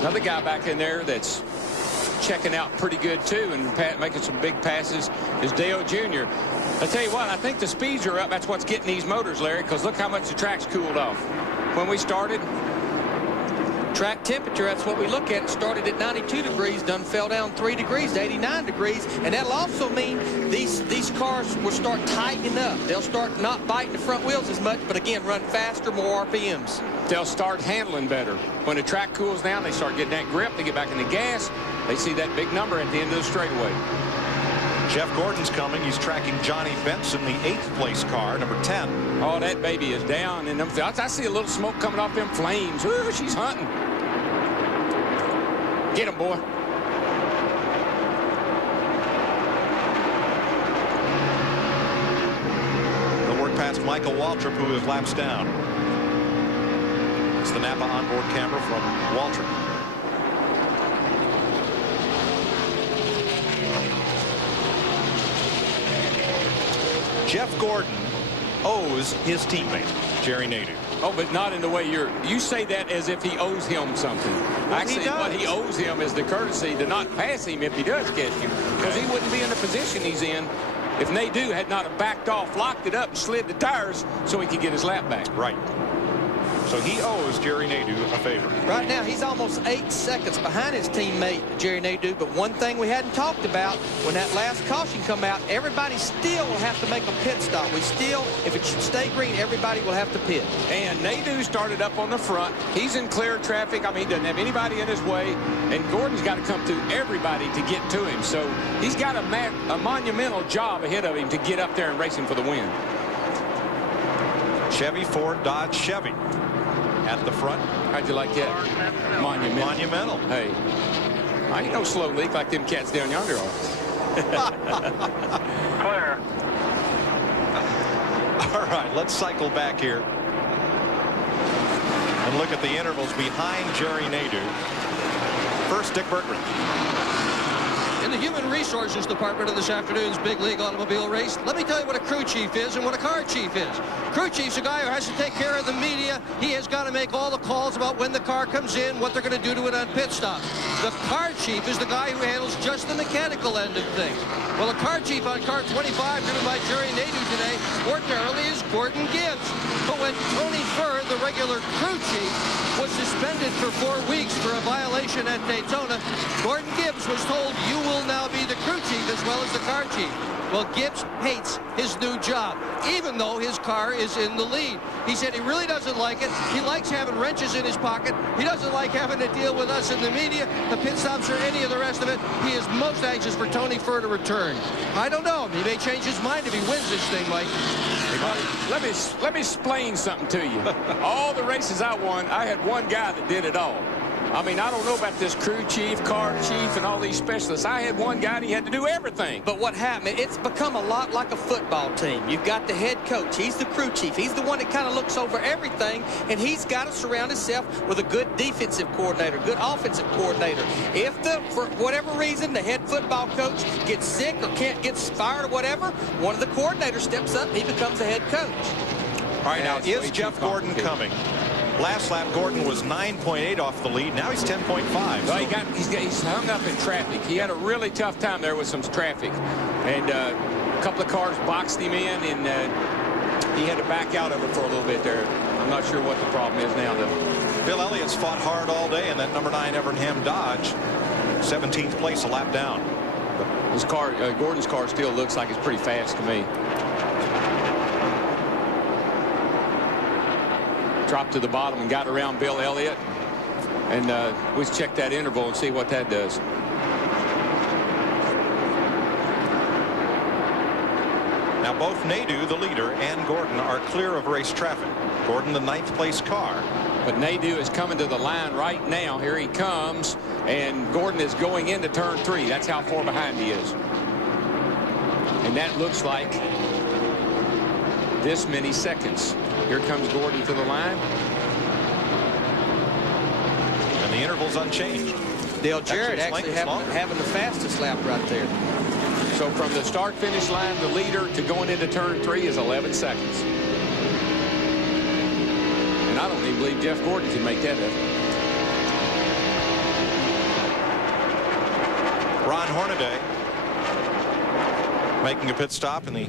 Another guy back in there that's checking out pretty good too and making some big passes is Dale Jr. I tell you what, I think the speeds are up. That's what's getting these motors, Larry, because look how much the track's cooled off. When we started, track temperature, that's what we look at. It started at 92 degrees, done fell down 3 degrees to 89 degrees, and that'll also mean these cars will start tightening up. They'll start not biting the front wheels as much, but again, run faster, more RPMs. They'll start handling better. When the track cools down, they start getting that grip. They get back in the gas. They see that big number at the end of the straightaway. Jeff Gordon's coming. He's tracking Johnny Benson, the 8th place car, number 10. Oh, that baby is down in them. I see a little smoke coming off them flames. Ooh, she's hunting. Get him, boy. They'll work past Michael Waltrip, who is laps down. It's the Napa onboard camera from Waltrip. Jeff Gordon owes his teammate, Jerry Nadeau. Oh, but not in the way you say that as if he owes him something. Actually, what he owes him is the courtesy to not pass him if he does catch him, because he wouldn't be in the position he's in if Nadeau had not have backed off, locked it up, and slid the tires so he could get his lap back. Right. So he owes Jerry Nadeau a favor. Right now, he's almost 8 seconds behind his teammate, Jerry Nadeau. But one thing we hadn't talked about, when that last caution come out, everybody still will have to make a pit stop. We still, if it should stay green, everybody will have to pit. And Nadeau started up on the front. He's in clear traffic. I mean, he doesn't have anybody in his way. And Gordon's got to come through everybody to get to him. So he's got a monumental job ahead of him to get up there and race him for the win. Chevy, Ford, Dodge, Chevy. At the front. How'd you like that? Monumental. Monumental. Hey, I ain't no slow leak like them cats down yonder are. Clear. All right, let's cycle back here and look at the intervals behind Jerry Nadeau. First, Dick Berggren. In the Human Resources Department of this afternoon's Big League Automobile Race, let me tell you what a crew chief is and what a car chief is. Crew chief's a guy who has to take care of the media. He has got to make all the calls about when the car comes in, what they're going to do to it on pit stop. The car chief is the guy who handles just the mechanical end of things. Well, the car chief on car 25, driven by Jerry Nadeau today, ordinarily is Gordon Gibbs. But when Tony Furr, the regular crew chief, was suspended for 4 weeks for a violation at Daytona, Gordon Gibbs was told, you will now be the crew chief as well as the car chief. Well, Gibbs hates his new job, even though his car is in the lead. He said he really doesn't like it. He likes having wrenches in his pocket. He doesn't like having to deal with us in the media, the pit stops, or any of the rest of it. He is most anxious for Tony Furr to return. I don't know. He may change his mind if he wins this thing, Mike. Let me explain something to you. All the races I won, I had one guy that did it all. I mean, I don't know about this crew chief, car chief, and all these specialists. I had one guy, and he had to do everything. But what happened, it's become a lot like a football team. You've got the head coach. He's the crew chief. He's the one that kind of looks over everything, and he's got to surround himself with a good defensive coordinator, good offensive coordinator. If, for whatever reason, the head football coach gets sick or can't get fired or whatever, one of the coordinators steps up, he becomes the head coach. All right, now, is Jeff Gordon coming? Last lap, Gordon was 9.8 off the lead. Now he's 10.5. Well, he's hung up in traffic. He had a really tough time there with some traffic. And a couple of cars boxed him in. And he had to back out of it for a little bit there. I'm not sure what the problem is now, though. Bill Elliott's fought hard all day in that number 9 Evernham Dodge. 17th place, a lap down. His car, Gordon's car, still looks like it's pretty fast to me. Dropped to the bottom and got around Bill Elliott. And let's check that interval and see what that does. Now both Nadeau, the leader, and Gordon are clear of race traffic. Gordon, the 9th place car. But Nadeau is coming to the line right now. Here he comes. And Gordon is going into turn 3. That's how far behind he is. And that looks like this many seconds. Here comes Gordon to the line. And the interval's unchanged. Dale Jarrett actually having the fastest lap right there. So from the start-finish line, the leader to going into turn 3 is 11 seconds. And I don't even believe Jeff Gordon can make that up. Ron Hornaday making a pit stop in the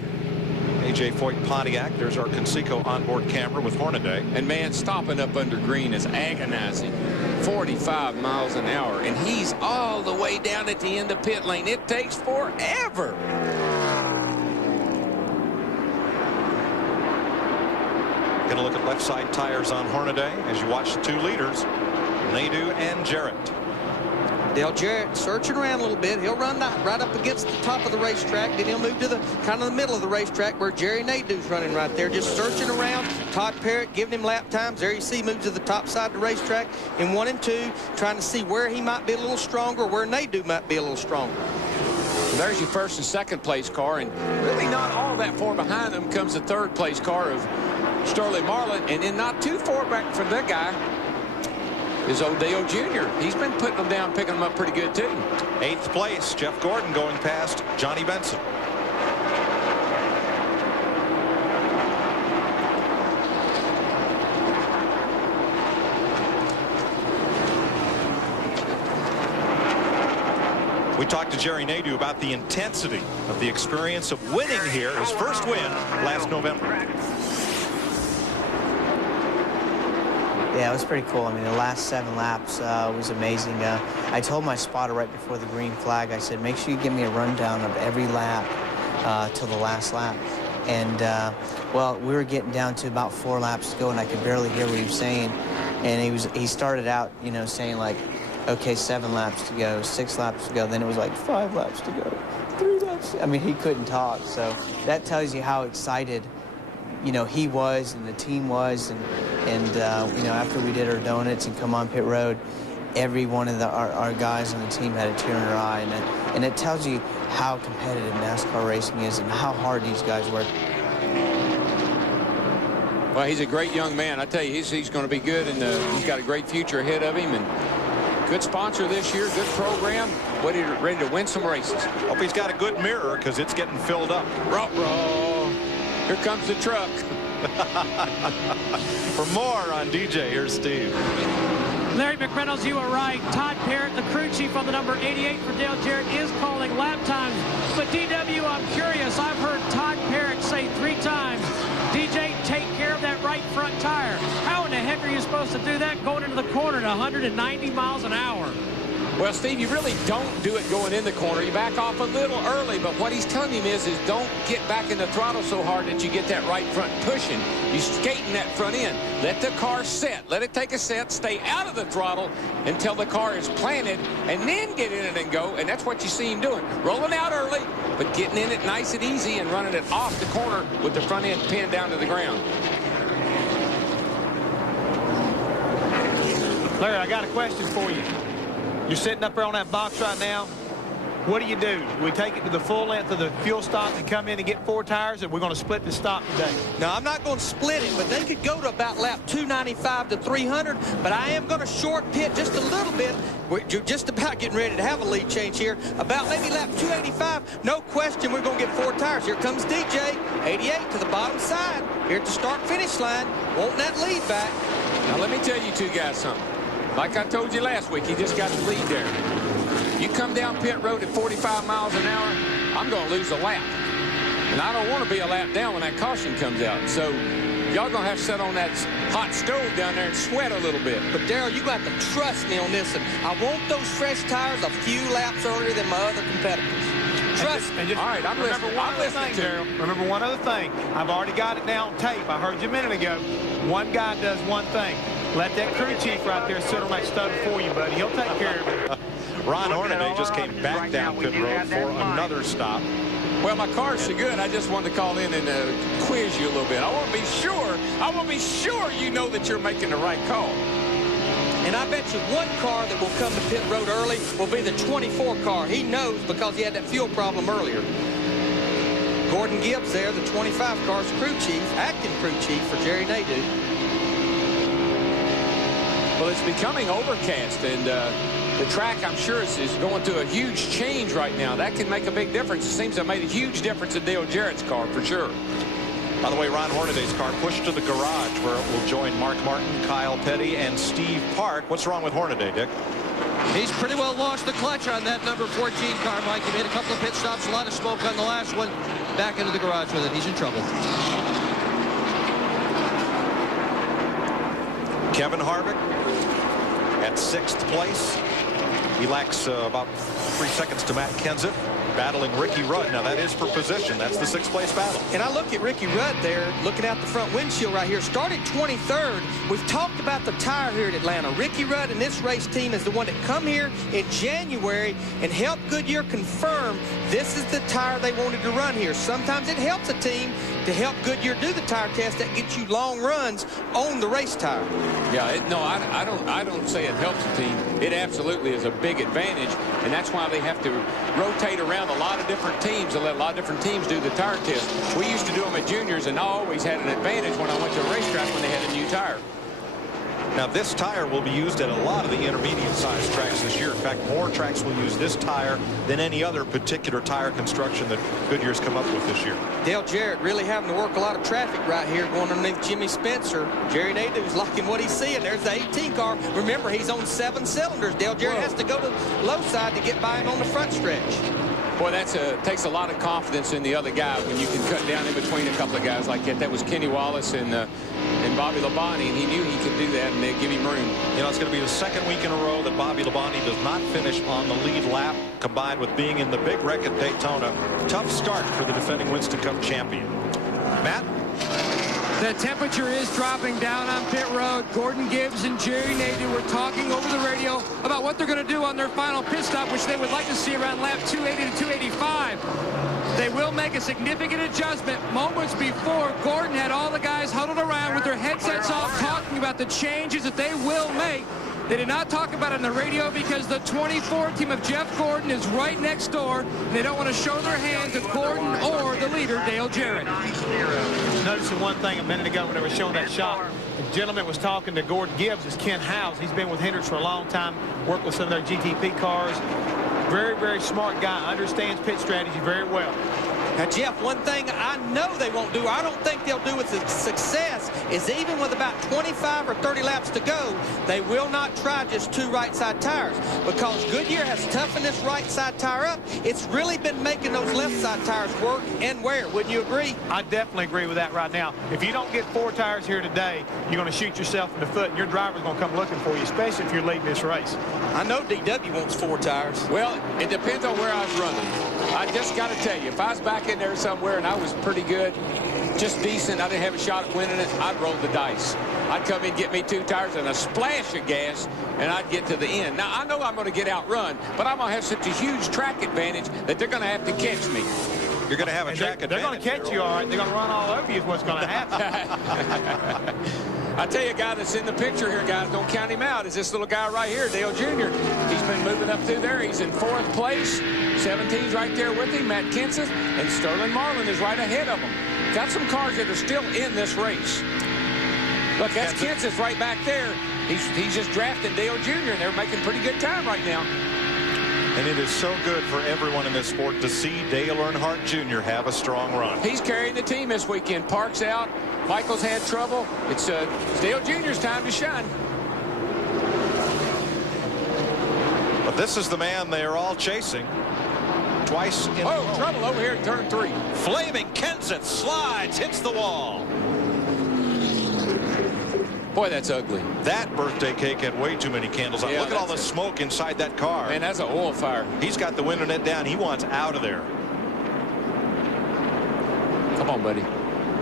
A.J. Foyt Pontiac. There's our Conseco onboard camera with Hornaday. And man, stopping up under green is agonizing. 45 miles an hour, and he's all the way down at the end of pit lane. It takes forever. Gonna look at left side tires on Hornaday as you watch the 2 leaders, Nadeau and Jarrett. Dale Jarrett searching around a little bit. He'll run right up against the top of the racetrack. Then he'll move to the kind of the middle of the racetrack where Jerry Nadeau's running right there, just searching around. Todd Parrott giving him lap times. There you see moves to the top side of the racetrack in 1 and 2, trying to see where he might be a little stronger, where Nadeau might be a little stronger. There's your 1st and 2nd place car, and really not all that far behind them comes the 3rd place car of Sterling Marlin, and then not too far back from that guy is O'Dale Jr. He's been putting them down, picking them up pretty good, too. 8th place, Jeff Gordon going past Johnny Benson. We talked to Jerry Nadeau about the intensity of the experience of winning here, his first win last November. Yeah, it was pretty cool. I mean, the last 7 laps was amazing. I told my spotter right before the green flag, I said, make sure you give me a rundown of every lap till the last lap. And, well, we were getting down to about 4 laps to go, and I could barely hear what he was saying. And he started out, you know, saying, like, okay, 7 laps to go, 6 laps to go. Then it was like 5 laps to go, 3 laps. I mean, he couldn't talk. So that tells you how excited, you know, he was and the team was. And you know, after we did our donuts and come on pit road, every one of our guys on the team had a tear in their eye. And it tells you how competitive NASCAR racing is and how hard these guys work. Well, he's a great young man. I tell you, he's going to be good, and he's got a great future ahead of him. And good sponsor this year, good program, ready to win some races. Hope he's got a good mirror because it's getting filled up. Ruh-roh. Here comes the truck. For more on DJ, here's Steve. Larry McReynolds, you are right. Todd Parrott, the crew chief on the number 88 for Dale Jarrett, is calling lap times. But DW, I'm curious. I've heard Todd Parrott say 3 times, DJ, take care of that right front tire. How in the heck are you supposed to do that going into the corner at 190 miles an hour? Well, Steve, you really don't do it going in the corner. You back off a little early, but what he's telling him is don't get back in the throttle so hard that you get that right front pushing. You skating that front end. Let the car set. Let it take a set. Stay out of the throttle until the car is planted, and then get in it and go. And that's what you see him doing. Rolling out early, but getting in it nice and easy and running it off the corner with the front end pinned down to the ground. Larry, I got a question for you. You're sitting up there on that box right now. What do? Do we take it to the full length of the fuel stop and come in and get 4 tires, or we're going to split the stop today? No, I'm not going to split it, but they could go to about lap 295 to 300, but I am going to short pit just a little bit. We're just about getting ready to have a lead change here. About maybe lap 285, no question we're going to get 4 tires. Here comes DJ, 88 to the bottom side. Here at the start-finish line, wanting that lead back. Now, let me tell you 2 guys something. Like I told you last week, he just got the lead there. You come down pit road at 45 miles an hour, I'm going to lose a lap. And I don't want to be a lap down when that caution comes out. So y'all going to have to sit on that hot stove down there and sweat a little bit. But, Darrell, you got to trust me on this. And I want those fresh tires a few laps earlier than my other competitors. Trust me. All right, I'm listening. Remember one other thing. I've already got it now on tape. I heard you a minute ago. One guy does one thing. Let that crew chief right there sit on that stove for you, buddy. He'll take care of it. Ron Hornaday just came back down pit road for another stop. Well, my car's so good, I just wanted to call in and quiz you a little bit. I want to be sure you know that you're making the right call. And I bet you one car that will come to pit road early will be the 24 car. He knows because he had that fuel problem earlier. Gordon Gibbs there, the 25 car's crew chief, acting crew chief for Jerry Nadeau. Well, it's becoming overcast, and the track, I'm sure, is going through a huge change right now. That can make a big difference. It seems to have made a huge difference in Dale Jarrett's car, for sure. By the way, Ron Hornaday's car pushed to the garage, where it will join Mark Martin, Kyle Petty, and Steve Park. What's wrong with Hornaday, Dick? He's pretty well lost the clutch on that number 14 car, Mike. He made a couple of pit stops, a lot of smoke on the last one. Back into the garage with it. He's in trouble. Kevin Harvick at 6th place. He lacks about 3 seconds to Matt Kenseth, battling Ricky Rudd. Now, that is for position. That's the 6th place battle. And I look at Ricky Rudd there, looking out the front windshield right here. Started 23rd. We've talked about the tire here at Atlanta. Ricky Rudd and this race team is the one that come here in January and helped Goodyear confirm this is the tire they wanted to run here. Sometimes it helps a team to help Goodyear do the tire test that gets you long runs on the race tire. Yeah, I don't say it helps the team. It absolutely is a big advantage, and that's why they have to rotate around a lot of different teams and let a lot of different teams do the tire test. We used to do them at juniors, and I always had an advantage when I went to a racetrack when they had a new tire. Now, this tire will be used at a lot of the intermediate-sized tracks this year. In fact, more tracks will use this tire than any other particular tire construction that Goodyear's come up with this year. Dale Jarrett really having to work a lot of traffic right here going underneath Jimmy Spencer. Jerry Nadeau's liking what he's seeing. There's the 18 car. Remember, he's on 7 cylinders. Dale Jarrett has to go to the low side to get by him on the front stretch. Boy, that takes a lot of confidence in the other guy when you can cut down in between a couple of guys like that. That was Kenny Wallace and Bobby Labonte, and he knew he could do that, and they'd give him room. You know, it's going to be the 2nd week in a row that Bobby Labonte does not finish on the lead lap, combined with being in the big wreck at Daytona. Tough start for the defending Winston Cup champion. Matt? The temperature is dropping down on pit road. Gordon Gibbs and Jerry Nadeau were talking over the radio about what they're going to do on their final pit stop, which they would like to see around lap 280 to 285. They will make a significant adjustment. Moments before, Gordon had all the guys huddled around with their headsets off, talking about the changes that they will make. They did not talk about it on the radio because the 24 team of Jeff Gordon is right next door. They don't want to show their hand to Gordon or the leader, Dale Jarrett. Noticing one thing a minute ago when they were showing that shot. The gentleman was talking to Gordon Gibbs is Ken Howes. He's been with Hendricks for a long time, worked with some of their GTP cars. Very, very smart guy, understands pit strategy very well. Now, Jeff, one thing I know they won't do, I don't think they'll do with success, is even with about 25 or 30 laps to go, they will not try just 2 right side tires, because Goodyear has toughened this right side tire up. It's really been making those left side tires work and wear. Wouldn't you agree? I definitely agree with that right now. If you don't get 4 tires here today, you're going to shoot yourself in the foot, and your driver's going to come looking for you, especially if you're leading this race. I know DW wants 4 tires. Well, it depends on where I was running. I just got to tell you, if I was back in there somewhere and I was pretty good, just decent, I didn't have a shot at winning it, I'd roll the dice. I'd come in, get me 2 tires and a splash of gas, and I'd get to the end. Now, I know I'm going to get outrun, but I'm going to have such a huge track advantage that they're going to have to catch me. You're going to have a track advantage. They're going to catch you, all right. They're going to run all over you is what's going to happen. I tell you, a guy that's in the picture here, guys, don't count him out, is this little guy right here, Dale Jr. He's been moving up through there. He's in 4th place. 17's right there with him, Matt Kenseth, and Sterling Marlin is right ahead of him. Got some cars that are still in this race. Look, that's Kenseth right back there. He's just drafting Dale Jr., and they're making pretty good time right now. And it is so good for everyone in this sport to see Dale Earnhardt Jr. have a strong run. He's carrying the team this weekend. Park's out. Michael's had trouble. It's Dale Jr.'s time to shine. But this is the man they are all chasing. twice in a row. Trouble over here in turn 3. Flaming Kenseth slides, hits the wall. Boy, that's ugly. That birthday cake had way too many candles on. Yeah, Look at all the smoke inside that car. Man, that's an oil fire. He's got the window net down. He wants out of there. Come on, buddy.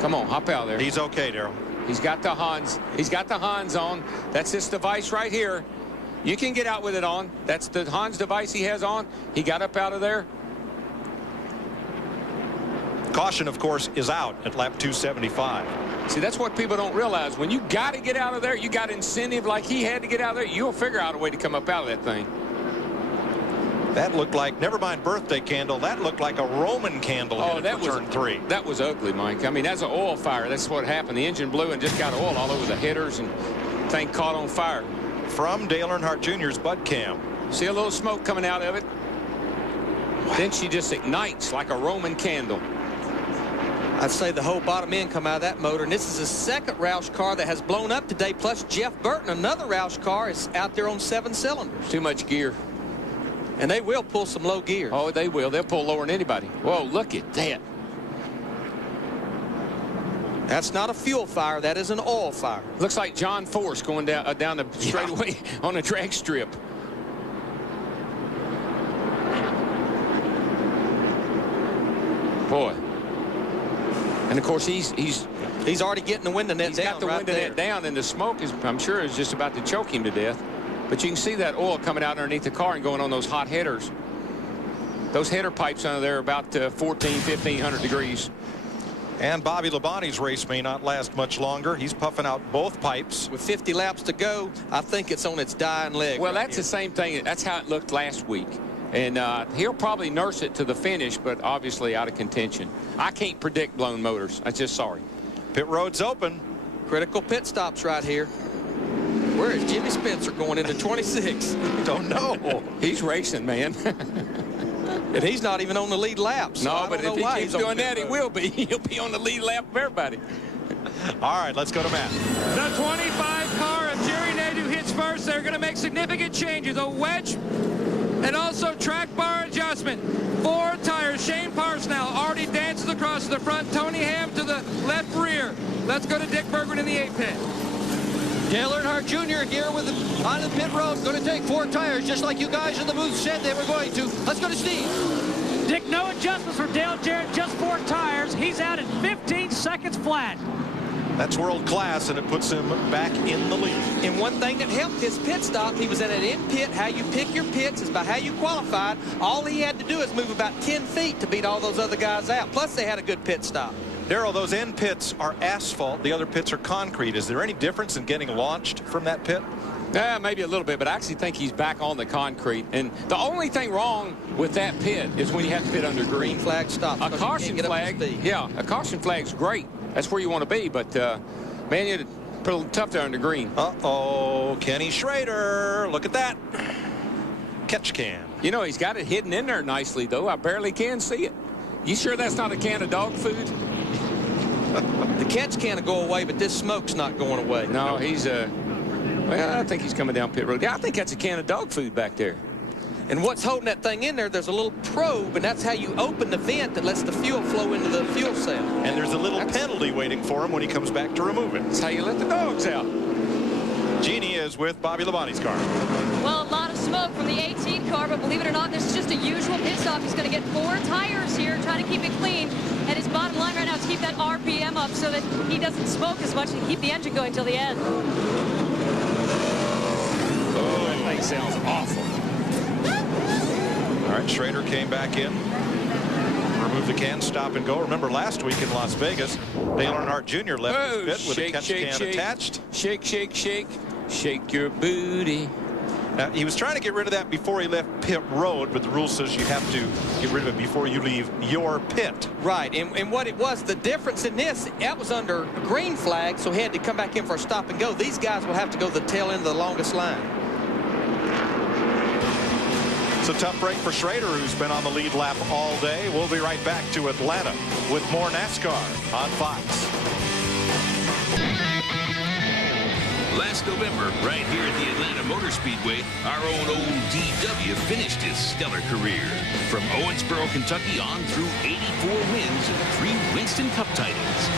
Come on, hop out there. He's okay, Darrell. He's got the Hans. He's got the Hans on. That's this device right here. You can get out with it on. That's the Hans device he has on. He got up out of there. Caution, of course, is out at lap 275. See, that's what people don't realize. When you got to get out of there, you got incentive like he had to get out of there, you'll figure out a way to come up out of that thing. That looked like, never mind birthday candle, that looked like a Roman candle. Oh, that was turn 3. That was ugly, Mike. I mean, that's an oil fire. That's what happened. The engine blew and just got oil all over the headers, and thing caught on fire. From Dale Earnhardt Jr.'s bud cam. See a little smoke coming out of it? Then she just ignites like a Roman candle. I'd say the whole bottom end come out of that motor, and this is the second Roush car that has blown up today, plus Jeff Burton, another Roush car, is out there on 7 cylinders. Too much gear. And they will pull some low gear. Oh, they will. They'll pull lower than anybody. Whoa, look at that. That's not a fuel fire. That is an oil fire. Looks like John Force going down the straightaway on a drag strip. Boy. And of course he's already getting the window net down. He's got the window net down, and the smoke is, I'm sure, is just about to choke him to death. But you can see that oil coming out underneath the car and going on those hot headers. Those header pipes under there are about 1,500 degrees. And Bobby Labonte's race may not last much longer. He's puffing out both pipes. With 50 laps to go, I think it's on its dying leg. Well, that's the same thing. That's how it looked last week. And he'll probably nurse it to the finish, but obviously out of contention. I can't predict blown motors. I'm just sorry. Pit road's open. Critical pit stops right here. Where is Jimmy Spencer going into 26? Don't know. He's racing, man. And he's not even on the lead lap. So no, but if he keeps doing that, he will be. He'll be on the lead lap of everybody. All right, let's go to Matt. The 25 car of Jerry Nadeau hits first. They're going to make significant changes. A wedge and also track bar adjustment. 4 tires. Shane Parsnell already dances across to the front. Tony Ham to the left rear. Let's go to Dick Berggren in the 8 pit. Dale Earnhardt Jr. here on the pit road. Going to take 4 tires, just like you guys in the booth said they were going to. Let's go to Steve. Dick, no adjustments for Dale Jarrett, just 4 tires. He's out at 15 seconds flat. That's world class, and it puts him back in the lead. And one thing that helped his pit stop, he was in an in pit. How you pick your pits is by how you qualified. All he had to do is move about 10 feet to beat all those other guys out. Plus, they had a good pit stop. Darrell, those end pits are asphalt. The other pits are concrete. Is there any difference in getting launched from that pit? Yeah, maybe a little bit, but I actually think he's back on the concrete. And the only thing wrong with that pit is when you have to pit under green flag stop. A caution flag, yeah, a caution flag's great. That's where you want to be, but man, you're a little tough there under green. Uh-oh, Kenny Schrader, look at that. Catch can. You know, he's got it hidden in there nicely, though. I barely can see it. You sure that's not a can of dog food? The catch can go away, but this smoke's not going away. No, he's well, I think he's coming down pit road. Yeah, I think that's a can of dog food back there. And what's holding that thing in there, there's a little probe, and that's how you open the vent that lets the fuel flow into the fuel cell. And there's a little penalty waiting for him when he comes back to remove it. That's how you let the dogs out. Jeannie is with Bobby Labonte's car. Well, a lot of smoke from the 18 car, but believe it or not, this is just a usual pit stop. He's going to get 4 tires here, trying to keep it clean. And his bottom line right now is keep that RPM up so that he doesn't smoke as much and keep the engine going till the end. Oh, that thing sounds awful. All right, Schrader came back in. Remove the can, stop and go. Remember last week in Las Vegas, Dale Earnhardt Jr. left his pit with a catch can attached. Shake, shake, shake. Shake your booty. Now, he was trying to get rid of that before he left pit road, but the rule says you have to get rid of it before you leave your pit. Right, and what it was, the difference in this, that was under a green flag, so he had to come back in for a stop and go. These guys will have to go to the tail end of the longest line. It's a tough break for Schrader, who's been on the lead lap all day. We'll be right back to Atlanta with more NASCAR on Fox. Last last November, right here at the Atlanta Motor Speedway, our own old DW finished his stellar career. From Owensboro, Kentucky on through 84 wins and 3 Winston Cup titles.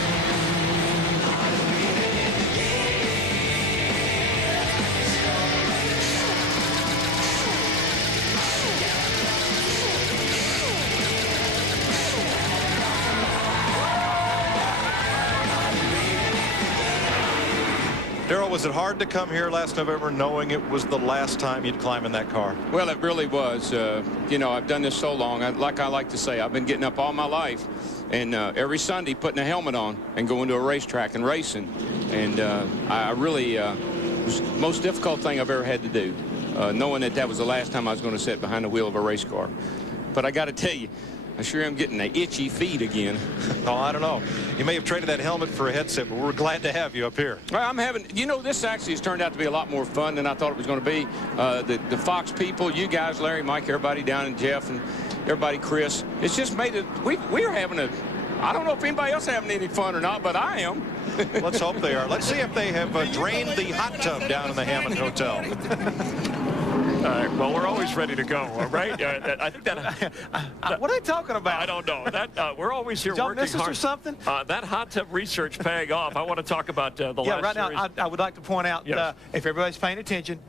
Darrell, was it hard to come here last November knowing it was the last time you'd climb in that car? Well, it really was. You know, I've done this so long. Like I like to say, I've been getting up all my life and every Sunday putting a helmet on and going to a racetrack and racing. And I really, it was the most difficult thing I've ever had to do, knowing that that was the last time I was going to sit behind the wheel of a race car. But I got to tell you, I sure am getting the itchy feet again. Oh, I don't know. You may have traded that helmet for a headset, but we're glad to have you up here. Well, I'm having, you know, this actually has turned out to be a lot more fun than I thought it was going to be. The Fox people, you guys, Larry, Mike, everybody down, and Jeff, and everybody, Chris, it's just made it, we're having a, I don't know if anybody else having any fun or not, but I am. Let's hope they are. Let's see if they have drained the hot tub down in the Hammond Hotel. All right, well, we're always ready to go, right? I think that. What are they talking about? I don't know. That we're always here Did y'all working miss us hard. or something? That hot tub research paying off. I want to talk about the last right series. now, I would like to point out, Yes. if everybody's paying attention,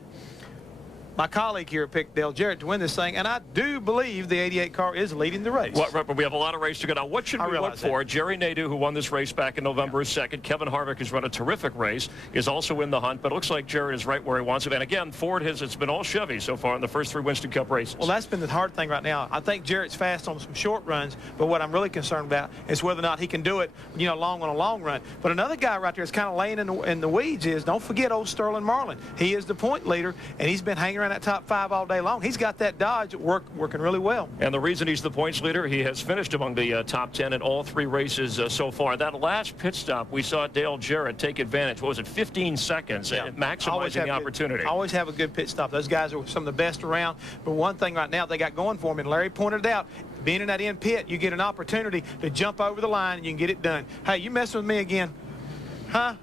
my colleague here picked Dale Jarrett to win this thing, and I do believe the 88 car is leading the race. But we have a lot of race to go. Now, what should we look for? Jerry Nadeau, who won this race back in November, is second. Kevin Harvick has run a terrific race, is also in the hunt, but it looks like Jarrett is right where he wants to be. And again, Ford it's been all Chevy so far in the first 3 Winston Cup races. Well, that's been the hard thing right now. I think Jarrett's fast on some short runs, but what I'm really concerned about is whether or not he can do it, you know, long on a long run. But another guy right there is kind of laying in the weeds is, don't forget old Sterling Marlin. He is the point leader, and he's been hanging around that top 5 all day long. He's got that Dodge working really well. And the reason he's the points leader, he has finished among the top 10 in all 3 races so far. That last pit stop, we saw Dale Jarrett take advantage. What was it, 15 seconds, maximizing the opportunity. Always have a good pit stop. Those guys are some of the best around. But one thing right now they got going for them, and Larry pointed it out, being in that end pit, you get an opportunity to jump over the line and you can get it done. Hey, you messing with me again? Huh?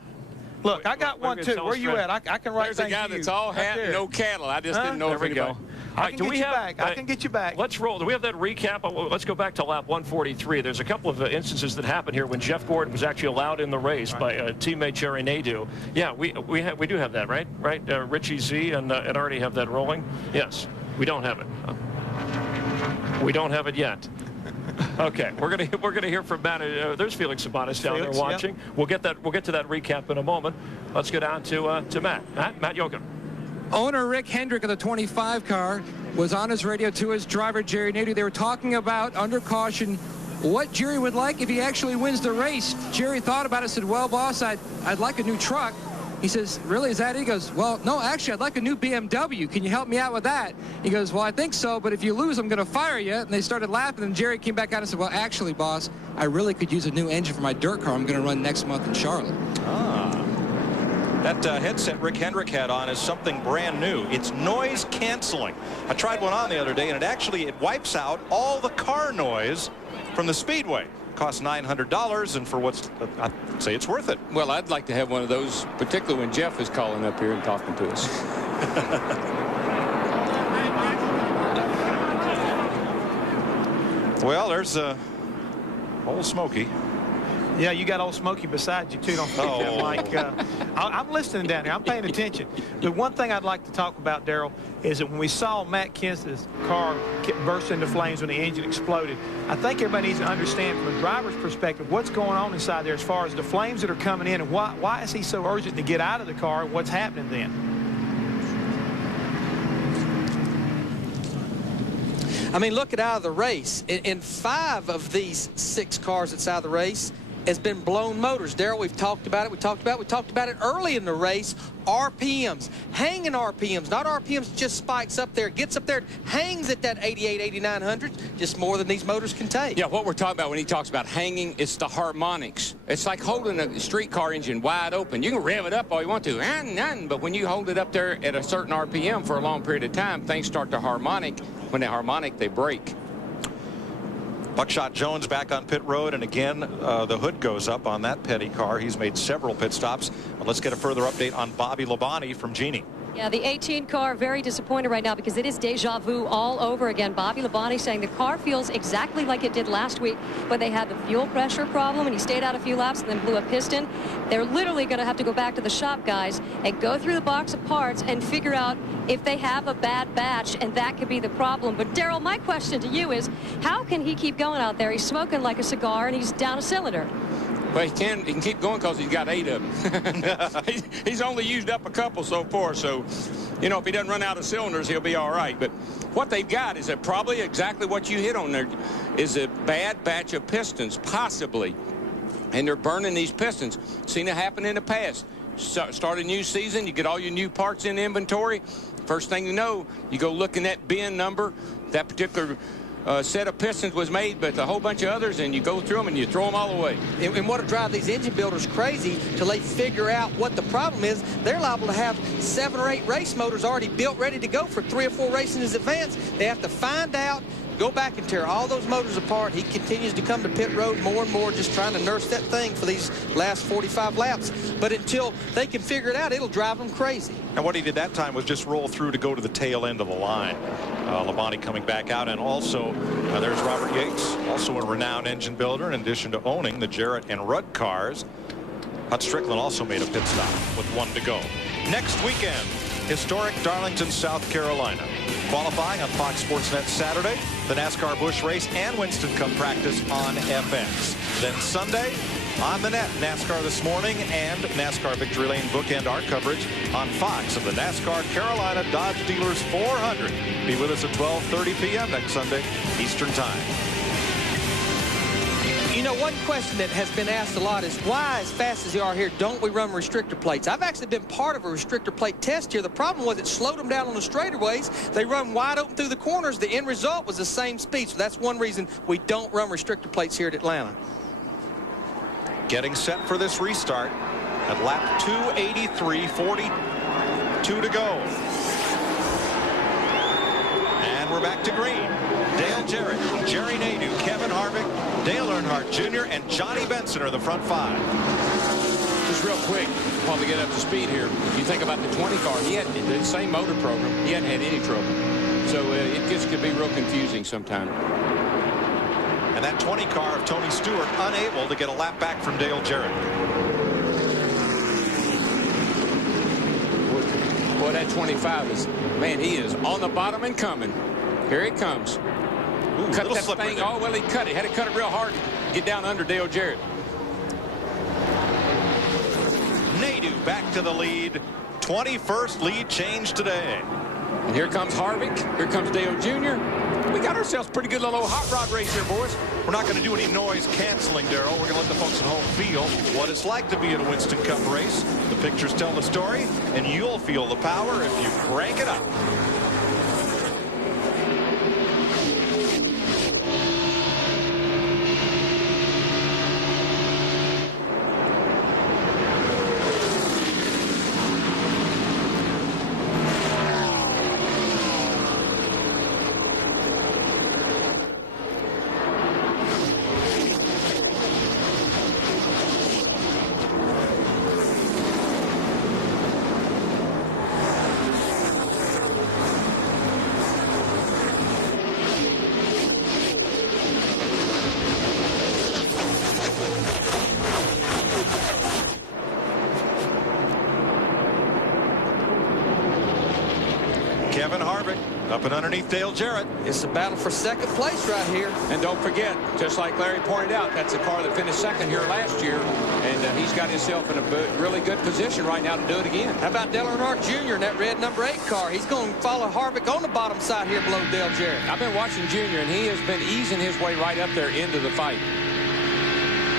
Look, I got one too. Where you at? I can write There's a guy that's all hat and no cattle. I just didn't know if we go. I can get you back. I can get you back. Let's roll. Do we have that recap? Let's go back to lap 143. There's a couple of instances that happened here when Jeff Gordon was actually allowed in the race by teammate Jerry Nadeau. Yeah, we do have that, right? Right, Richie Z and already have that rolling. Yes, we don't have it. We don't have it yet. Okay, we're gonna hear from Matt. There's Felix Sabates down there watching. Yep. We'll get to that recap in a moment. Let's go down to Matt. Matt Yoakum. Owner Rick Hendrick of the 25 car was on his radio to his driver Jerry Nadeau. They were talking about, under caution, what Jerry would like if he actually wins the race. Jerry thought about it, said, well, boss, I'd like a new truck. He says, really, is that it? He goes, well, no, actually, I'd like a new BMW. Can you help me out with that? He goes, well, I think so, but if you lose, I'm going to fire you. And they started laughing, and Jerry came back out and said, well, actually, boss, I really could use a new engine for my dirt car I'm going to run next month in Charlotte. That headset Rick Hendrick had on is something brand new. It's noise canceling. I tried one on the other day, and it wipes out all the car noise from the Speedway. Costs $900, and for I'd say it's worth it. Well, I'd like to have one of those, particularly when Jeff is calling up here and talking to us. Well, there's old Smokey. Yeah, you got old Smokey beside you, too. Don't forget that, Mike. I'm listening down here. I'm paying attention. The one thing I'd like to talk about, Darrell, is that when we saw Matt Kenseth's car burst into flames when the engine exploded, I think everybody needs to understand from a driver's perspective what's going on inside there as far as the flames that are coming in and why is he so urgent to get out of the car and what's happening then. I mean, look at out of the race. In 5 of these 6 cars that's out of the race has been blown motors. Darrell, we've talked about it. We talked about it early in the race. RPMs, hanging RPMs, not RPMs, just spikes up there, gets up there, hangs at that 88, 8900, just more than these motors can take. Yeah, what we're talking about when he talks about hanging, it's the harmonics. It's like holding a streetcar engine wide open. You can rev it up all you want to, but when you hold it up there at a certain RPM for a long period of time, things start to harmonic. When they harmonic, they break. Buckshot Jones back on pit road, and again the hood goes up on that Petty car. He's made several pit stops. Let's get a further update on Bobby Labonte from Jeannie. Yeah, the 18 car very disappointed right now because it is deja vu all over again. Bobby Labonte saying the car feels exactly like it did last week when they had the fuel pressure problem and he stayed out a few laps and then blew a piston. They're literally going to have to go back to the shop, guys, and go through the box of parts and figure out if they have a bad batch, and that could be the problem. But Darrell, my question to you is, how can he keep going out there? He's smoking like a cigar and he's down a cylinder. Well, he can keep going because he's got 8 of them. He's only used up a couple so far, so, you know, if he doesn't run out of cylinders, he'll be all right. But what they've got is that probably exactly what you hit on there is a bad batch of pistons, possibly. And they're burning these pistons. Seen it happen in the past. Start a new season, you get all your new parts in inventory. First thing you know, you go look in that bin number, that particular set of pistons was made, but a whole bunch of others, and you go through them and you throw them all away. And what will drive these engine builders crazy till they figure out what the problem is, they're liable to have 7 or 8 race motors already built, ready to go for 3 or 4 races in advance. They have to find out, go back and tear all those motors apart. He continues to come to pit road more and more, just trying to nurse that thing for these last 45 laps. But until they can figure it out, it'll drive them crazy. And what he did that time was just roll through to go to the tail end of the line. Labonte coming back out, and also there's Robert Yates, also a renowned engine builder, in addition to owning the Jarrett and Rudd cars. Hut Strickland also made a pit stop with 1 to go. Next weekend, historic Darlington, South Carolina. Qualifying on Fox Sports Net Saturday, the NASCAR Busch Race and Winston Cup practice on FX. Then Sunday, on the net, NASCAR This Morning and NASCAR Victory Lane bookend our coverage on Fox of the NASCAR Carolina Dodge Dealers 400. Be with us at 12:30 p.m. next Sunday, Eastern Time. You know, one question that has been asked a lot is why, as fast as they are here, don't we run restrictor plates? I've actually been part of a restrictor plate test here. The problem was it slowed them down on the straightaways. They run wide open through the corners. The end result was the same speed. So that's one reason we don't run restrictor plates here at Atlanta. Getting set for this restart at lap 283, 42 to go. And we're back to green. Dale Jarrett, Jerry Nadeau, Kevin Harvick, Dale Earnhardt Jr., and Johnny Benson are the front 5. Just real quick, while we get up to speed here, you think about the 20 car, he had the same motor program. He hadn't had any trouble. So it just could be real confusing sometimes. And that 20 car of Tony Stewart unable to get a lap back from Dale Jarrett. Boy, that 25 is, man, he is on the bottom and coming. Here it comes. Ooh, cut that thing. there. Oh, well, he cut it. Had to cut it real hard to get down under Dale Jarrett. Nadeau back to the lead. 21st lead change today. And here comes Harvick. Here comes Dale Jr. We got ourselves a pretty good little hot rod race here, boys. We're not going to do any noise canceling, Darrell. We're going to let the folks at home feel what it's like to be at a Winston Cup race. The pictures tell the story, and you'll feel the power if you crank it up. Kevin Harvick up and underneath Dale Jarrett. It's a battle for second place right here. And don't forget, just like Larry pointed out, that's a car that finished second here last year, and he's got himself in a really good position right now to do it again. How about Dale Earnhardt Jr. in that red number 8 car? He's going to follow Harvick on the bottom side here below Dale Jarrett. I've been watching Jr., and he has been easing his way right up there into the fight.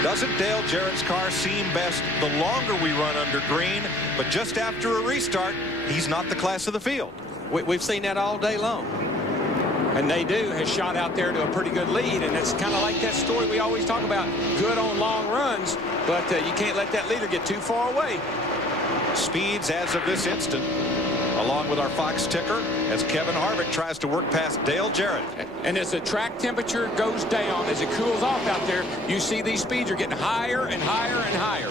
Doesn't Dale Jarrett's car seem best the longer we run under green, but just after a restart, he's not the class of the field. We've seen that all day long. And Nadeau has shot out there to a pretty good lead, and it's kind of like that story we always talk about, good on long runs, but you can't let that leader get too far away. Speeds as of this instant along with our Fox ticker, as Kevin Harvick tries to work past Dale Jarrett. And as the track temperature goes down, as it cools off out there, you see these speeds are getting higher and higher and higher.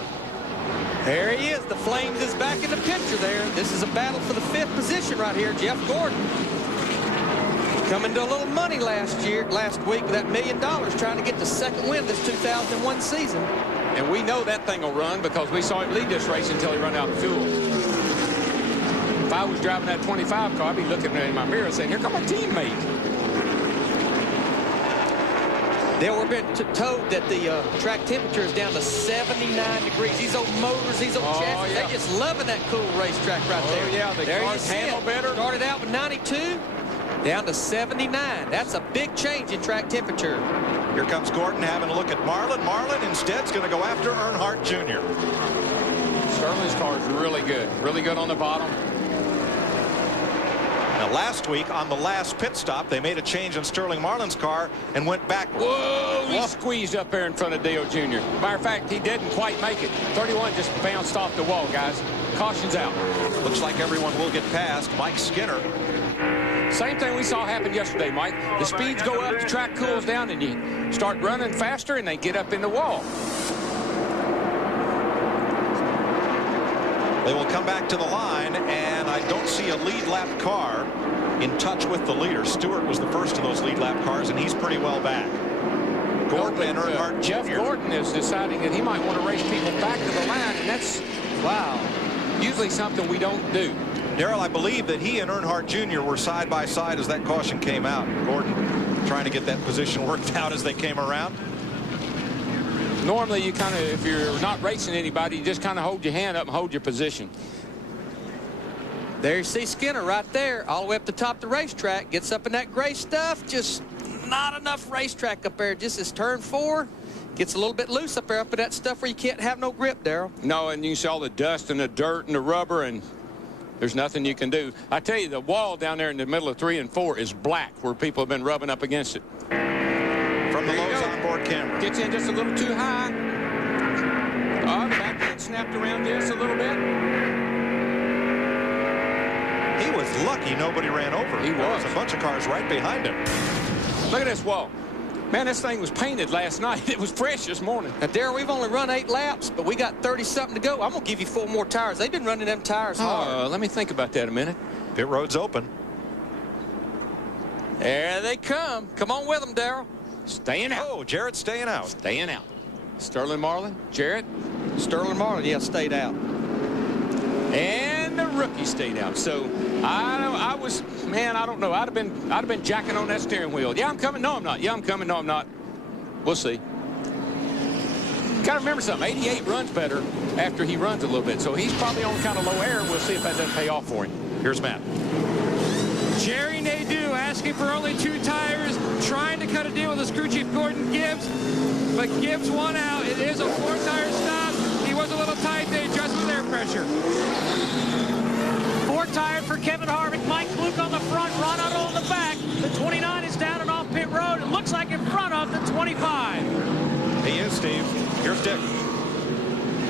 There he is. The Flames is back in the picture there. This is a battle for the 5th position right here. Jeff Gordon coming to a little money last week with that $1 million, trying to get the 2nd win this 2001 season. And we know that thing will run because we saw him lead this race until he ran out of fuel. If I was driving that 25 car, I'd be looking in my mirror saying, here come my teammate. They were been told that the track temperature is down to 79 degrees. These old motors, these old chassis, they're just loving that cool racetrack right there. Oh, yeah, the cars handle better. Started out with 92, down to 79. That's a big change in track temperature. Here comes Gordon having a look at Marlin. Marlin instead is going to go after Earnhardt Jr. Sterling's car is really good on the bottom. Now, last week on the last pit stop, they made a change in Sterling Marlin's car and went backward. Whoa, he squeezed up there in front of Dale Jr. Matter of fact, he didn't quite make it. 31 just bounced off the wall, guys. Caution's out. Looks like everyone will get past Mike Skinner. Same thing we saw happen yesterday, Mike. The speeds go up, the track cools down, and you start running faster, and they get up in the wall. They will come back to the line, and I don't see a lead lap car in touch with the leader. Stewart was the first of those lead lap cars, and he's pretty well back. Gordon and Earnhardt Jeff Jr. Gordon is deciding that he might want to race people back to the line, and that's, wow, usually something we don't do. Darrell, I believe that he and Earnhardt Jr. were side by side as that caution came out. Gordon trying to get that position worked out as they came around. Normally, you kind of, if you're not racing anybody, you just kind of hold your hand up and hold your position. There you see Skinner right there, all the way up the top of the racetrack. Gets up in that gray stuff. Just not enough racetrack up there. Just as turn 4 gets a little bit loose up there, up in that stuff where you can't have no grip, Darrell. No, and you see all the dust and the dirt and the rubber, and there's nothing you can do. I tell you, the wall down there in the middle of 3 and 4 is black, where people have been rubbing up against it. From the Lowe's onboard camera. Gets in just a little too high. Oh, the back end snapped around just a little bit. He was lucky nobody ran over him. There was a bunch of cars right behind him. Look at this wall. Man, this thing was painted last night. It was fresh this morning. Now, Darrell, we've only run 8 laps, but we got 30-something to go. I'm going to give you 4 more tires. They've been running them tires hard. Let me think about that a minute. Pit road's open. There they come. Come on with them, Darrell. Staying out. Oh, Jarrett's staying out. Staying out. Sterling Marlin, Jarrett. Sterling Marlin, yeah, stayed out. And the rookie stayed out. So I was, man, I don't know. I'd have been jacking on that steering wheel. Yeah, I'm coming. No, I'm not. Yeah, I'm coming. No, I'm not. We'll see. Got to remember something. 88 runs better after he runs a little bit. So he's probably on kind of low air. We'll see if that doesn't pay off for him. Here's Matt. Jerry Nadeau asking for only 2 tires, trying to cut a deal with his crew chief Gordon Gibbs, but Gibbs won out. It is a 4-tire stop. He was a little tight. They adjusted air pressure. 4 tires for Kevin Harvick. Mike Fluke on the front, Ronaldo on the back. The 29 is down and off pit road. It looks like in front of the 25. He is, Steve. Here's Dick.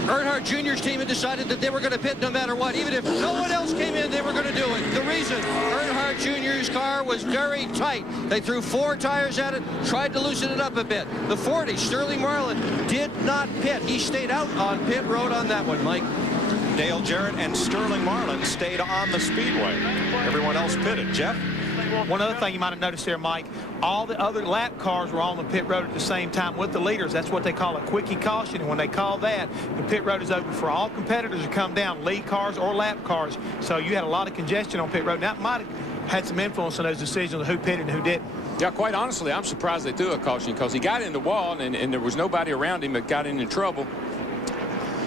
Earnhardt Jr.'s team had decided that they were going to pit no matter what. Even if no one else came in, they were going to do it. The reason, Earnhardt Jr.'s car was very tight. They threw 4 tires at it, tried to loosen it up a bit. The 40, Sterling Marlin, did not pit. He stayed out on pit road on that one, Mike. Dale Jarrett and Sterling Marlin stayed on the speedway. Everyone else pitted. Jeff? One other thing you might have noticed there, Mike, all the other lap cars were on the pit road at the same time with the leaders. That's what they call a quickie caution. And when they call that, the pit road is open for all competitors to come down, lead cars or lap cars. So you had a lot of congestion on pit road. And that might have had some influence on those decisions of who pitted and who didn't. Yeah, quite honestly, I'm surprised they threw a caution because he got in the wall and there was nobody around him that got into trouble.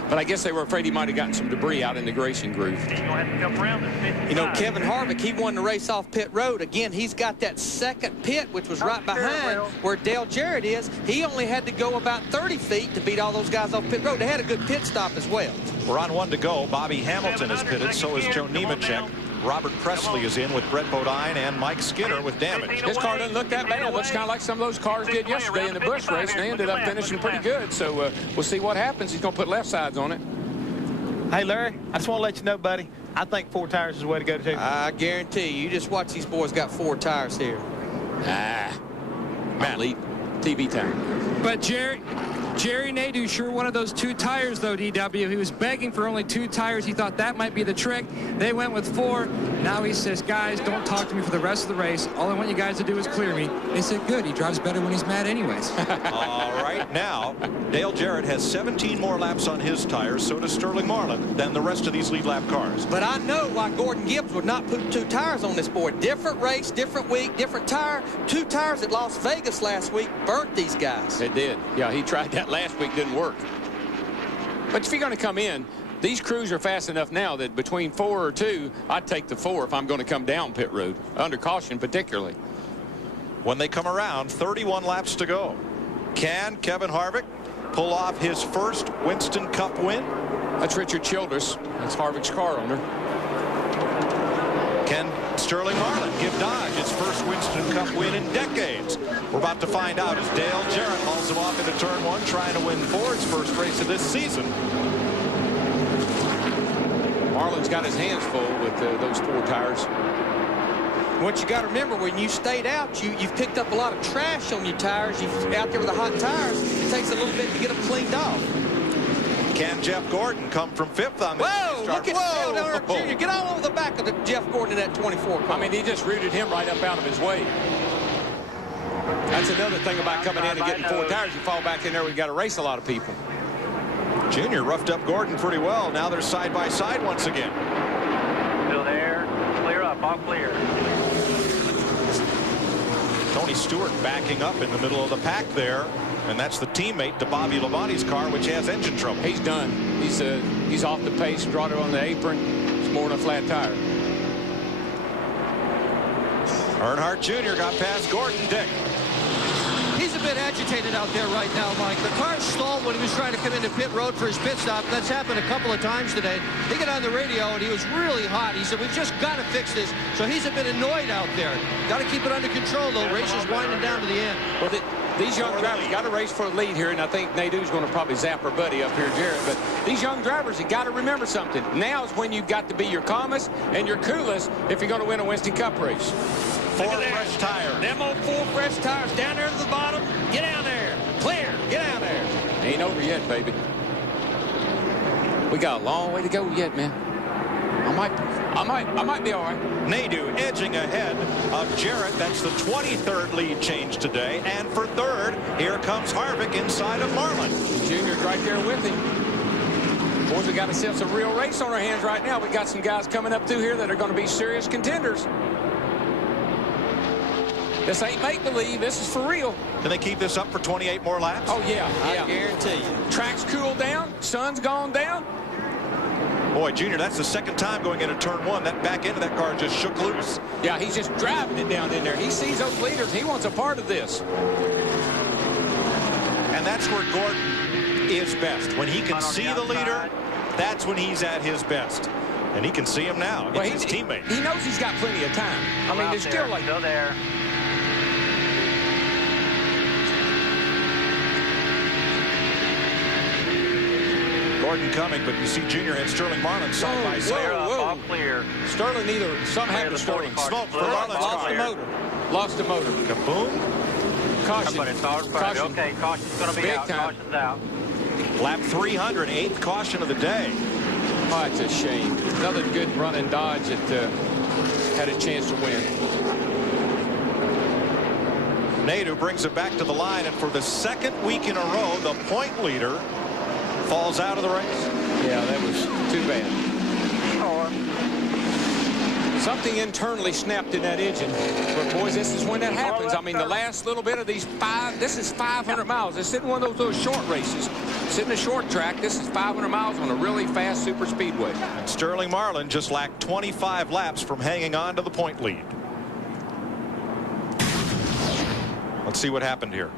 But I guess they were afraid he might have gotten some debris out in the racing groove. You know, Kevin Harvick, he won the race off pit road. Again, he's got that second pit, which was right behind where Dale Jarrett is. He only had to go about 30 feet to beat all those guys off pit road. They had a good pit stop as well. We're on 1 to go. Bobby Hamilton is pitted. So is Joe Nemechek. Robert Presley is in with Brett Bodine and Mike Skinner with damage. His car doesn't look that bad. It looks kind of like some of those cars did yesterday in the Busch race, and they ended up finishing pretty good. So we'll see what happens. He's going to put left sides on it. Hey, Larry, I just want to let you know, buddy, I think 4 tires is the way to go, too. I guarantee you. You just watch these boys got 4 tires here. Matt Lee, TV time. But Jerry Nadeau sure wanted those 2 tires, though, DW. He was begging for only 2 tires. He thought that might be the trick. They went with 4. Now he says, guys, don't talk to me for the rest of the race. All I want you guys to do is clear me. They said, good. He drives better when he's mad anyways. All right, now, Dale Jarrett has 17 more laps on his tires. So does Sterling Marlin than the rest of these lead lap cars. But I know why Gordon Gibbs would not put 2 tires on this boy. Different race, different week, different tire. 2 tires at Las Vegas last week burnt these guys. It did. Yeah, he tried that last week, didn't work. But if you're going to come in, these crews are fast enough now that between 4 or 2, I'd take the 4 if I'm going to come down pit road, under caution particularly. When they come around, 31 laps to go. Can Kevin Harvick pull off his first Winston Cup win? That's Richard Childress. That's Harvick's car owner. Can Sterling Marlin give Dodge its first Winston Cup win in decades? We're about to find out as Dale Jarrett hauls him off into turn 1, trying to win Ford's first race of this season. Marlin's got his hands full with those 4 tires. What you got to remember, when you stayed out, you've picked up a lot of trash on your tires. You're out there with the hot tires. It takes a little bit to get them cleaned off. Can Jeff Gordon come from 5th on this? Whoa, look at Dale Earnhardt Jr. Get all over the back of the Jeff Gordon in that 24 car. I mean, he just rooted him right up out of his way. That's another thing about coming in and getting 4 tires. You fall back in there, we've got to race a lot of people. Junior roughed up Gordon pretty well. Now they're side by side once again. Still there. Clear up. All clear. Tony Stewart backing up in the middle of the pack there. And that's the teammate to Bobby Labonte's car, which has engine trouble. He's done. He's off the pace, brought it on the apron. It's more than a flat tire. Earnhardt Jr. got past Gordon. Dick. He's a bit agitated out there right now, Mike. The car stalled when he was trying to come into pit road for his pit stop. That's happened a couple of times today. He got on the radio, and he was really hot. He said, we've just got to fix this. So he's a bit annoyed out there. Got to keep it under control, though. Race is winding down to the end. Well, these young drivers got to race for the lead here, and I think Nadeau's going to probably zap our buddy up here, Jarrett. But these young drivers, you got to remember something. Now is when you've got to be your calmest and your coolest if you're going to win a Winston Cup race. 4 fresh tires. Them old 4 fresh tires down there to the bottom. Get down there. Clear. Get down there. Ain't over yet, baby. We got a long way to go yet, man. I might be all right. Nadeau edging ahead of Jarrett. That's the 23rd lead change today. And for 3rd, here comes Harvick inside of Marlin. Junior's right there with him. Boys, we got ourselves a real race on our hands right now. We got some guys coming up through here that are going to be serious contenders. This ain't make-believe. This is for real. Can they keep this up for 28 more laps? Oh, yeah. I guarantee you. Track's cooled down. Sun's gone down. Boy, Junior, that's the 2nd time going into turn 1. That back end of that car just shook loose. Yeah, he's just driving it down in there. He sees those leaders. He wants a part of this. And that's where Gordon is best. When he can see the leader, that's when he's at his best. And he can see him now. It's his teammate. He knows he's got plenty of time. I mean, there's still like... Still there. Gordon coming, but you see Junior and Sterling Marlin side by side. All clear. Sterling something happened to Sterling. Smoke for Marlin's car. Lost the motor. Kaboom. Caution. Caution. Okay, caution's going to be Big out. time. Caution's out. Lap 300, 8th caution of the day. Oh, it's a shame. Another good running Dodge that had a chance to win. Nadeau brings it back to the line, and for the 2nd week in a row, the point leader falls out of the race. Yeah, that was too bad. Something internally snapped in that engine. But, boys, this is when that happens. I mean, the last little bit of these this is 500 miles. This isn't one of those short races. It's in a short track. This is 500 miles on a really fast super speedway. And Sterling Marlin just lacked 25 laps from hanging on to the point lead. Let's see what happened here.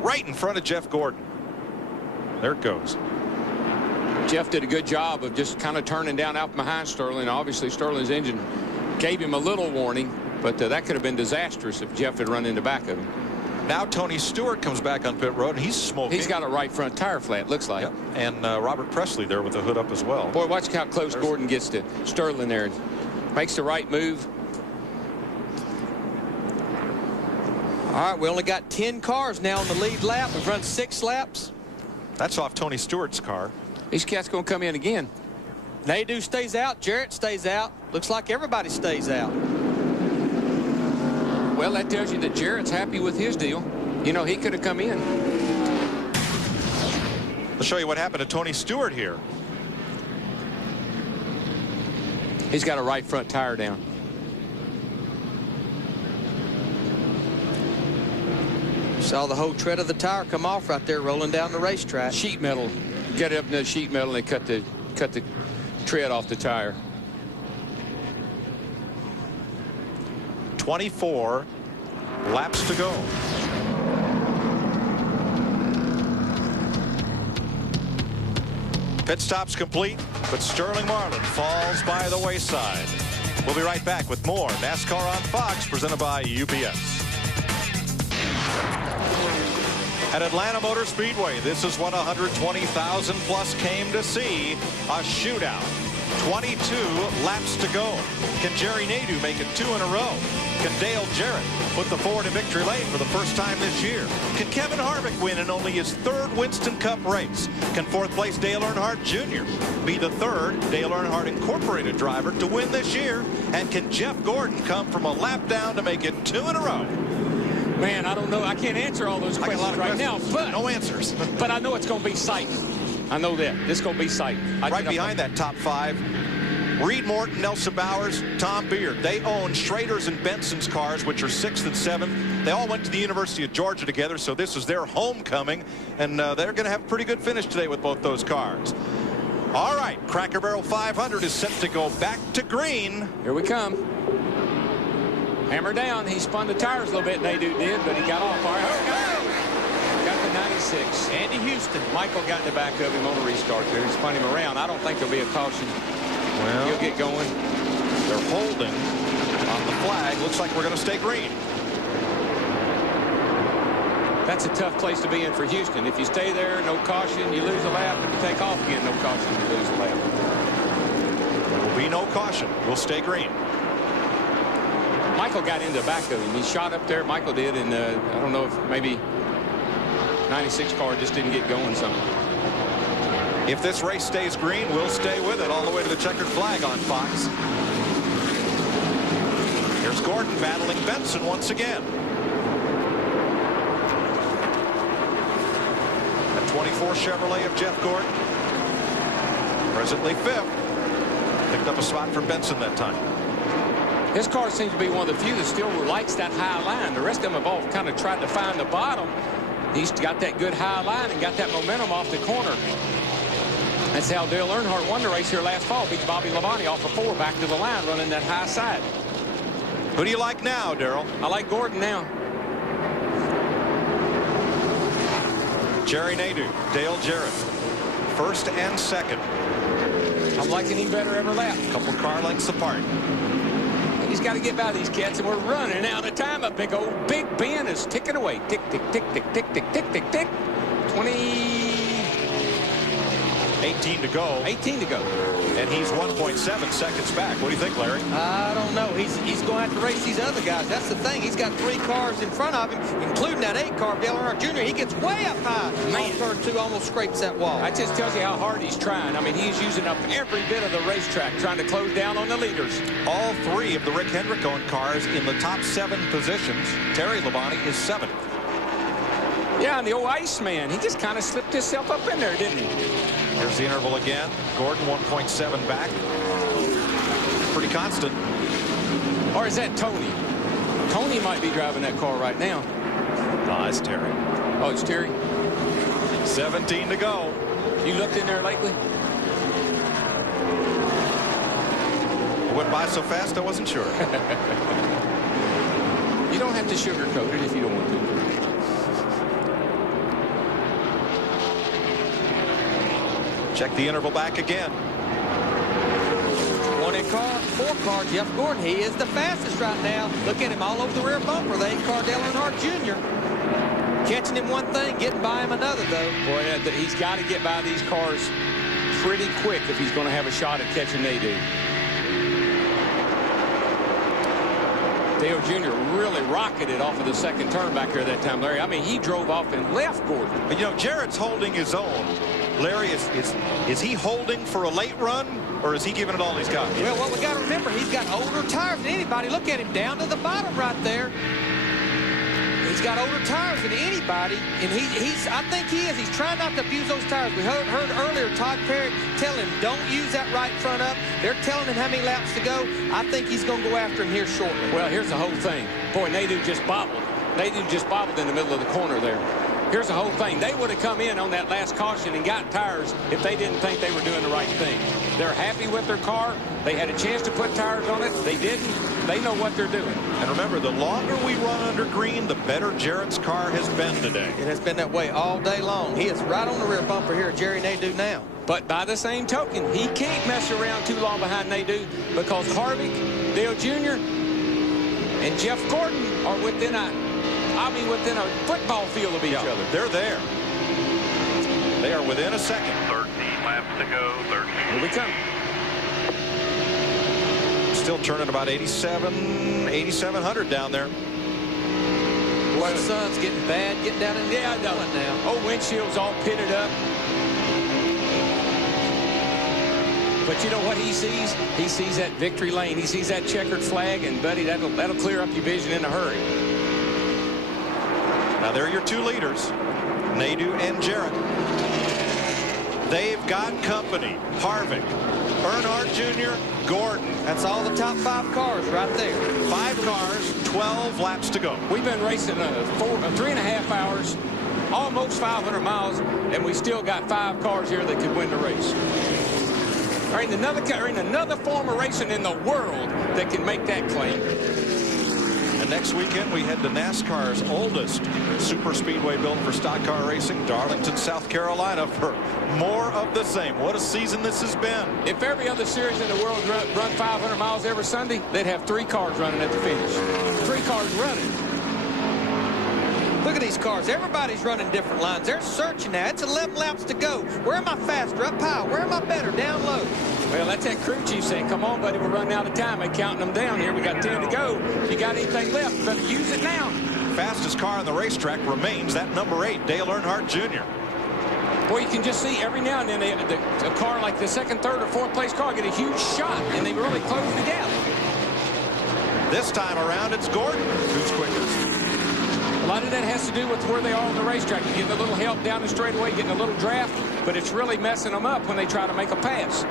Right in front of Jeff Gordon. There it goes. Jeff did a good job of just kind of turning down out behind Sterling. Obviously, Sterling's engine gave him a little warning, but that could have been disastrous if Jeff had run in the back of him. Now Tony Stewart comes back on pit road, and he's smoking. He's got a right front tire flat, looks like. Yep. And Robert Presley there with the hood up as well. Boy, watch how close Gordon gets to Sterling there. Makes the right move. All right, we only got 10 cars now on the lead lap. We've run 6 laps. That's off Tony Stewart's car. These cats going to come in again. Nadeau stays out. Jarrett stays out. Looks like everybody stays out. Well, that tells you that Jarrett's happy with his deal. You know, he could have come in. I'll show you what happened to Tony Stewart here. He's got a right front tire down. Saw the whole tread of the tire come off right there rolling down the racetrack. Sheet metal. Get up in the sheet metal and cut the tread off the tire. 24 laps to go. Pit stop's complete, but Sterling Marlin falls by the wayside. We'll be right back with more NASCAR on Fox, presented by UPS. At Atlanta Motor Speedway, this is what 120,000 plus came to see, a shootout. 22 laps to go. Can Jerry Nadeau make it 2 in a row? Can Dale Jarrett put the Ford in victory lane for the first time this year? Can Kevin Harvick win in only his 3rd Winston Cup race? Can 4th place Dale Earnhardt Jr. be the 3rd Dale Earnhardt Incorporated driver to win this year? And can Jeff Gordon come from a lap down to make it 2 in a row? Man, I don't know. I can't answer all those questions right now, but no answers. But I know it's going to be sight. I know that. This is going to be sight. Right behind that top 5, Reed Morton, Nelson Bowers, Tom Beard. They own Schrader's and Benson's cars, which are 6th and 7th. They all went to the University of Georgia together, so this is their homecoming, and they're going to have a pretty good finish today with both those cars. All right, Cracker Barrel 500 is set to go back to green. Here we come. Hammer down. He spun the tires a little bit, Nadeau did, but he got off. All right, got the 96. Andy Houston. Michael got in the back of him on a restart there. He spun him around. I don't think there'll be a caution. Well, he'll get going. They're holding on the flag. Looks like we're going to stay green. That's a tough place to be in for Houston. If you stay there, no caution, you lose a lap. If you take off again, no caution, you lose a lap. There will be no caution. We'll stay green. Michael got into the back of him. He shot up there. Michael did, and I don't know if maybe 96 car just didn't get going something. If this race stays green, we'll stay with it all the way to the checkered flag on Fox. Here's Gordon battling Benson once again. That 24 Chevrolet of Jeff Gordon. Presently 5th. Picked up a spot for Benson that time. His car seems to be one of the few that still likes that high line. The rest of them have all kind of tried to find the bottom. He's got that good high line and got that momentum off the corner. That's how Dale Earnhardt won the race here last fall. Beat Bobby Labonte off of 4 back to the line running that high side. Who do you like now, Darrell? I like Gordon now. Jerry Nadeau, Dale Jarrett, 1st and 2nd. I'm liking him better every lap. A couple car lengths apart. He's got to get by these cats, and we're running out of time. A big old Big Ben is ticking away. Tick, tick, tick, tick, tick, tick, tick, tick, tick. 18 to go. 18 to go. And he's 1.7 seconds back. What do you think, Larry? I don't know. He's going to have to race these other guys. That's the thing. He's got 3 cars in front of him, including that 8 car of Dale Earnhardt Jr. He gets way up high. Man. Turn 2 almost scrapes that wall. That just tells you how hard he's trying. I mean, he's using up every bit of the racetrack, trying to close down on the leaders. All 3 of the Rick Hendrick-owned cars in the top 7 positions. Terry Labonte is 7th. Yeah, and the old Iceman, he just kind of slipped himself up in there, didn't he? There's the interval again. Gordon 1.7 back. Pretty constant. Or is that Tony? Tony might be driving that car right now. No, it's Terry. Oh, it's Terry. 17 to go. You looked in there lately? It went by so fast I wasn't sure. You don't have to sugarcoat it if you don't want to. Check the interval back again. 1 car, 4 car, Jeff Gordon. He is the fastest right now. Look at him all over the rear bumper. The 8 car Dale Earnhardt Jr. Catching him one thing, getting by him another, though. Boy, he's got to get by these cars pretty quick if he's going to have a shot at catching Nadeau. Dale Jr. really rocketed off of the second turn back here that time, Larry. I mean, he drove off and left Gordon. But, you know, Jarrett's holding his own. Larry, is he holding for a late run, or is he giving it all he's got? Well, what we got to remember, he's got older tires than anybody. Look at him down to the bottom right there. He's got older tires than anybody, and I think he is. He's trying not to abuse those tires. We heard earlier Todd Perry tell him, don't use that right front up. They're telling him how many laps to go. I think he's going to go after him here shortly. Well, here's the whole thing. Boy, Nadeau just bobbled. Nadeau just bobbled in the middle of the corner there. Here's the whole thing. They would have come in on that last caution and got tires if they didn't think they were doing the right thing. They're happy with their car. They had a chance to put tires on it. They didn't. They know what they're doing. And remember, the longer we run under green, the better Jarrett's car has been today. It has been that way all day long. He is right on the rear bumper here, Jerry Nadeau now. But by the same token, he can't mess around too long behind Nadeau because Harvick, Dale Jr., and Jeff Gordon are within a football field of each other. They're there. They are within a second. 13 laps to go. 13. Here we come. Still turning about 8,700 down there. Boy, the sun's getting bad, getting down in the now. Old windshield's all pitted up. But you know what he sees? He sees that victory lane. He sees that checkered flag, and buddy, that'll clear up your vision in a hurry. Now they're your two leaders, Nadeau and Jarrett. They've got company. Harvick, Earnhardt Jr., Gordon. That's all the top 5 cars right there. 5 cars, 12 laps to go. We've been racing 3.5 hours, almost 500 miles, and we still got 5 cars here that could win the race. There ain't another form of racing in the world that can make that claim. And next weekend, we head to NASCAR's oldest super speedway built for stock car racing, Darlington, South Carolina, for more of the same. What a season this has been. If every other series in the world run 500 miles every Sunday, they'd have 3 cars running at the finish. 3 cars running. Look at these cars. Everybody's running different lines. They're searching now. It's 11 laps to go. Where am I faster? Up high. Where am I better? Down low. Well, that's that crew chief saying, come on, buddy, we're running out of time. They're counting them down here. We got 10 to go. If you got anything left, you better use it now. Fastest car on the racetrack remains that number 8, Dale Earnhardt Jr. Boy, you can just see every now and then a car like the 2nd, 3rd, or 4th place car get a huge shot, and they really close the gap. This time around, it's Gordon who's quickest. A lot of that has to do with where they are on the racetrack. You're getting a little help down the straightaway, getting a little draft, but it's really messing them up when they try to make a pass.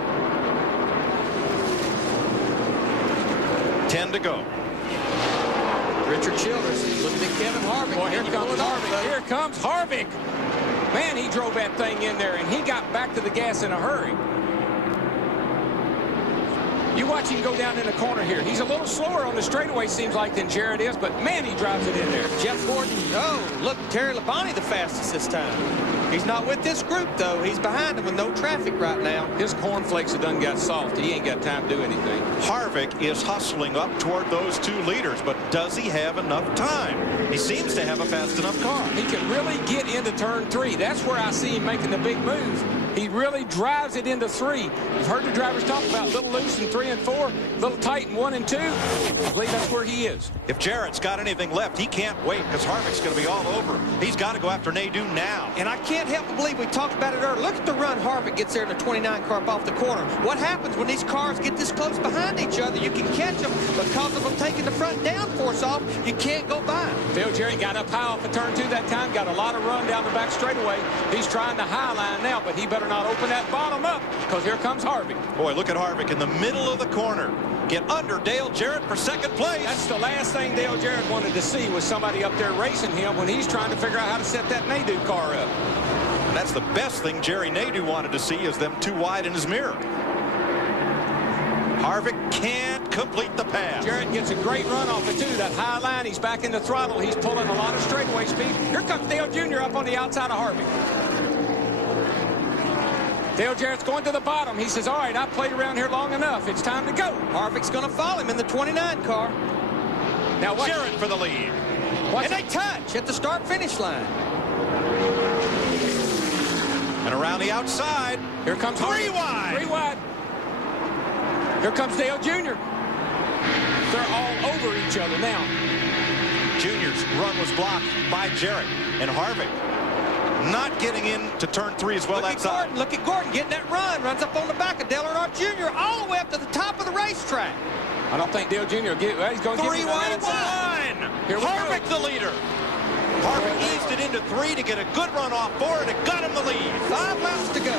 10 to go. Richard Childress looking at Kevin Harvick. Boy, here comes Harvick. Here comes Harvick. Man, he drove that thing in there, and he got back to the gas in a hurry. You watch him go down in the corner here. He's a little slower on the straightaway, seems like, than Jarrett is, but man, he drives it in there. Jeff Gordon, oh, look, Terry Labonte the fastest this time. He's not with this group, though. He's behind him with no traffic right now. His cornflakes have done got soft. He ain't got time to do anything. Harvick is hustling up toward those 2 leaders, but does he have enough time? He seems to have a fast enough car. He can really get into turn 3. That's where I see him making the big move. He really drives it into 3. You've heard the drivers talk about a little loose in 3 and 4, a little tight in 1 and 2. I believe that's where he is. If Jarrett's got anything left, he can't wait because Harvick's going to be all over him. He's got to go after Nadeau now. And I can't help but believe we talked about it earlier. Look at the run Harvick gets there in the 29 car up off the corner. What happens when these cars get this close behind each other? You can catch them because of them taking the front downforce off. You can't go by them. Dale Jarrett got up high off of turn 2 that time, got a lot of run down the back straightaway. He's trying the high line now, but he better not open that bottom up because here comes Harvick. Boy, look at Harvick in the middle of the corner. Get under Dale Jarrett for 2nd place. That's the last thing Dale Jarrett wanted to see was somebody up there racing him when he's trying to figure out how to set that Nadeau car up. And that's the best thing Jerry Nadeau wanted to see is them 2 wide in his mirror. Harvick can't complete the pass. Jarrett gets a great run off of 2. That high line, he's back in the throttle. He's pulling a lot of straightaway speed. Here comes Dale Jr. up on the outside of Harvick. Dale Jarrett's going to the bottom. He says, all right, I've played around here long enough. It's time to go. Harvick's going to follow him in the 29 car. Now Jarrett for the lead. And they touch at the start-finish line. And around the outside. Here comes Harvick. 3 wide. 3 wide. Here comes Dale Jr. They're all over each other now. Junior's run was blocked by Jarrett. And Harvick not getting into turn 3 as well. Look at Gordon getting that run. Runs up on the back of Dale Earnhardt Jr. all the way up to the top of the racetrack. I don't think Dale Jr. will get. Well, he's going to get 3 wide. Here we Harvick go. the leader. Harvick eased it into 3 to get a good run off 4, and it got him the lead. 5 laps to go.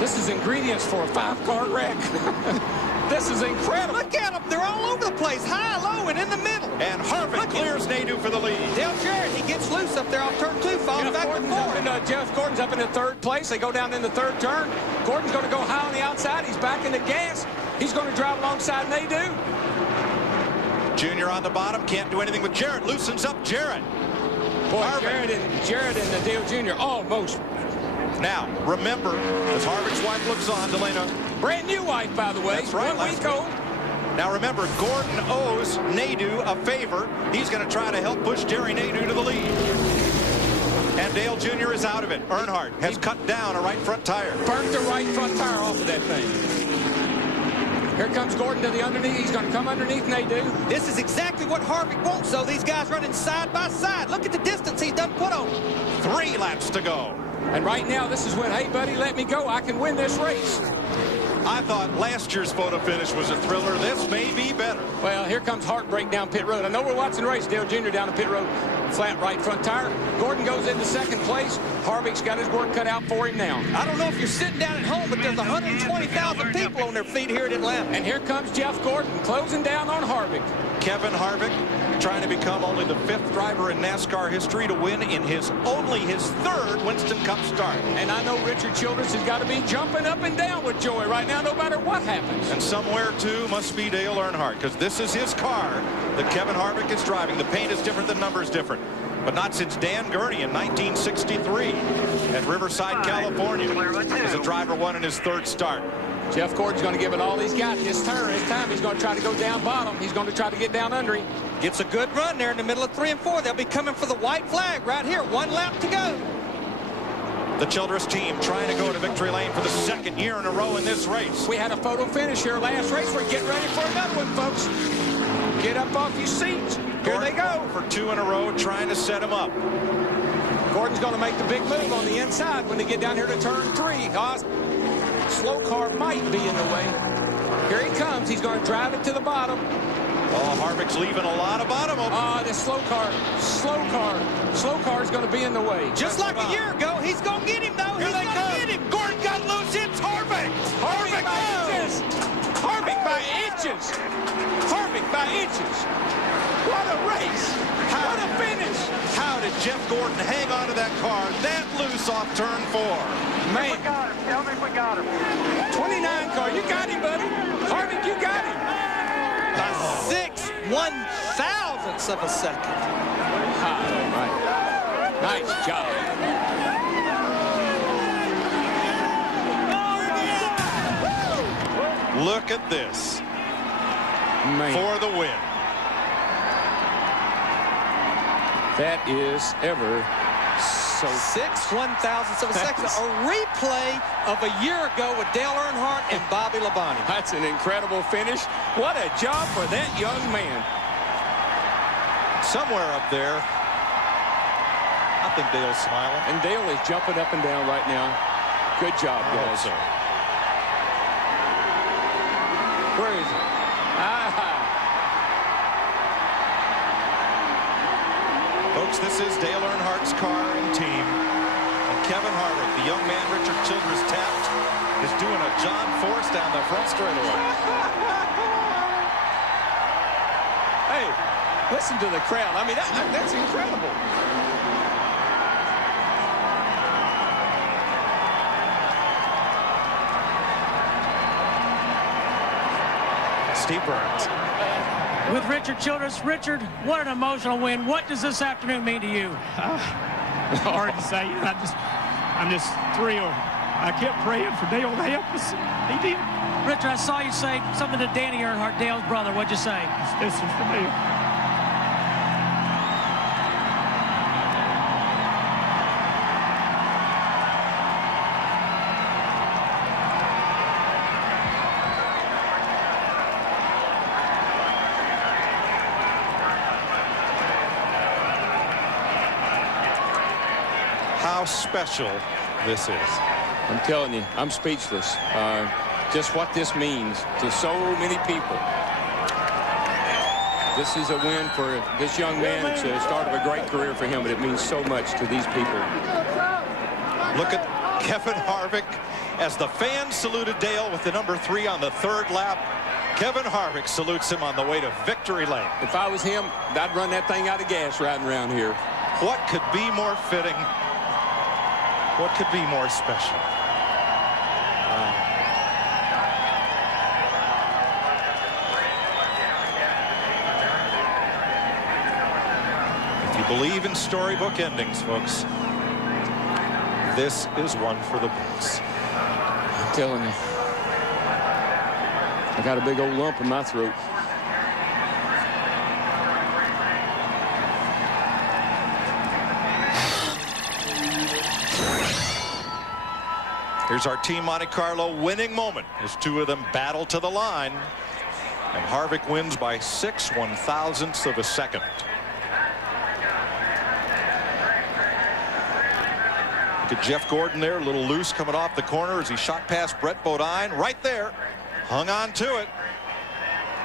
This is ingredients for a 5-car wreck. This is incredible. Look at them. They're all over the place, high, low, and in the middle. And Harvick clears Nadeau for the lead. Dale Jarrett, he gets loose up there off turn 2, falls back to 4. Jeff Gordon's up in the 3rd place. They go down in the 3rd turn. Gordon's going to go high on the outside. He's back in the gas. He's going to drive alongside Nadeau. Junior on the bottom, can't do anything with Jarrett. Loosens up Jarrett. Boy, Jarrett and Dale Jr. almost. Now, remember, as Harvick's wife looks on, Delana. Brand new wife, by the way. That's right. 1 week old. Now, remember, Gordon owes Nadeau a favor. He's going to try to help push Jerry Nadeau to the lead. And Dale Jr. is out of it. Earnhardt has cut down a right front tire. Burnt the right front tire off of that thing. Here comes Gordon to the underneath. He's going to come underneath Nadeau. This is exactly what Harvick wants, though. These guys running side by side. Look at the distance he's done put on. 3 laps to go. And right now, this is when, hey, buddy, let me go. I can win this race. I thought last year's photo finish was a thriller. This may be better. Well, here comes Heartbreak down pit road. I know we're watching the race. Dale Jr. down the pit road. Flat right front tire. Gordon goes into 2nd place. Harvick's got his work cut out for him now. I don't know if you're sitting down at home, but there's 120,000 people on their feet here at Atlanta. And here comes Jeff Gordon closing down on Harvick. Kevin Harvick trying to become only the 5th driver in NASCAR history to win in only his 3rd Winston Cup start. And I know Richard Childress has got to be jumping up and down with joy right now, no matter what happens. And somewhere, too, must be Dale Earnhardt, because this is his car that Kevin Harvick is driving. The paint is different, the number's different. But not since Dan Gurney in 1963 at Riverside, California, as a driver won in his 3rd start. Jeff Gordon's going to give it all he's got this turn. This time he's going to try to go down bottom. He's going to try to get down under him. Gets a good run there in the middle of 3 and 4. They'll be coming for the white flag right here. 1 lap to go. The Childress team trying to go to victory lane for the 2nd year in a row in this race. We had a photo finish here last race. We're getting ready for another one, folks. Get up off your seats. Here they go. For 2 in a row, trying to set him up. Gordon's going to make the big move on the inside when they get down here to turn 3. Slow car might be in the way. Here he comes. He's going to drive it to the bottom. Oh, Harvick's leaving a lot of bottom open. This slow car is going to be in the way. Just like a year ago, he's going to get him, though. Here he's going to get him. Gordon got loose. It's Harvick. Harvick by inches. Harvick by inches. Harvick by inches. What a race. What a finish. How did Jeff Gordon hang on to that car that loose off turn 4? Man. We got him. Tell me we got him. 29 car. You got him, buddy. Harvick, you got him. 6/1000ths of a second. All right. Nice job. Look at this. Man. For the win. That is ever so 6/1000ths of a second. A replay of a year ago with Dale Earnhardt and Bobby Labonte. That's an incredible finish. What a job for that young man. Somewhere up there, I think Dale's smiling. And Dale is jumping up and down right now. Good job, guys. So. Where is he? Folks, this is Dale Earnhardt's car and team. And Kevin Harvick, the young man Richard Childress tapped, is doing a John Force down the front straightaway. Hey, listen to the crowd. I mean, that's incredible. Steve Burns. With Richard Childress. Richard, what an emotional win. What does this afternoon mean to you? Hard to say. I'm just thrilled. I kept praying for Dale to help us. He did. Richard, I saw you say something to Danny Earnhardt, Dale's brother. What'd you say? This is for Dale. how special this is. I'm telling you, I'm speechless. Just what this means to so many people. This is a win for this young man. It's the start of a great career for him, but it means so much to these people. Look at Kevin Harvick as the fans saluted Dale with the number 3 on the 3rd lap. Kevin Harvick salutes him on the way to victory lane. If I was him, I'd run that thing out of gas riding around here. What could be more fitting? What could be more special? If you believe in storybook endings, folks, this is one for the books. I'm telling you. I got a big old lump in my throat. Here's our Team Monte Carlo winning moment as 2 of them battle to the line. And Harvick wins by 6/1000ths of a second. Look at Jeff Gordon there, a little loose coming off the corner as he shot past Brett Bodine. Right there. Hung on to it.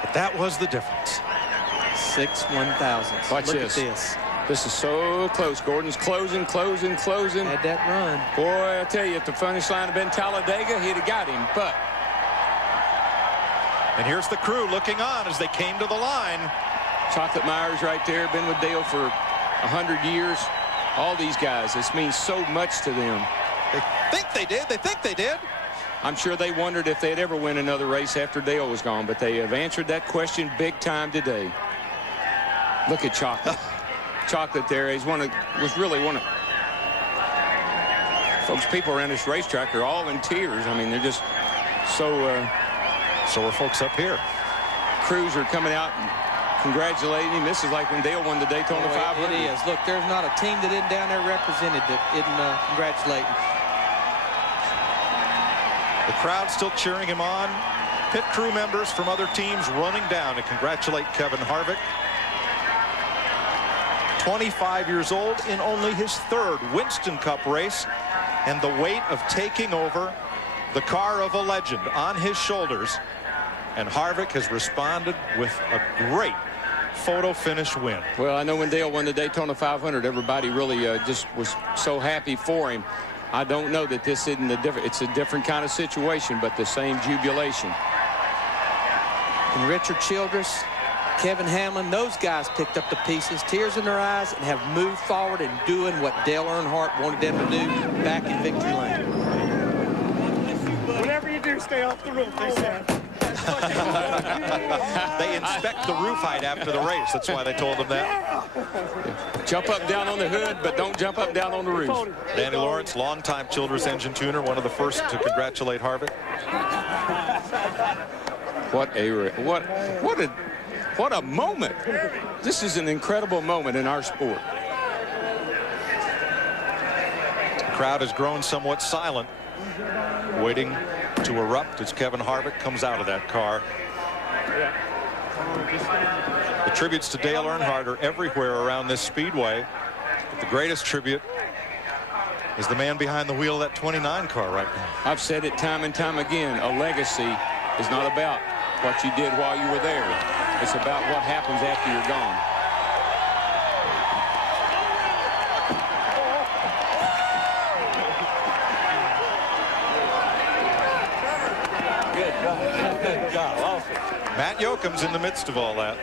But that was the difference. 6/1000ths. Watch Look this. at this. This is so close. Gordon's closing. Had that run. Boy, I tell you, if the finish line had been Talladega, he'd have got him. But. And here's the crew looking on as they came to the line. Chocolate Myers right there. Been with Dale for 100 years. All these guys. This means so much to them. They think they did. They think they did. I'm sure they wondered if they'd ever win another race after Dale was gone, but they have answered that question big time today. Look at Chocolate. Chocolate there. Was really one of folks. People around this racetrack are all in tears. I mean, they're just so. So are folks up here. Crews are coming out and congratulating him. This is like when Dale won the Daytona 500. It is. Look, there's not a team that isn't down there represented that isn't congratulating. The crowd still cheering him on. Pit crew members from other teams running down to congratulate Kevin Harvick. 25 years old in only his 3rd Winston Cup race, and the weight of taking over the car of a legend on his shoulders. And Harvick has responded with a great photo finish win. Well, I know when Dale won the Daytona 500, everybody really just was so happy for him. I don't know that this isn't it's a different kind of situation, but the same jubilation. And Richard Childress, Kevin Hamlin, those guys picked up the pieces, tears in their eyes, and have moved forward and doing what Dale Earnhardt wanted them to do back in victory lane. Whatever you do, stay off the roof, they said. They inspect the roof height after the race. That's why they told him that. Jump up down on the hood, but don't jump up down on the roof. Danny Lawrence, longtime Childress engine tuner, one of the first to congratulate Harvick. What a moment. This is an incredible moment in our sport. The crowd has grown somewhat silent, waiting to erupt as Kevin Harvick comes out of that car. The tributes to Dale Earnhardt are everywhere around this speedway, but the greatest tribute is the man behind the wheel of that 29 car right now. I've said it time and time again, a legacy is not about what you did while you were there. It's about what happens after you're gone. Good job. Awesome. Matt Yoakum's in the midst of all that.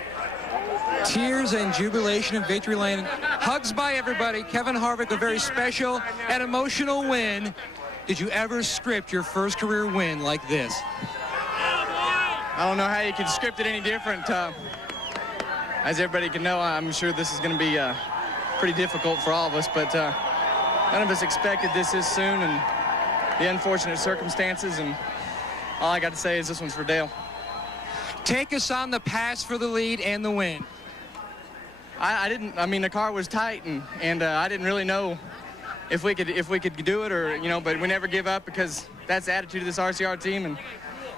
Tears and jubilation in victory lane. Hugs by everybody. Kevin Harvick, a very special and emotional win. Did you ever script your first career win like this? I don't know how you could script it any different. As everybody can know, I'm sure this is going to be pretty difficult for all of us, but none of us expected this soon, and the unfortunate circumstances, and all I got to say is this one's for Dale. Take us on the pass for the lead and the win. I mean, the car was tight, and I didn't really know if we could do it, or but we never give up, because that's the attitude of this RCR team, and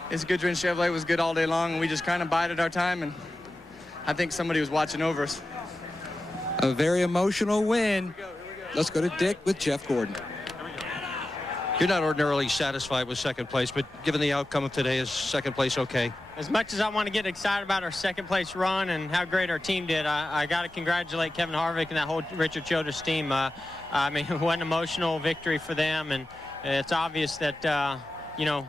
this Goodwin Chevrolet was good all day long, and we just kind of bided our time, and I think somebody was watching over us. A very emotional win. Let's go to Dick with Jeff Gordon. You're not ordinarily satisfied with second place, but given the outcome of today, is second place okay? As much as I want to get excited about our second place run and how great our team did, I got to congratulate Kevin Harvick and that whole Richard Childress team. I mean, what an emotional victory for them, and it's obvious that you know,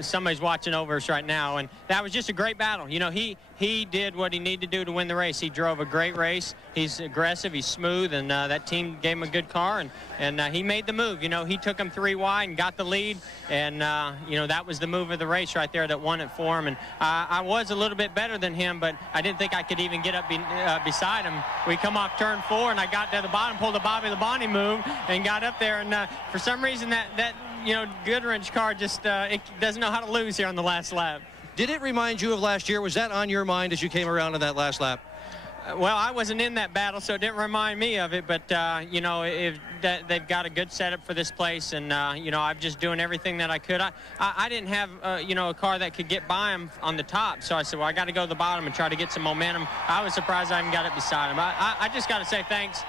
somebody's watching over us right now, and that was just a great battle. You know, he did what he needed to do to win the race. He drove a great race. He's aggressive, he's smooth, and that team gave him a good car, and he made the move. You know, he took him 3 wide and got the lead, and you know, that was the move of the race right there that won it for him. And I was a little bit better than him, but I didn't think I could even get up beside him. We come off turn 4, and I got to the bottom, pulled the Bobby Labonte move, and got up there, and for some reason that you know, Goodwrench car just it doesn't know how to lose here on the last lap. Did it remind you of last year? Was that on your mind as you came around in that last lap? Well, I wasn't in that battle, so it didn't remind me of it. But, you know, they've got a good setup for this place. And, you know, I'm just doing everything that I could. I didn't have, you know, a car that could get by him on the top. So I said, well, I got to go to the bottom and try to get some momentum. I was surprised I even got it beside him. I just got to say thanks,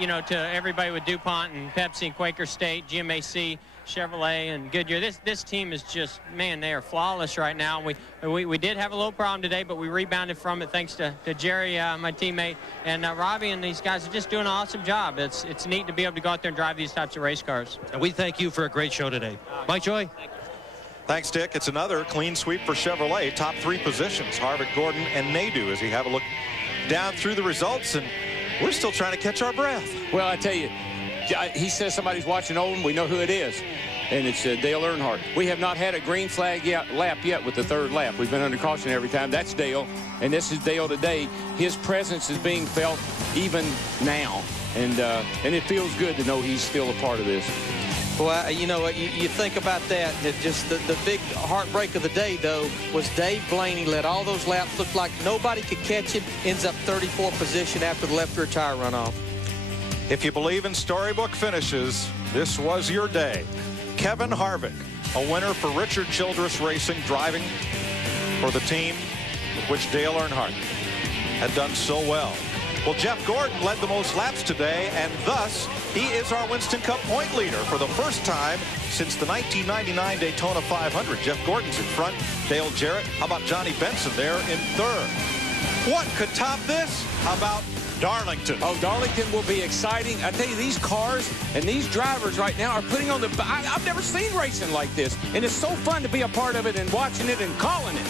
you know, to everybody with DuPont and Pepsi and Quaker State, GMAC, Chevrolet and Goodyear. This team is just, man, they are flawless right now. We did have a little problem today, but we rebounded from it thanks to Jerry, my teammate, and Robbie, and these guys are just doing an awesome job. It's neat to be able to go out there and drive these types of race cars. And we thank you for a great show today. Mike Joy. Thanks, Dick. It's another clean sweep for Chevrolet. Top 3 positions, Harvick, Gordon, and Nadeau, as you have a look down through the results, and we're still trying to catch our breath. Well, I tell you, he says somebody's watching Olin. We know who it is, and it's Dale Earnhardt. We have not had a green flag lap yet with the 3rd lap. We've been under caution every time. That's Dale, and this is Dale today. His presence is being felt even now, and it feels good to know he's still a part of this. Well, you know, you think about that. Just the big heartbreak of the day, though, was Dave Blaney led all those laps. Looked like nobody could catch him. Ends up 34th position after the left rear tire runoff. If you believe in storybook finishes, this was your day. Kevin Harvick, a winner for Richard Childress Racing, driving for the team with which Dale Earnhardt had done so well. Well, Jeff Gordon led the most laps today, and thus he is our Winston Cup point leader for the first time since the 1999 Daytona 500. Jeff Gordon's in front, Dale Jarrett. How about Johnny Benson there in 3rd? What could top this? How about Darlington? Oh, Darlington will be exciting. I tell you, these cars and these drivers right now are putting on the... I've never seen racing like this, and it's so fun to be a part of it and watching it and calling it.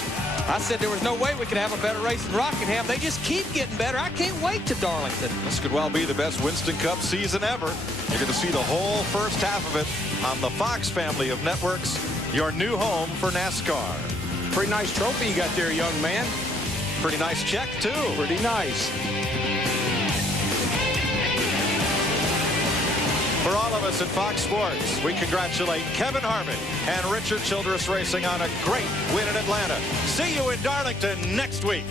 I said there was no way we could have a better race than Rockingham. They just keep getting better. I can't wait to Darlington. This could well be the best Winston Cup season ever. You're going to see the whole first half of it on the Fox family of networks, your new home for NASCAR. Pretty nice trophy you got there, young man. Pretty nice check, too. Pretty nice. For all of us at Fox Sports, we congratulate Kevin Harvick and Richard Childress Racing on a great win in Atlanta. See you in Darlington next week.